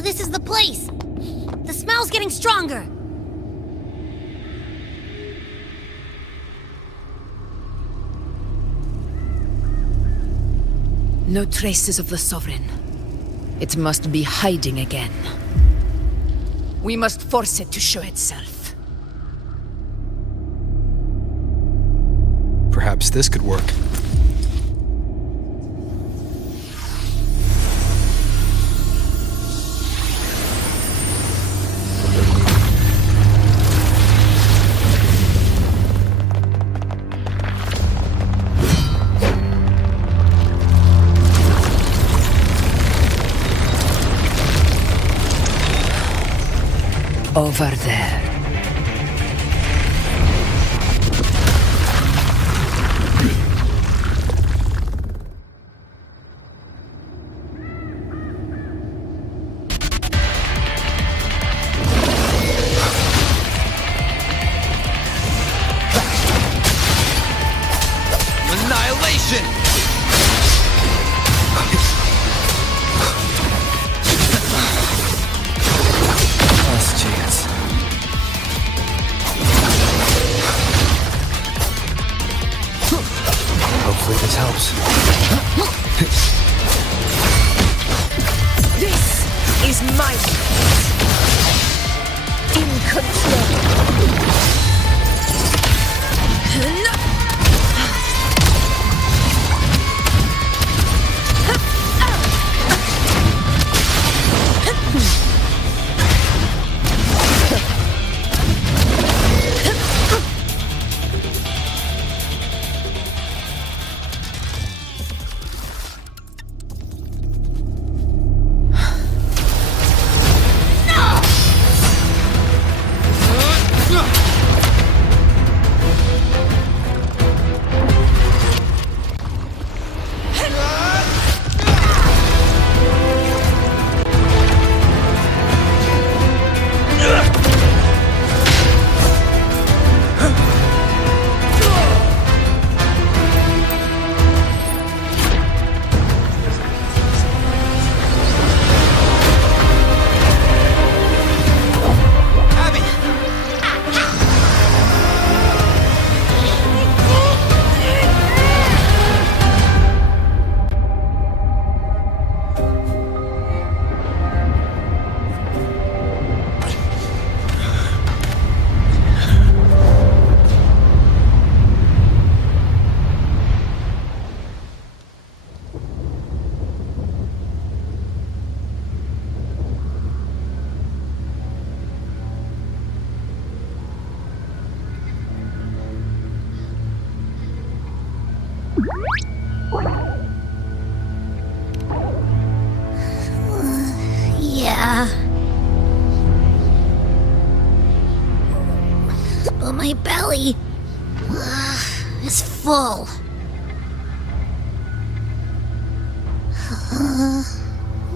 This is the place! The smell's getting stronger! No traces of the Sovereign. It must be hiding again. We must force it to show itself. Perhaps this could work. Over there. Annihilation! Last chance. Hopefully this helps. This is my in control. Yeah. But my belly is full.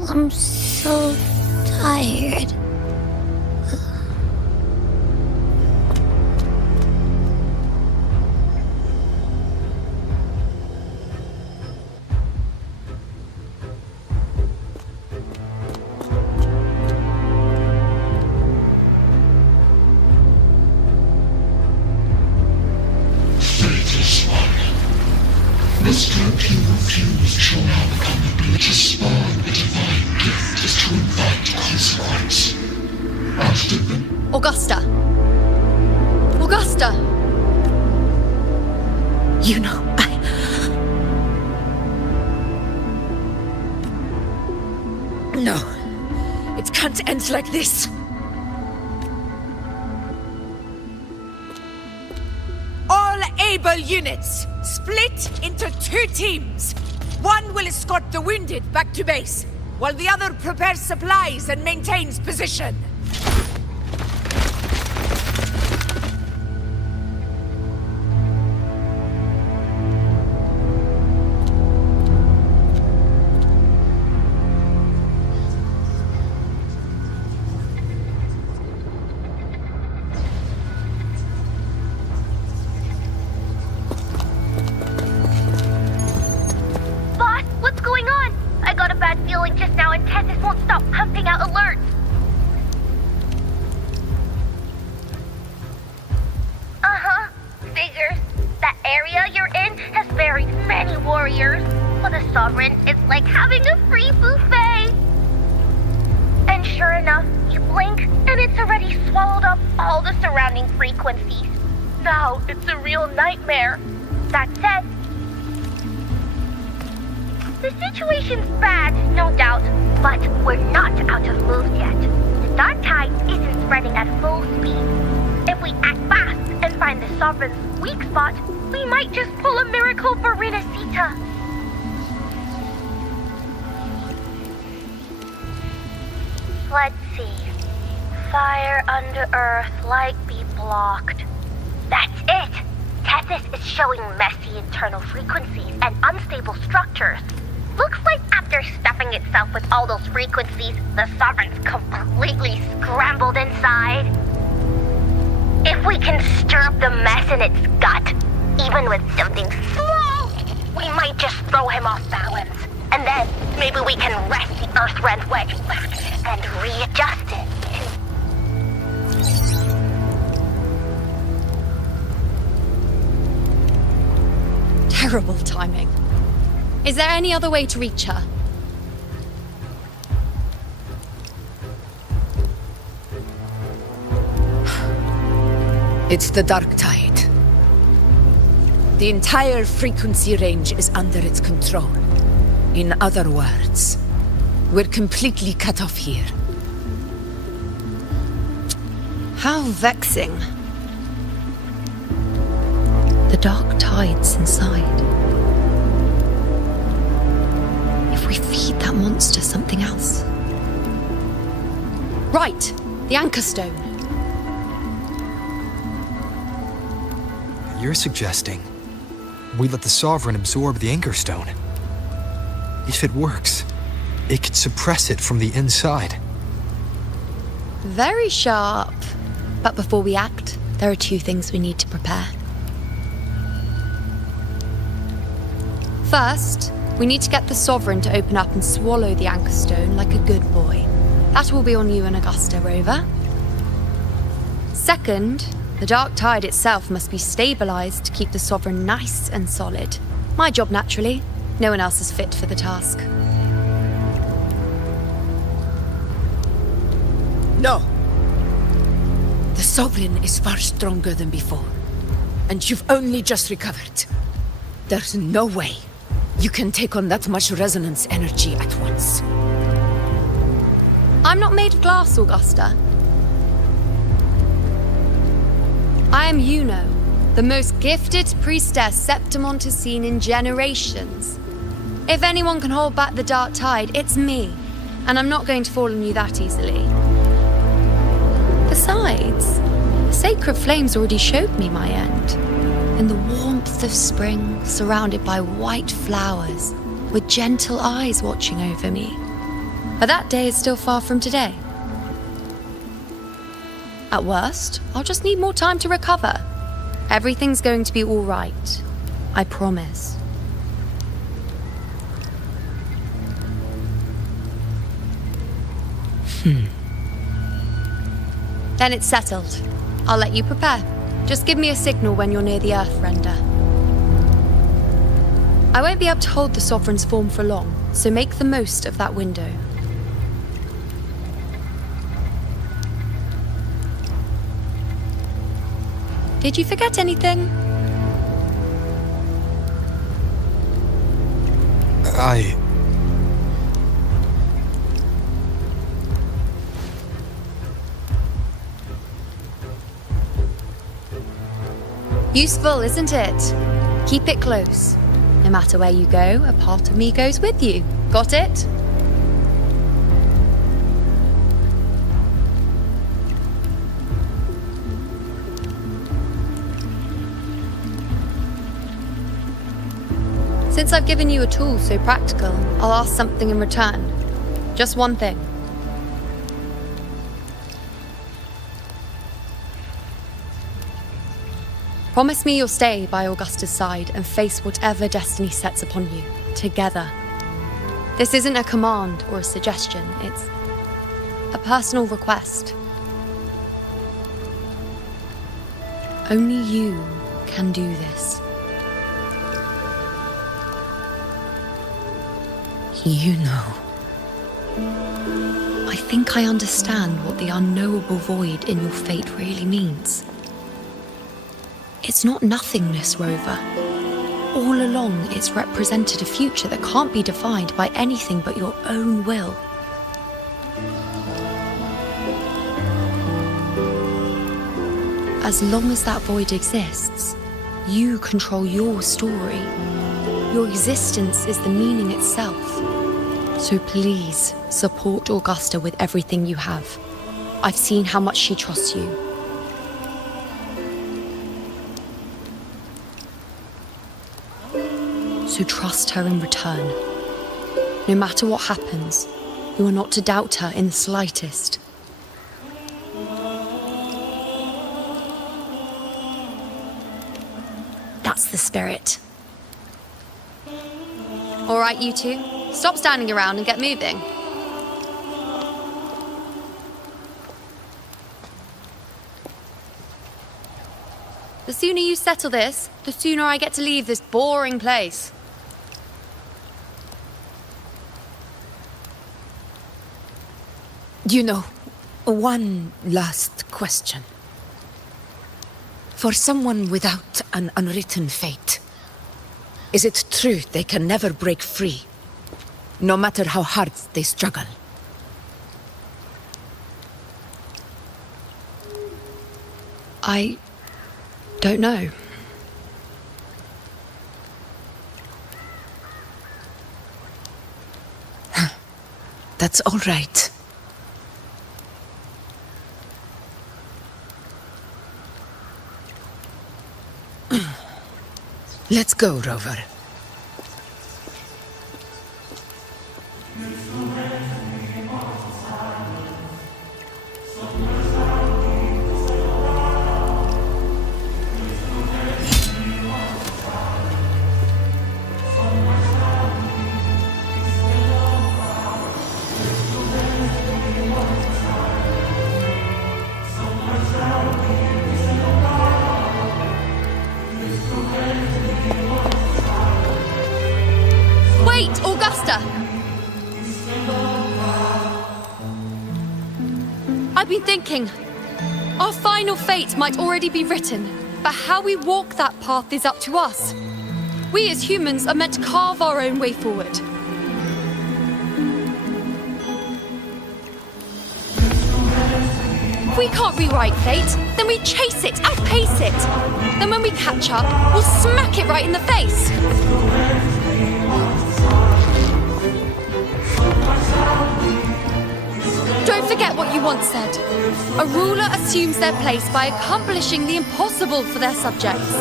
I'm so tired. Fate is mine. Instead, you refused your outcome. To spurn a divine gift is to invite consequence. As did the... Augusta! Augusta! You know, No. It can't end like this. All able units, split into 2 teams. One will escort the wounded back to base, while the other prepares supplies and maintains position. Let's see. Fire under earth, light be blocked. That's it! Tethys is showing messy internal frequencies and unstable structures. Looks like after stuffing itself with all those frequencies, the Sovereign's completely scrambled inside. If we can stir up the mess in its gut, even with something small, we might just throw him off balance. And then maybe we can wrest the Earthrend wedge back and readjust it. Terrible timing. Is there any other way to reach her? It's the Dark Tide. The entire frequency range is under its control. In other words, we're completely cut off here. How vexing. The Dark Tide's inside. If we feed that monster something else. Right, the Anchor Stone. You're suggesting we let the Sovereign absorb the Anchor Stone. If it works, it could suppress it from the inside. Very sharp. But before we act, there are 2 things we need to prepare. First, we need to get the Sovereign to open up and swallow the Anchor Stone like a good boy. That will be on you and Augusta, Rover. Second, the Dark Tide itself must be stabilized to keep the Sovereign nice and solid. My job, naturally. No one else is fit for the task. No. The Sovereign is far stronger than before. And you've only just recovered. There's no way you can take on that much resonance energy at once. I'm not made of glass, Augusta. I am Juno, the most gifted priestess Septimont has seen in generations. If anyone can hold back the Dark Tide, it's me. And I'm not going to fall on you that easily. Besides, the sacred flames already showed me my end. In the warmth of spring, surrounded by white flowers, with gentle eyes watching over me. But that day is still far from today. At worst, I'll just need more time to recover. Everything's going to be all right. I promise. Then it's settled. I'll let you prepare. Just give me a signal when you're near the Earth Render. I won't be able to hold the Sovereign's form for long, so make the most of that window. Did you forget anything? Useful, isn't it? Keep it close. No matter where you go, a part of me goes with you. Got it? Since I've given you a tool so practical, I'll ask something in return. Just one thing. Promise me you'll stay by Augusta's side and face whatever destiny sets upon you, together. This isn't a command or a suggestion, it's a personal request. Only you can do this. You know. I think I understand what the unknowable void in your fate really means. It's not nothingness, Rover. All along, it's represented a future that can't be defined by anything but your own will. As long as that void exists, you control your story. Your existence is the meaning itself. So please, support Augusta with everything you have. I've seen how much she trusts you. So trust her in return. No matter what happens, you are not to doubt her in the slightest. That's the spirit. All right, you two. Stop standing around and get moving. The sooner you settle this, the sooner I get to leave this boring place. You know, one last question. For someone without an unwritten fate, is it true they can never break free, no matter how hard they struggle? I don't know. That's all right. Let's go, Rover. Wait, Augusta! I've been thinking. Our final fate might already be written, but how we walk that path is up to us. We as humans are meant to carve our own way forward. If we can't rewrite fate, then we chase it, outpace it. Then when we catch up, we'll smack it right in the face. Don't forget what you once said. A ruler assumes their place by accomplishing the impossible for their subjects.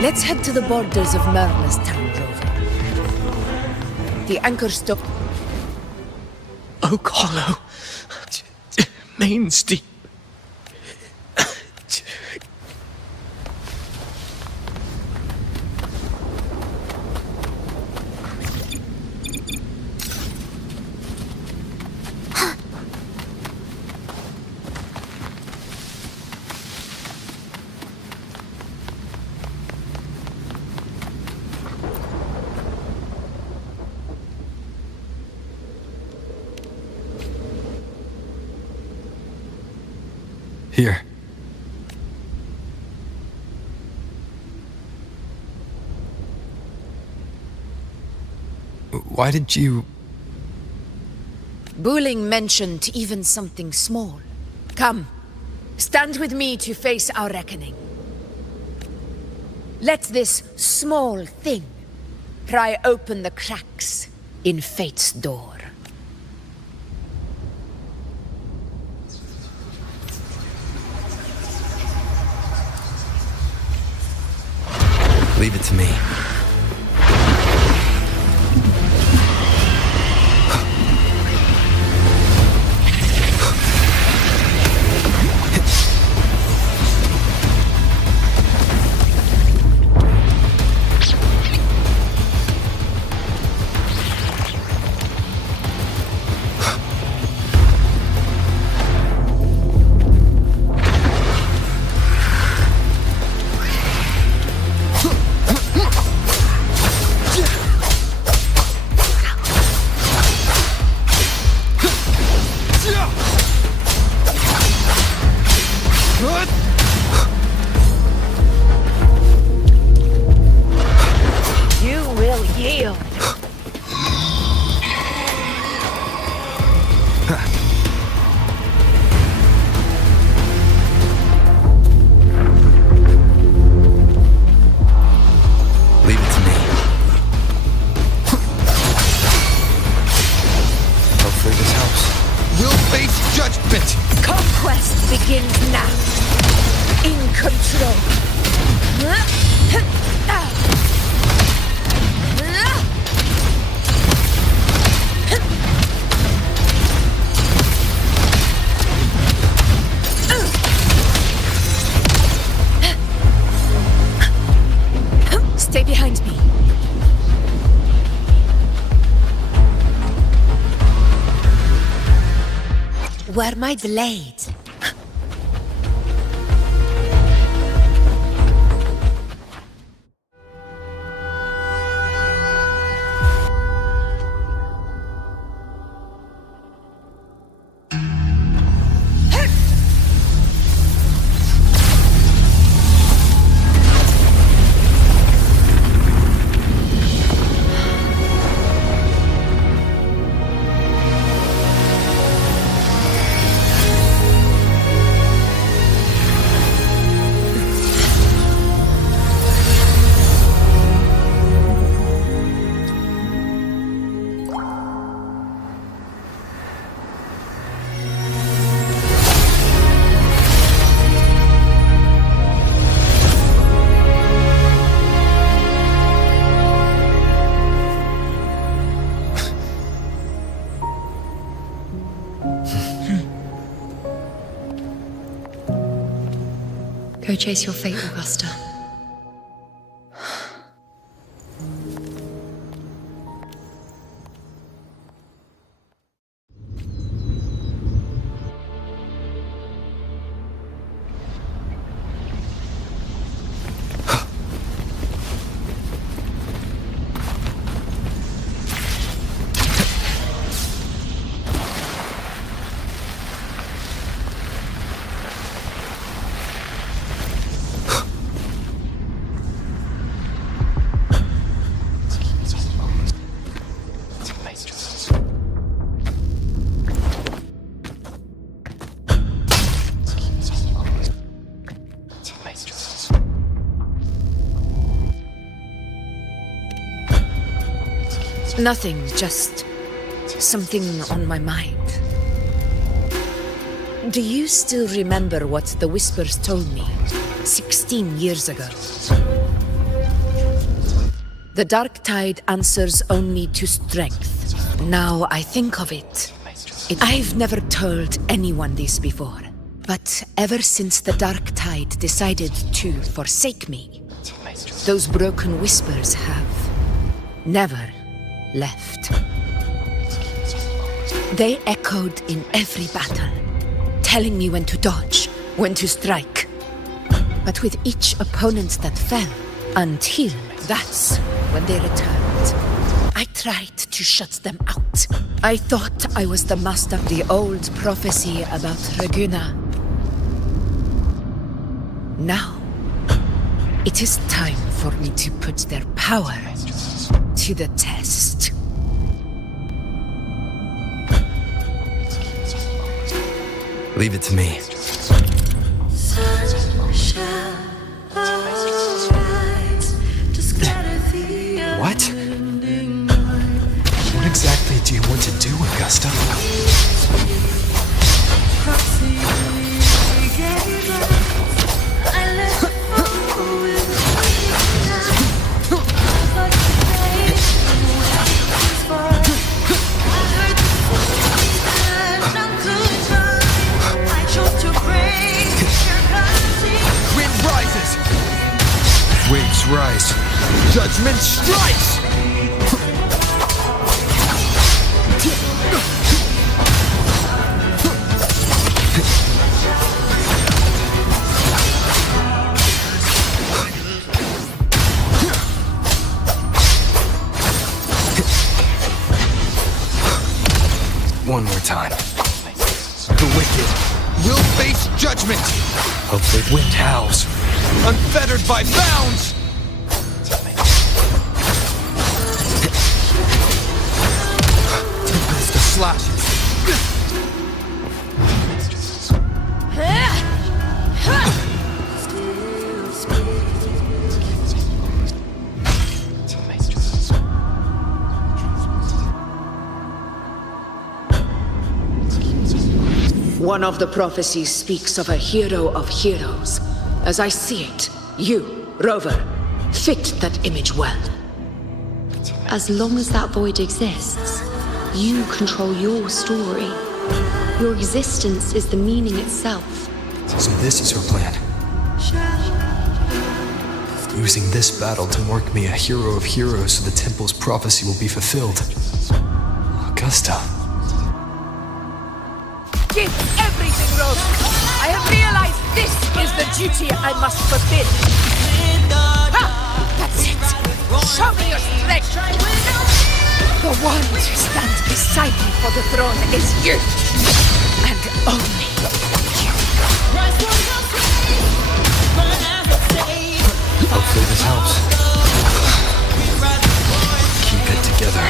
Let's head to the borders of Merla's town, Rover. The anchor stop. Oak Hollow. Main Steep. Here. Why did you... Buling mentioned even something small. Come, stand with me to face our reckoning. Let this small thing pry open the cracks in fate's door. Leave it to me. Stay behind me. Where my blade? Go chase your fate, Augusta. Nothing, just something on my mind. Do you still remember what the Whispers told me 16 years ago? The dark tide answers only to strength. Now I think of it, I've never told anyone this before, but ever since the dark tide decided to forsake me, those broken Whispers have never left. They echoed in every battle, telling me when to dodge, when to strike. But with each opponent that fell, until that's when they returned, I tried to shut them out. I thought I was the master of the old prophecy about Reguna. Now, it is time for me to put their power to the test. Leave it to me. What? What exactly do you want to do, Augusta? Wind rises! Waves rise. Judgment strikes! One more time. The wicked will face judgment! Hopefully wind howls. Unfettered by bounds! Tempest of slashes. One of the prophecies speaks of a hero of heroes. As I see it, you, Rover, fit that image well. As long as that void exists, you control your story. Your existence is the meaning itself. So this is her plan. Using this battle to mark me a hero of heroes so the temple's prophecy will be fulfilled. Augusta. Give everything, Rose! I have realized this is the duty I must fulfill. Ha! That's it! Show me your strength! The one to stand beside me for the throne is you! And only you. Hopefully this helps. Keep it together.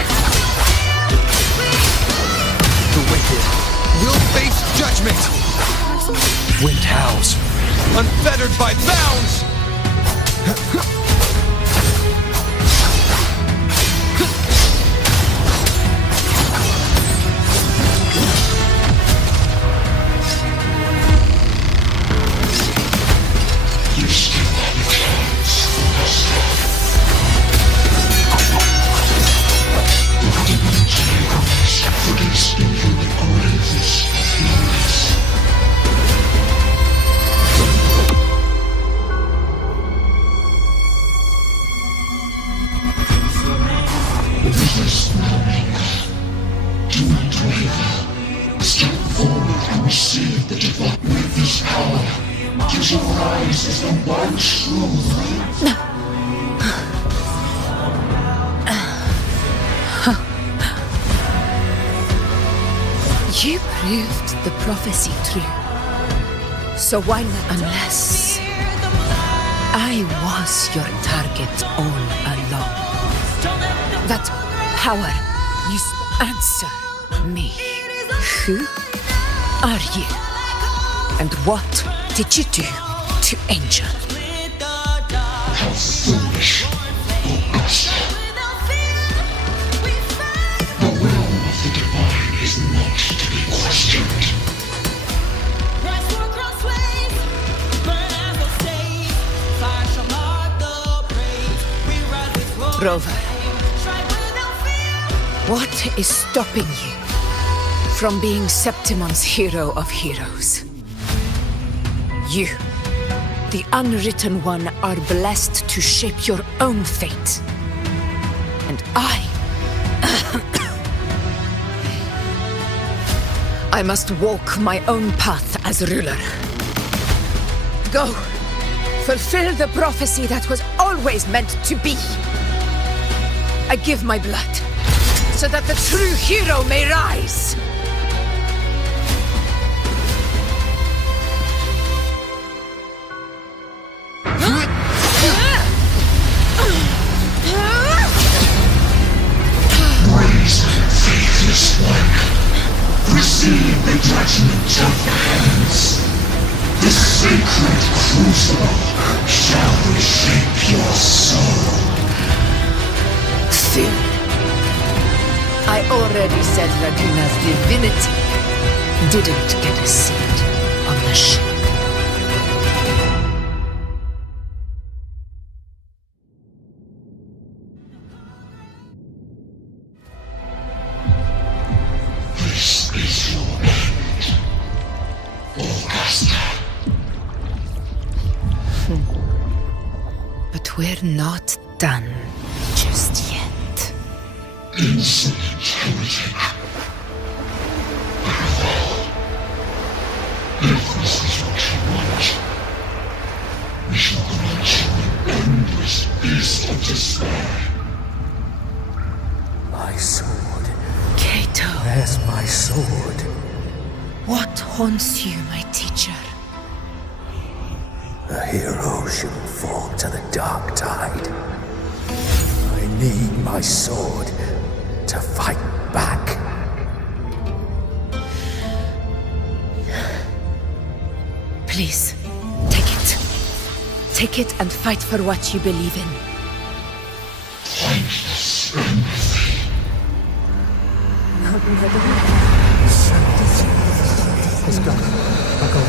The wicked will face judgment! Wind howls. Unfettered by bounds! You still have a chance. The divinity rise against infinite graves of heroes. This morning, do not waver. Step forward and receive the divine. With this power, you shall rise as the one true. You proved the prophecy true. So why not? Unless I was your target all along. That power you answer me. Who are you? And what did you do to Angel? How foolish, Augusta. The will of the divine is not to be questioned. Rover, what is stopping you from being Septimon's hero of heroes? You, the unwritten one, are blessed to shape your own fate. And I must walk my own path as ruler. Go, fulfill the prophecy that was always meant to be. I give my blood, so that the true hero may rise. the judgment of hands. The sacred crucible shall reshape your soul. Fool. I already said Raguna's divinity didn't get a seat on the ship. This is your end, Augusta. But we're not done just yet. Insolent heretic. Very well. If this is what you want, we shall grant you an endless peace of despair. My sword. Cato. Where's my sword? What haunts you, my teacher? A hero shouldn't fall to the dark tide. I need my sword to fight back. Please, take it. Take it and fight for what you believe in. Pointless empathy. Let's go. I'll go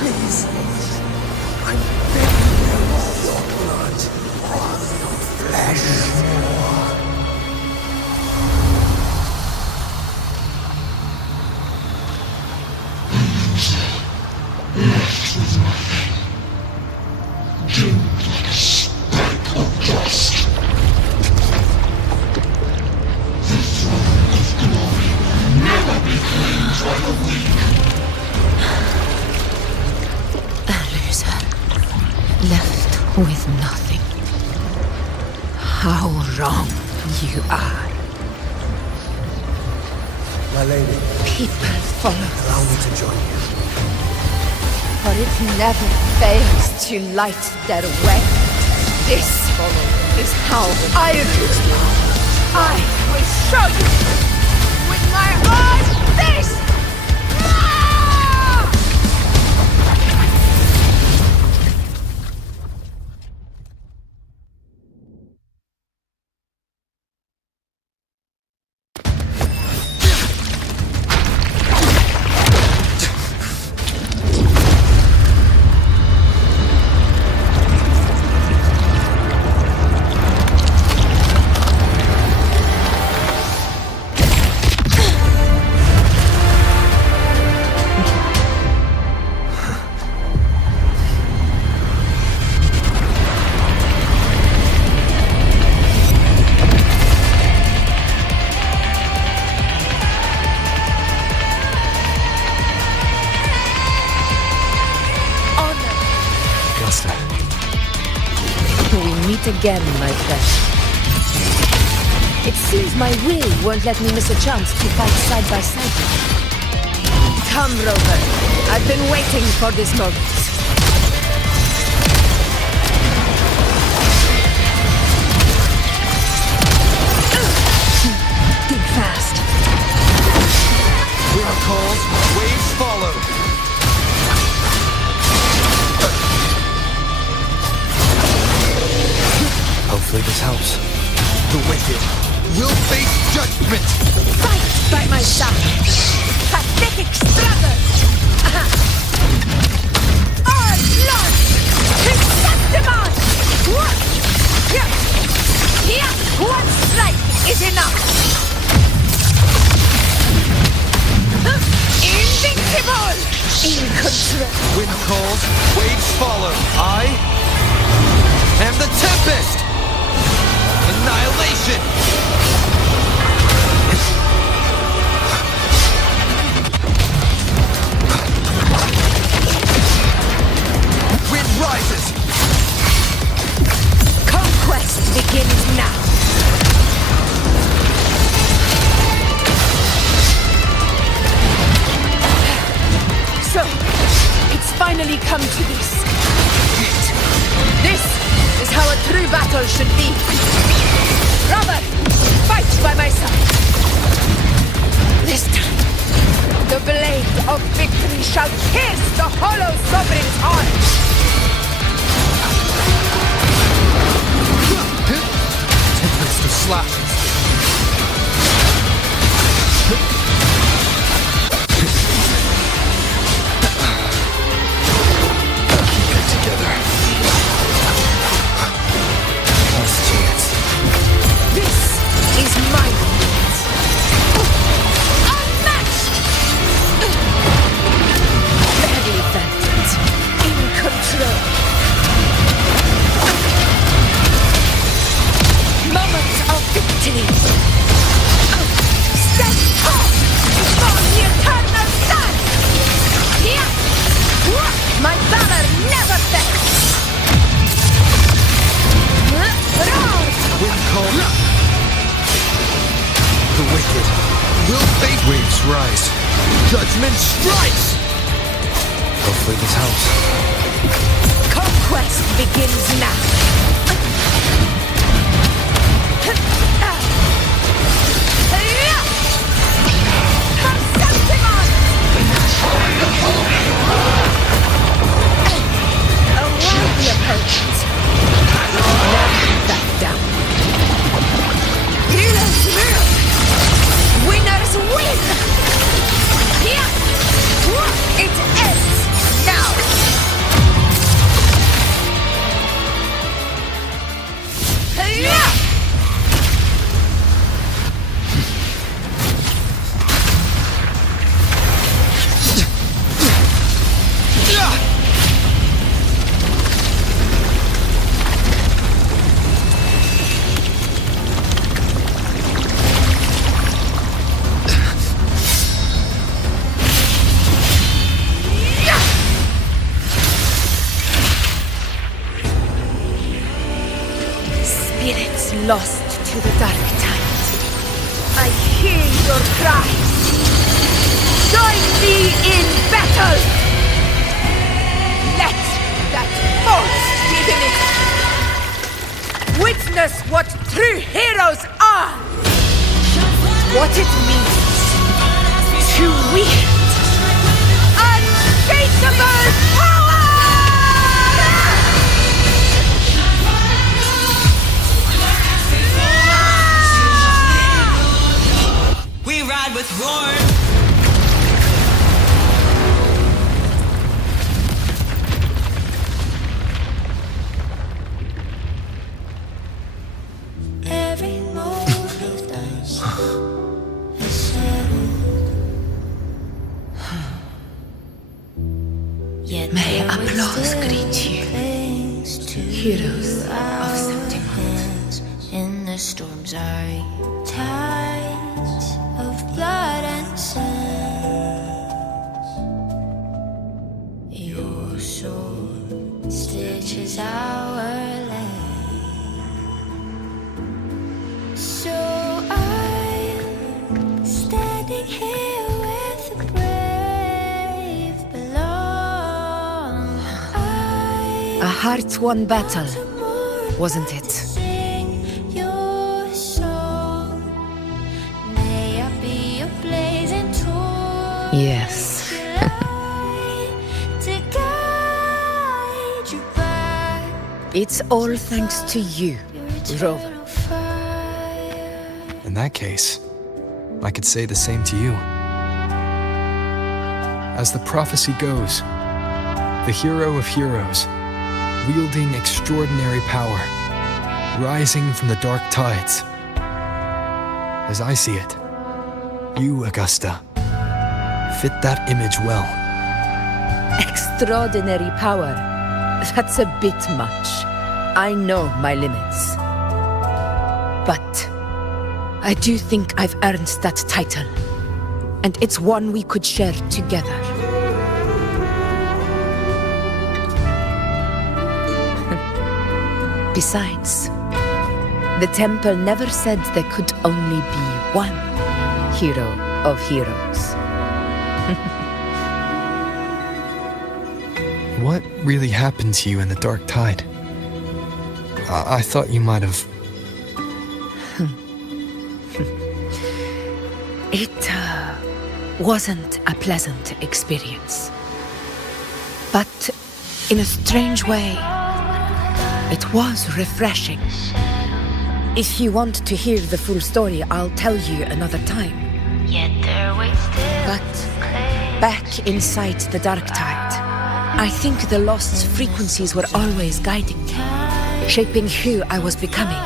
Please. I'm begging you, your blood, your flesh. Left with nothing. Doomed like a speck of dust. The throne of glory will never be claimed by the weak. A loser. Left with nothing. How wrong you are. My lady. People follow. Allow me to join you. For it never fails to light their way. This is how I rule. I will show you with my own face! Again, my friend. It seems my will won't let me miss a chance to fight side by side with you. Come, Rover. I've been waiting for this moment. Think fast. Wind calls, waves follow. Hopefully this helps. The wicked will face judgment! Fight by my side! Pathetic struggle! All blood! Insectimon! Here! One strike is enough! Invincible! In control! Wind calls, waves follow. I am the Tempest! Annihilation! Wind rises! Conquest begins now! So, it's finally come to this. This is how a true battle should be. Brother, fight by my side. This time, the blade of victory shall pierce the hollow sovereign's heart. Tempest of slashes. Keep it together. Last chance. This is my moment. Unmatched! Barely felt it. In control. Moment of victory. Stand tall before the eternal sun. Yeah. My valor never fails. Wind calm. The wicked will fade. Waves rise. Judgment strikes. Hopefully this helps. Conquest begins now. A worthy opponent. Never back down. Heroes move. Winners win. Yeah. It ends now. Yeah. Spirits lost to the dark tide. I hear your cries. Join me in battle! Let that force be delivered. Witness what true heroes are! What it means to wield unshakable power! We ride with roar. Every move of dice is settled. Yet may applause greet you, heroes of Septimus. In the storm's eye, tides of blood and sands. Your sword stitches our land. So I'm standing here with the brave below. A hard-won battle, wasn't it? Your song, may I be a blazing torch. Yes. To guide you back. It's all thanks to you, Rover. In that case, I could say the same to you. As the prophecy goes, the hero of heroes, wielding extraordinary power, rising from the dark tides. As I see it, you, Augusta, fit that image well. Extraordinary power. That's a bit much. I know my limits. But I do think I've earned that title. And it's one we could share together. Besides, the temple never said there could only be one hero of heroes. What really happened to you in the dark tide? I thought you might have... It wasn't a pleasant experience. But in a strange way, it was refreshing. If you want to hear the full story, I'll tell you another time. But back inside the dark tide, I think the lost frequencies were always guiding me, shaping who I was becoming.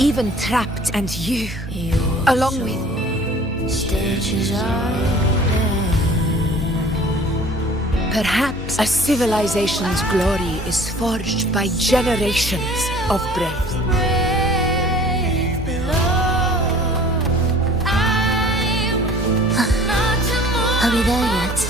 Even trapped, and you, along with... Perhaps a civilization's glory is forged by generations of braves. Are we there yet?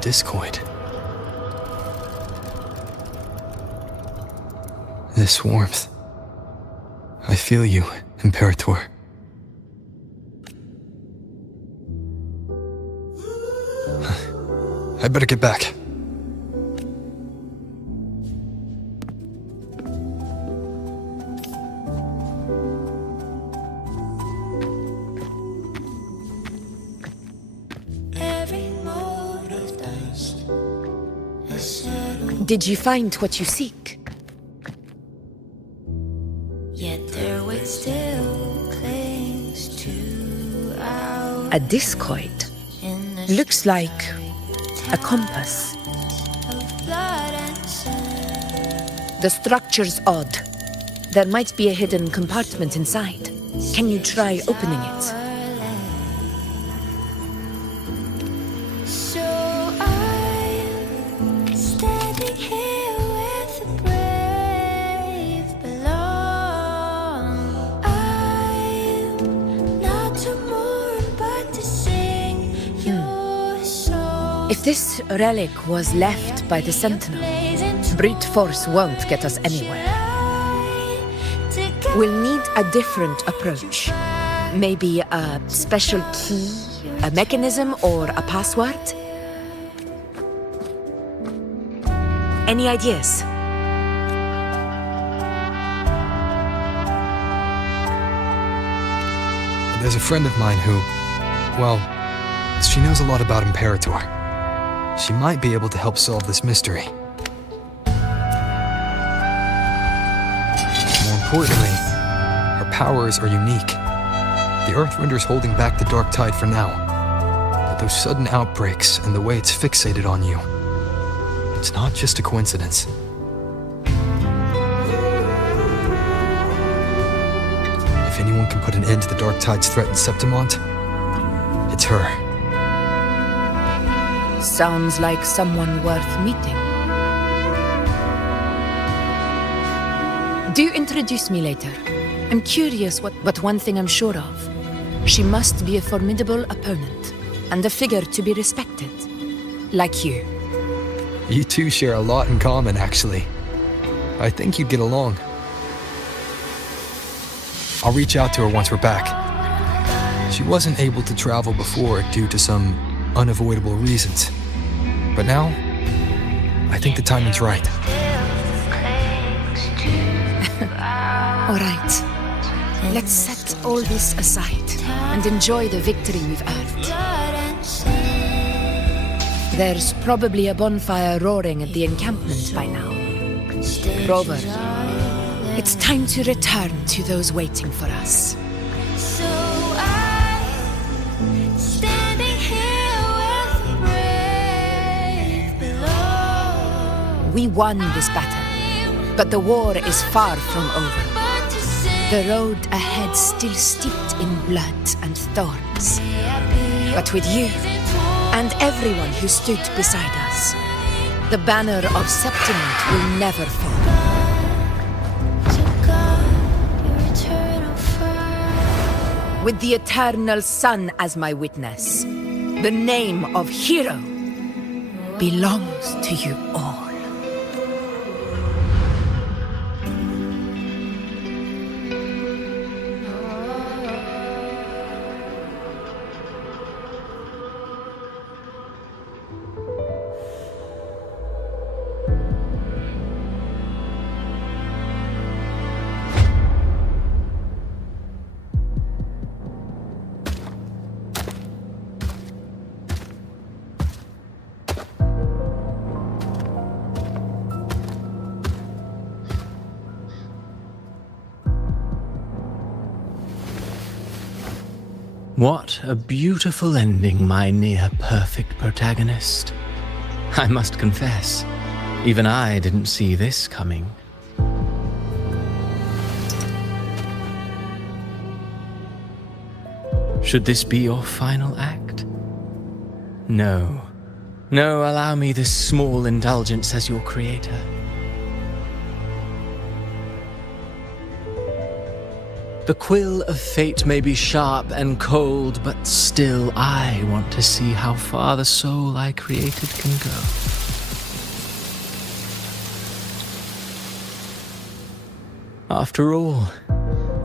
Discoid. This warmth. I feel you, Imperator. I better get back. Did you find what you seek? Yet their weight still clings to our A discoid. Looks like a compass. blood and sand. The structure's odd. There might be a hidden compartment inside. Can you try opening it? So I'm standing here where the brave belong. I'm not to mourn, but to sing your song. If this relic was left by the Sentinel, brute force won't get us anywhere. We'll need a different approach. Maybe a special key, a mechanism, or a password? Any ideas? There's a friend of mine who, well, she knows a lot about Imperator. She might be able to help solve this mystery. More importantly, her powers are unique. The Earthrender's holding back the dark tide for now. But those sudden outbreaks and the way it's fixated on you, it's not just a coincidence. If anyone can put an end to the dark tide's threat in Septimont, it's her. Sounds like someone worth meeting. Do introduce me later. I'm curious, but one thing I'm sure of. She must be a formidable opponent, and a figure to be respected. Like you. You two share a lot in common, actually. I think you'd get along. I'll reach out to her once we're back. She wasn't able to travel before due to some unavoidable reasons. But now, I think the timing's right. All right. Let's set all this aside and enjoy the victory we've earned. There's probably a bonfire roaring at the encampment by now. Rover, it's time to return to those waiting for us. So I'm standing here where the brave belong. We won this battle, but the war is far from over. The road ahead still steeped in blood and thorns. But with you, and everyone who stood beside us, the banner of Septimont will never fall. with the eternal sun as my witness, the name of hero belongs to you all. What a beautiful ending, my near-perfect protagonist. I must confess, even I didn't see this coming. Should this be your final act? No. No, allow me this small indulgence as your creator. The quill of fate may be sharp and cold, but still I want to see how far the soul I created can go. After all,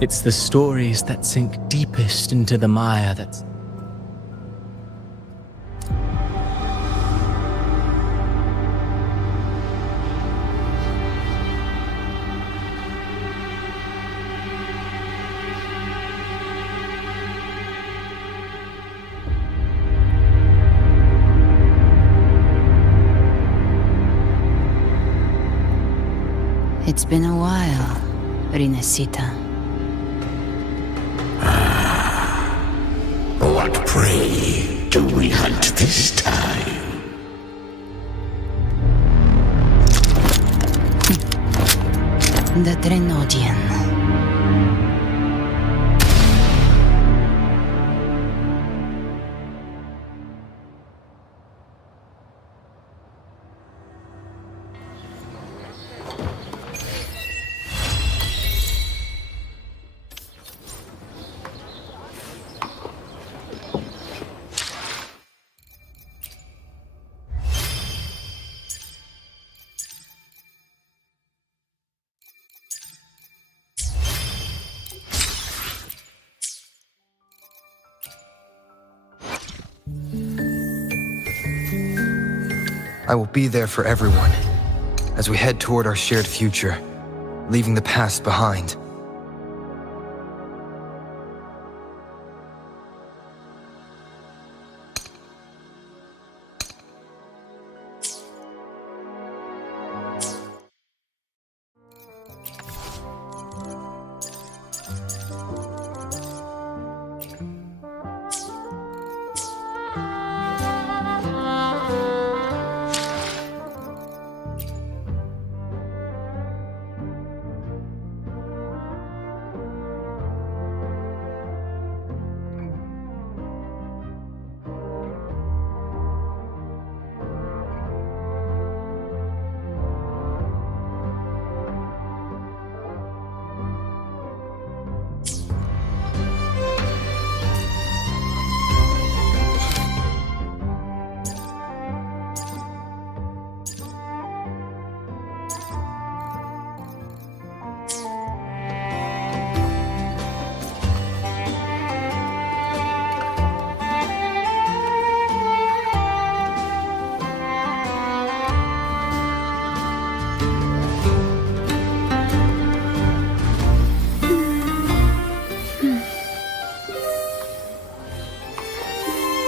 it's the stories that sink deepest into the mire that's... It's been a while, Rinesita. What prey do we hunt this time? The Drenodian. I will be there for everyone as we head toward our shared future, leaving the past behind.